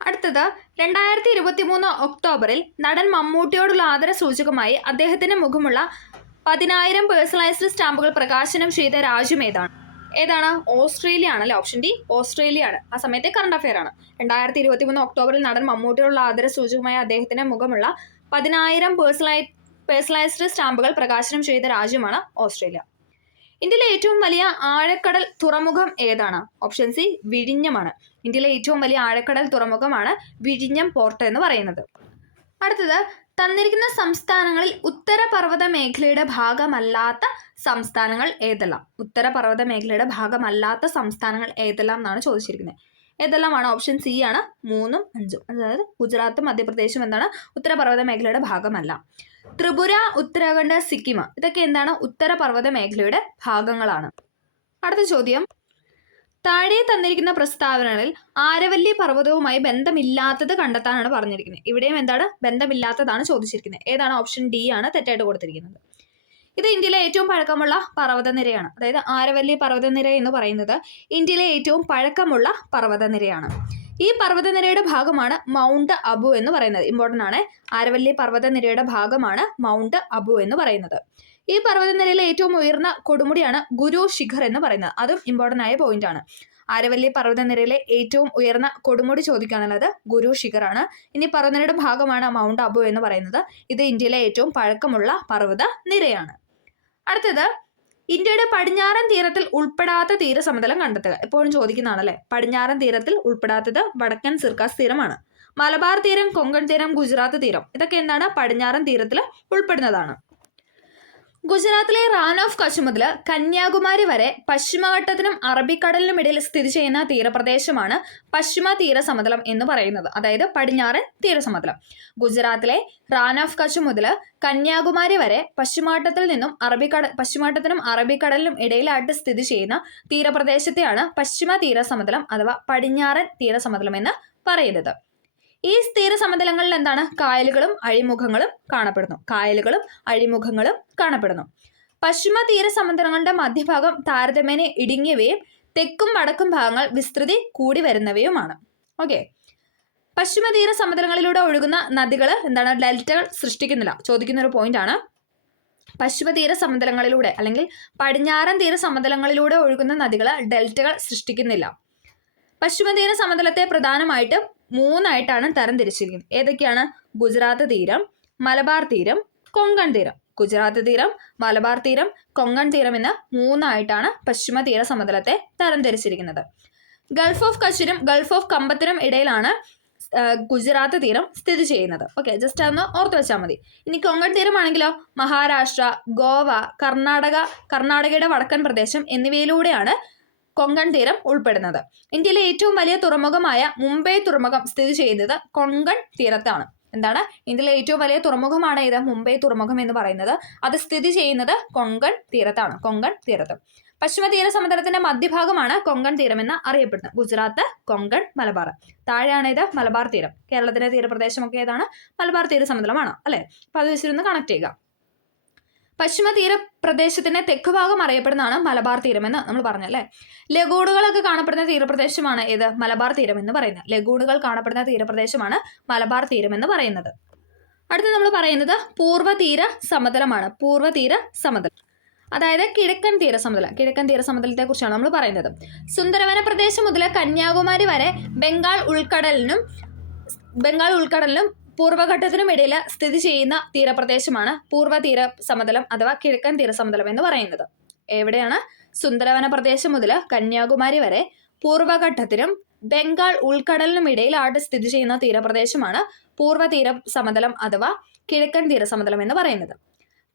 അടുത്തത് 2023 ഒക്ടോബറിൽ നടൻ മമ്മൂട്ടിയോടുള്ള ആദരസൂചകമായി അദ്ദേഹത്തിന്റെ മുഖമുള്ള 10,000 പേഴ്സണലൈസ്ഡ് സ്റ്റാമ്പുകൾ പ്രകാശനം ചെയ്ത രാജ്യം ഏതാണ്? ഓസ്ട്രേലിയ ആണല്ലേ. ഓപ്ഷൻ ഡി ഓസ്ട്രേലിയ ആണ്. ആ സമയത്തെ കറണ്ട് അഫെയർ ആണ്. 2023 ഒക്ടോബറിൽ നടൻ മമ്മൂട്ടിയോടുള്ള ആദരസൂചകമായി അദ്ദേഹത്തിന്റെ മുഖമുള്ള 10,000 പേഴ്സണലൈസ്ഡ് സ്റ്റാമ്പുകൾ പ്രകാശനം ചെയ്ത രാജ്യമാണ് ഓസ്ട്രേലിയ. ഇന്ത്യയിലെ ഏറ്റവും വലിയ ആഴക്കടൽ തുറമുഖം ഏതാണ്? ഓപ്ഷൻ സി വിഴിഞ്ഞമാണ്. ഇന്ത്യയിലെ ഏറ്റവും വലിയ ആഴക്കടൽ തുറമുഖമാണ് വിഴിഞ്ഞം പോർട്ട് എന്ന് പറയുന്നത്. അടുത്തത് തന്നിരിക്കുന്ന സംസ്ഥാനങ്ങളിൽ ഉത്തരപർവ്വത മേഖലയുടെ ഭാഗമല്ലാത്ത സംസ്ഥാനങ്ങൾ ഏതെല്ലാം? ഉത്തരപർവ്വത മേഖലയുടെ ഭാഗമല്ലാത്ത സംസ്ഥാനങ്ങൾ ഏതെല്ലാം എന്നാണ് ചോദിച്ചിരിക്കുന്നത്. ഏതെല്ലാമാണ്? ഓപ്ഷൻ സി ആണ് 3ഉം 5ഉം. അതായത് ഗുജറാത്തും മധ്യപ്രദേശും എന്താണ്? ഉത്തരപർവ്വത മേഖലയുടെ ഭാഗമല്ല. ത്രിപുര, ഉത്തരാഖണ്ഡ്, സിക്കിം ഇതൊക്കെ എന്താണ്? ഉത്തരപർവ്വത മേഖലയുടെ ഭാഗങ്ങളാണ്. അടുത്ത ചോദ്യം, താഴെ തന്നിരിക്കുന്ന പ്രസ്താവനകളിൽ ആരവല്ലി പർവ്വതവുമായി ബന്ധമില്ലാത്തത് കണ്ടെത്താനാണ് പറഞ്ഞിരിക്കുന്നത്. ഇവിടെയും എന്താണ്? ബന്ധമില്ലാത്തതാണ് ചോദിച്ചിരിക്കുന്നത്. ഏതാണ്? ഓപ്ഷൻ ഡി ആണ് തെറ്റായിട്ട് കൊടുത്തിരിക്കുന്നത്. ഇത് ഇന്ത്യയിലെ ഏറ്റവും പഴക്കമുള്ള പർവ്വതനിരയാണ്. അതായത് ആരവല്ലി പർവ്വതനിര എന്ന് പറയുന്നത് ഇന്ത്യയിലെ ഏറ്റവും പഴക്കമുള്ള പർവ്വതനിരയാണ്. ഈ പർവ്വതനിരയുടെ ഭാഗമാണ് മൗണ്ട് അബു എന്ന് പറയുന്നത്. ഇമ്പോർട്ടൻ്റ് ആണ്. ആരവല്ലി പർവ്വതനിരയുടെ ഭാഗമാണ് മൗണ്ട് അബു എന്ന് പറയുന്നത്. ഈ പർവ്വതനിരയിലെ ഏറ്റവും ഉയർന്ന കൊടുമുടിയാണ് ഗുരു ശിഖർ എന്ന് പറയുന്നത്. അതും ഇമ്പോർട്ടൻ്റ് ആയ പോയിന്റ് ആണ്. ആരവല്ലി പർവ്വതനിരയിലെ ഏറ്റവും ഉയർന്ന കൊടുമുടി ചോദിക്കുകയാണുള്ളത് ഗുരു ശിഖർ ആണ്. ഇനി പർവ്വതനിരയുടെ ഭാഗമാണ് മൗണ്ട് അബു എന്ന് പറയുന്നത്. ഇത് ഇന്ത്യയിലെ ഏറ്റവും പഴക്കമുള്ള പർവ്വത നിരയാണ്. അടുത്തത്, ഇന്ത്യയുടെ പടിഞ്ഞാറൻ തീരത്തിൽ ഉൾപ്പെടാത്ത തീരസമതലം കണ്ടെത്തുക. എപ്പോഴും ചോദിക്കുന്നതാണല്ലേ. പടിഞ്ഞാറൻ തീരത്തിൽ ഉൾപ്പെടാത്തത് വടക്കൻ സിർക്കാസ് തീരമാണ്. മലബാർ തീരം, കൊങ്കൺ തീരം, ഗുജറാത്ത് തീരം ഇതൊക്കെ എന്താണ്? പടിഞ്ഞാറൻ തീരത്തിൽ ഉൾപ്പെടുന്നതാണ്. ഗുജറാത്തിലെ റാൻ ഓഫ് കച്ച് മുതൽ കന്യാകുമാരി വരെ പശ്ചിമഘട്ടത്തിനും അറബിക്കടലിനും ഇടയിൽ സ്ഥിതി ചെയ്യുന്ന തീരപ്രദേശമാണ് പശ്ചിമ തീരസമതലം എന്ന് പറയുന്നത്. അതായത് പടിഞ്ഞാറൻ തീരസമതലം. ഗുജറാത്തിലെ റാൻ ഓഫ് കച്ച് മുതൽ കന്യാകുമാരി വരെ പശ്ചിമഘട്ടത്തിനും അറബിക്കടലിനും ഇടയിലായിട്ട് സ്ഥിതി ചെയ്യുന്ന തീരപ്രദേശത്തെയാണ് പശ്ചിമ തീരസമതലം അഥവാ പടിഞ്ഞാറൻ തീരസമതലം എന്ന് പറയുന്നത്. ഈ തീരസമതലങ്ങളിൽ എന്താണ്? കായലുകളും അഴിമുഖങ്ങളും കാണപ്പെടുന്നു. പശ്ചിമ തീരസമതലങ്ങളുടെ മധ്യഭാഗം താരതമ്യേന ഇടുങ്ങിയവയും തെക്കും വടക്കും ഭാഗങ്ങൾ വിസ്തൃതി കൂടി വരുന്നവയുമാണ്. ഓക്കെ, പശ്ചിമ തീരസമതലങ്ങളിലൂടെ ഒഴുകുന്ന നദികൾ എന്താണ്? ഡെൽറ്റകൾ സൃഷ്ടിക്കുന്നില്ല. ചോദിക്കുന്ന ഒരു പോയിന്റ് ആണ്. പശ്ചിമ തീരസമതലങ്ങളിലൂടെ അല്ലെങ്കിൽ പടിഞ്ഞാറൻ തീരസമതലങ്ങളിലൂടെ ഒഴുകുന്ന നദികൾ ഡെൽറ്റകൾ സൃഷ്ടിക്കുന്നില്ല. പശ്ചിമ തീരസമതലത്തെ പ്രധാനമായിട്ടും 3ആയിട്ടാണ് തരംതിരിച്ചിരിക്കുന്നത്. ഏതൊക്കെയാണ്? ഗുജറാത്ത് തീരം, മലബാർ തീരം, കൊങ്കൺ തീരം. ഗുജറാത്ത് തീരം, മലബാർ തീരം, കൊങ്കൺ തീരം എന്ന് 3ആയിട്ടാണ് പശ്ചിമ തീരസമതലത്തെ തരംതിരിച്ചിരിക്കുന്നത്. ഗൾഫ് ഓഫ് കച്ചിനും ഗൾഫ് ഓഫ് കമ്പത്തിനും ഇടയിലാണ് ഗുജറാത്ത് തീരം സ്ഥിതി ചെയ്യുന്നത്. ഓക്കെ, ജസ്റ്റ് അതൊന്ന് ഓർത്ത് വെച്ചാൽ മതി. ഇനി കൊങ്കൺ തീരമാണെങ്കിലോ മഹാരാഷ്ട്ര, ഗോവ, കർണാടകയുടെ വടക്കൻ പ്രദേശം എന്നിവയിലൂടെയാണ് കൊങ്കൺ തീരം ഉൾപ്പെടുന്നത്. ഇന്ത്യയിലെ ഏറ്റവും വലിയ തുറമുഖമായ മുംബൈ തുറമുഖം സ്ഥിതി ചെയ്യുന്നത് കൊങ്കൺ തീരത്താണ്. എന്താണ്? ഇന്ത്യയിലെ ഏറ്റവും വലിയ തുറമുഖമാണ് ഇത് മുംബൈ തുറമുഖം എന്ന് പറയുന്നത്. അത് സ്ഥിതി ചെയ്യുന്നത് കൊങ്കൺ തീരത്താണ്. കൊങ്കൺ തീരത്ത്. പശ്ചിമ തീരസമതലത്തിന്റെ മധ്യഭാഗമാണ് കൊങ്കൺ തീരം എന്ന് അറിയപ്പെടുന്നത്. ഗുജറാത്ത്, കൊങ്കൺ, മലബാർ. താഴെയാണ് ഇത് മലബാർ തീരം. കേരളത്തിന്റെ തീരപ്രദേശമൊക്കെ ഏതാണ്? മലബാർ തീരസമതലമാണ് അല്ലെ. അപ്പൊ അത് വെച്ചിരുന്ന് കണക്ട് ചെയ്യുക. പശ്ചിമ തീരപ്രദേശത്തിന്റെ തെക്ക് ഭാഗം അറിയപ്പെടുന്നതാണ് മലബാർ തീരം എന്ന് നമ്മൾ പറഞ്ഞല്ലേ. ലഗൂണുകളൊക്കെ കാണപ്പെടുന്ന തീരപ്രദേശമാണ് ഏത്? മലബാർ തീരം എന്ന് പറയുന്നത്. ലഗൂണുകൾ കാണപ്പെടുന്ന തീരപ്രദേശമാണ് മലബാർ തീരം എന്ന് പറയുന്നത്. അടുത്ത് നമ്മൾ പറയുന്നത് പൂർവ്വതീര സമതലമാണ്. പൂർവ്വതീര സമതലം അതായത് കിഴക്കൻ തീരസമതലം. കിഴക്കൻ തീരസമതലത്തെ കുറിച്ചാണ് നമ്മൾ പറയുന്നത്. സുന്ദരവന പ്രദേശം മുതൽ കന്യാകുമാരി വരെ ബംഗാൾ ഉൾക്കടലിനും പൂർവ്വഘട്ടത്തിനും ഇടയിൽ സ്ഥിതി ചെയ്യുന്ന തീരപ്രദേശമാണ് പൂർവ്വ തീര സമതലം അഥവാ കിഴക്കൻ തീരസമതലം എന്ന് പറയുന്നത്. എവിടെയാണ്? സുന്ദരവന പ്രദേശം മുതൽ കന്യാകുമാരി വരെ പൂർവ്വഘട്ടത്തിനും ബംഗാൾ ഉൾക്കടലിനും ഇടയിലായിട്ട് സ്ഥിതി ചെയ്യുന്ന തീരപ്രദേശമാണ് പൂർവ്വ തീര സമതലം അഥവാ കിഴക്കൻ തീരസമതലം എന്ന് പറയുന്നത്.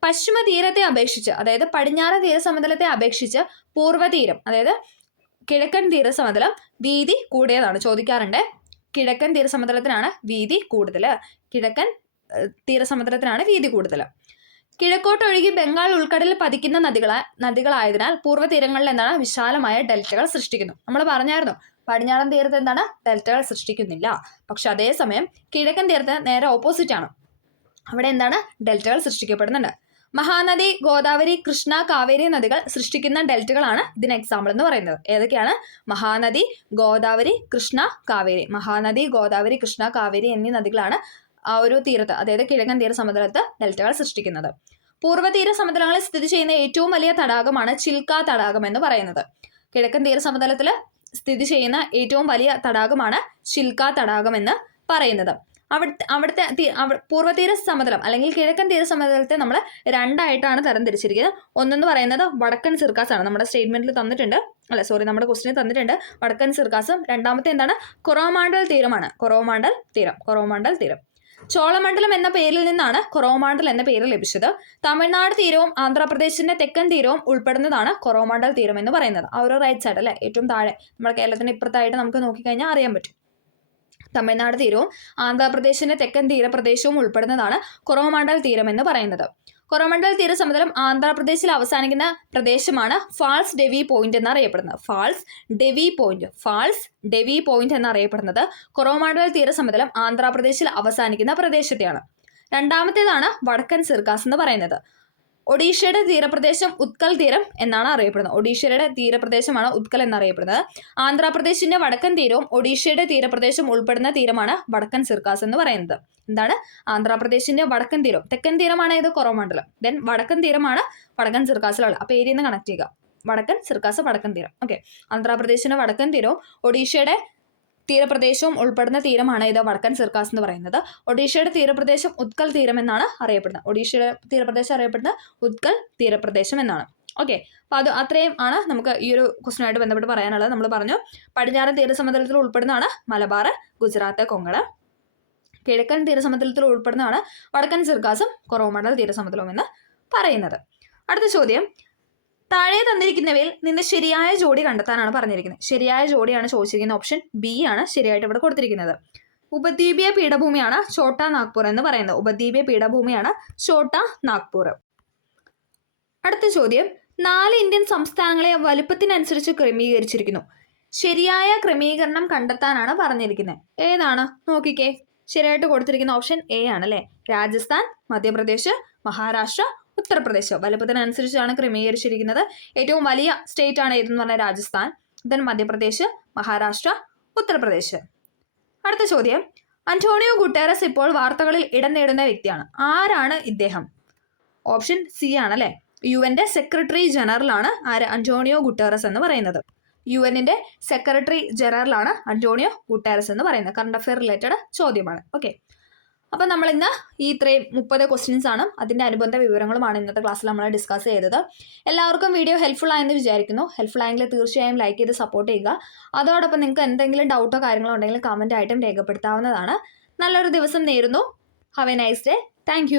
പശ്ചിമ തീരത്തെ അപേക്ഷിച്ച്, അതായത് പടിഞ്ഞാറൻ തീരസമതലത്തെ അപേക്ഷിച്ച് പൂർവ്വതീരം, അതായത് കിഴക്കൻ തീരസമതലം വീതി കൂടിയതാണ്. ചോദിക്കാറുണ്ട്. കിഴക്കൻ തീരസമതലത്തിനാണ് വീതി കൂടുതൽ. കിഴക്കൻ തീരസമുദ്രത്തിനാണ് വീതി കൂടുതൽ. കിഴക്കോട്ടൊഴുകി ബംഗാൾ ഉൾക്കടലിൽ പതിക്കുന്ന നദികളായതിനാൽ പൂർവ്വ തീരങ്ങളിൽ എന്താണ് വിശാലമായ ഡെൽറ്റകൾ സൃഷ്ടിക്കുന്നു. നമ്മൾ പറഞ്ഞായിരുന്നു പടിഞ്ഞാറൻ തീരത്ത് എന്താണ് ഡെൽറ്റകൾ സൃഷ്ടിക്കുന്നില്ല. പക്ഷെ അതേസമയം കിഴക്കൻ തീരത്ത് നേരെ ഓപ്പോസിറ്റ് ആണ്. അവിടെ എന്താണ് ഡെൽറ്റകൾ സൃഷ്ടിക്കപ്പെടുന്നുണ്ട്. മഹാനദി, ഗോദാവരി, കൃഷ്ണ, കാവേരി നദികൾ സൃഷ്ടിക്കുന്ന ഡെൽറ്റകളാണ് ഇതിന് എക്സാമ്പിൾ എന്ന് പറയുന്നത്. ഏതൊക്കെയാണ്? മഹാനദി, ഗോദാവരി, കൃഷ്ണ, കാവേരി. മഹാനദി, ഗോദാവരി, കൃഷ്ണ, കാവേരി എന്നീ നദികളാണ് ആ ഒരു തീരത്ത്, അതായത് കിഴക്കൻ തീര സമുദ്രത്ത് ഡെൽറ്റകൾ സൃഷ്ടിക്കുന്നത്. പൂർവ്വതീര സമതലങ്ങളിൽ സ്ഥിതി ചെയ്യുന്ന ഏറ്റവും വലിയ തടാകമാണ് ചിൽക്ക തടാകം എന്ന് പറയുന്നത്. കിഴക്കൻ തീര സമതലത്തിൽ സ്ഥിതി ചെയ്യുന്ന ഏറ്റവും വലിയ തടാകമാണ് ചിൽക്ക തടാകം എന്ന് പറയുന്നത്. അവിടുത്തെ പൂർവ്വതീര സമതലം അല്ലെങ്കിൽ കിഴക്കൻ തീര സമതലത്തെ നമ്മൾ രണ്ടായിട്ടാണ് തരംതിരിച്ചിരിക്കുന്നത്. ഒന്നെന്ന് പറയുന്നത് വടക്കൻ സിർക്കാസ് ആണ്. നമ്മുടെ സ്റ്റേറ്റ്മെന്റിൽ തന്നിട്ടുണ്ട്, നമ്മുടെ ക്വസ്റ്റിനിൽ തന്നിട്ടുണ്ട് വടക്കൻ സിർക്കാസും. രണ്ടാമത്തെ എന്താണ്? കൊറോമാണ്ടൽ തീരമാണ്. കൊറോമാണ്ടൽ തീരം. ചോളമണ്ഡലം എന്ന പേരിൽ നിന്നാണ് കൊറോമാണ്ടൽ എന്ന പേര് ലഭിച്ചത്. തമിഴ്നാട് തീരവും ആന്ധ്രാപ്രദേശിന്റെ തെക്കൻ തീരവും ഉൾപ്പെടുന്നതാണ് കൊറോമാണ്ടൽ തീരം എന്ന് പറയുന്നത്. ആ ഒരു റൈറ്റ് സൈഡ് അല്ലെ, ഏറ്റവും താഴെ നമ്മുടെ കേരളത്തിന്റെ ഇപ്പുറത്തായിട്ട് നമുക്ക് നോക്കിക്കഴിഞ്ഞാൽ അറിയാൻ പറ്റും. തമിഴ്നാട് തീരവും ആന്ധ്രാപ്രദേശിന്റെ തെക്കൻ തീരപ്രദേശവും ഉൾപ്പെടുന്നതാണ് കൊറോമാണ്ടൽ തീരം എന്ന് പറയുന്നത്. കൊറോമണ്ടൽ തീരസമുദ്രം ആന്ധ്രാപ്രദേശിൽ അവസാനിക്കുന്ന പ്രദേശമാണ് ഫാൾസ് ഡെവി പോയിന്റ് എന്നറിയപ്പെടുന്നത്. ഫാൾസ് ഡെവി പോയിന്റ് എന്നറിയപ്പെടുന്നത് കൊറോമണ്ടൽ തീരസമുദ്രം ആന്ധ്രാപ്രദേശിൽ അവസാനിക്കുന്ന പ്രദേശത്തെയാണ്. രണ്ടാമത്തേതാണ് വടക്കൻ സിർക്കാസ് എന്ന് പറയുന്നത്. ഒഡീഷയുടെ തീരപ്രദേശം ഉത്കൽ തീരം എന്നാണ് അറിയപ്പെടുന്നത്. ഒഡീഷയുടെ തീരപ്രദേശമാണ് ഉത്കൽ എന്നറിയപ്പെടുന്നത്. ആന്ധ്രാപ്രദേശിന്റെ വടക്കൻ തീരവും ഒഡീഷയുടെ തീരപ്രദേശം ഉൾപ്പെടുന്ന തീരമാണ് വടക്കൻ സിർക്കാസ് എന്ന് പറയുന്നത്. എന്താണ്? ആന്ധ്രാപ്രദേശിന്റെ വടക്കൻ തീരം, തെക്കൻ തീരമാണ് ഇത് കൊറോമണ്ഡലം, ദെൻ വടക്കൻ തീരമാണ് വടക്കൻ സിർക്കാസിലുള്ള. അപ്പോൾ ഏരിയയിൽ നിന്ന് കണക്ട് ചെയ്യുക. വടക്കൻ സിർക്കാസ്, വടക്കൻ തീരം. ഓക്കെ, ആന്ധ്രാപ്രദേശിന്റെ വടക്കൻ തീരവും ഒഡീഷയുടെ തീരപ്രദേശവും ഉൾപ്പെടുന്ന തീരമാണ് ഇത് വടക്കൻ സിർക്കാസ് എന്ന് പറയുന്നത്. ഒഡീഷയുടെ തീരപ്രദേശം ഉത്കൽ തീരം എന്നാണ് അറിയപ്പെടുന്നത്. ഒഡീഷയുടെ തീരപ്രദേശം അറിയപ്പെടുന്നത് ഉത്കൽ തീരപ്രദേശം എന്നാണ്. ഓക്കെ, അപ്പോൾ അത് അത്രയും ആണ് നമുക്ക് ഈ ഒരു ക്വസ്റ്റിനായിട്ട് ബന്ധപ്പെട്ട് പറയാനുള്ളത്. നമ്മൾ പറഞ്ഞു പടിഞ്ഞാറൻ തീരസമുദ്രത്തിൽ ഉൾപ്പെടുന്നതാണ് മലബാർ, ഗുജറാത്ത്, കൊങ്കൺ. കിഴക്കൻ തീരസമുദ്രത്തിൽ ഉൾപ്പെടുന്നതാണ് വടക്കൻ സിർക്കാസും കൊറോമണ്ടൽ തീരസമുദ്രവും എന്ന് പറയുന്നത്. അടുത്ത ചോദ്യം, താഴെ തന്നിരിക്കുന്നവയിൽ നിന്ന് ശരിയായ ജോഡി കണ്ടെത്താനാണ് പറഞ്ഞിരിക്കുന്നത്. ശരിയായ ജോഡിയാണ് ചോദിച്ചിരിക്കുന്നത്. ഓപ്ഷൻ ബി ആണ് ശരിയായിട്ട് ഇവിടെ കൊടുത്തിരിക്കുന്നത്. ഉപദ്വീപീയ പീഠഭൂമിയാണ് ഛോട്ടാ നാഗ്പൂർ എന്ന് പറയുന്നത്. ഉപദ്വീപീയ പീഠഭൂമിയാണ് ഛോട്ടാ നാഗ്പൂർ. അടുത്ത ചോദ്യം, 4 ഇന്ത്യൻ സംസ്ഥാനങ്ങളെ വലുപ്പത്തിനനുസരിച്ച് ക്രമീകരിച്ചിരിക്കുന്നു. ശരിയായ ക്രമീകരണം കണ്ടെത്താനാണ് പറഞ്ഞിരിക്കുന്നത്. ഏതാണ്? നോക്കിക്കേ, ശരിയായിട്ട് കൊടുത്തിരിക്കുന്ന ഓപ്ഷൻ എ ആണ് അല്ലേ. രാജസ്ഥാൻ, മധ്യപ്രദേശ്, മഹാരാഷ്ട്ര, ഉത്തർപ്രദേശ്. വലുപ്പത്തിനനുസരിച്ചാണ് ക്രമീകരിച്ചിരിക്കുന്നത്. ഏറ്റവും വലിയ സ്റ്റേറ്റ് ആണ് ഏതെന്ന് പറഞ്ഞാൽ രാജസ്ഥാൻ, ദെൻ മധ്യപ്രദേശ്, മഹാരാഷ്ട്ര, ഉത്തർപ്രദേശ്. അടുത്ത ചോദ്യം, അന്റോണിയോ ഗുട്ടേറസ് ഇപ്പോൾ വാർത്തകളിൽ ഇടം നേടുന്ന വ്യക്തിയാണ്. ആരാണ് ഇദ്ദേഹം? ഓപ്ഷൻ സി ആണ് അല്ലേ. UN സെക്രട്ടറി ജനറൽ ആണ് ആര്? അന്റോണിയോ ഗുട്ടേറസ് എന്ന് പറയുന്നത്. UN സെക്രട്ടറി ജനറലാണ് അന്റോണിയോ ഗുട്ടേറസ് എന്ന് പറയുന്നത്. കറണ്ട് അഫെയർ റിലേറ്റഡ് ചോദ്യമാണ്. ഓക്കെ, അപ്പം നമ്മൾ ഇന്ന് ഈ ഇത്രയും 30 ക്വസ്റ്റ്യൻസ് ആണ്, അതിൻ്റെ അനുബന്ധ വിവരങ്ങളുമാണ് ഇന്നത്തെ ക്ലാസ്സിൽ നമ്മൾ ഡിസ്കസ് ചെയ്തത്. എല്ലാവർക്കും വീഡിയോ ഹെൽപ്ഫുൾ ആയെന്ന് വിചാരിക്കുന്നു. ഹെൽപ്ഫുൾ ആയെങ്കിൽ തീർച്ചയായും ലൈക്ക് ചെയ്ത് സപ്പോർട്ട് ചെയ്യുക. അതോടൊപ്പം നിങ്ങൾക്ക് എന്തെങ്കിലും ഡൗട്ടോ കാര്യങ്ങളോ ഉണ്ടെങ്കിൽ കമൻ്റ് ആയിട്ടും രേഖപ്പെടുത്താവുന്നതാണ്. നല്ലൊരു ദിവസം നേരുന്നു. Have A nice day. Thank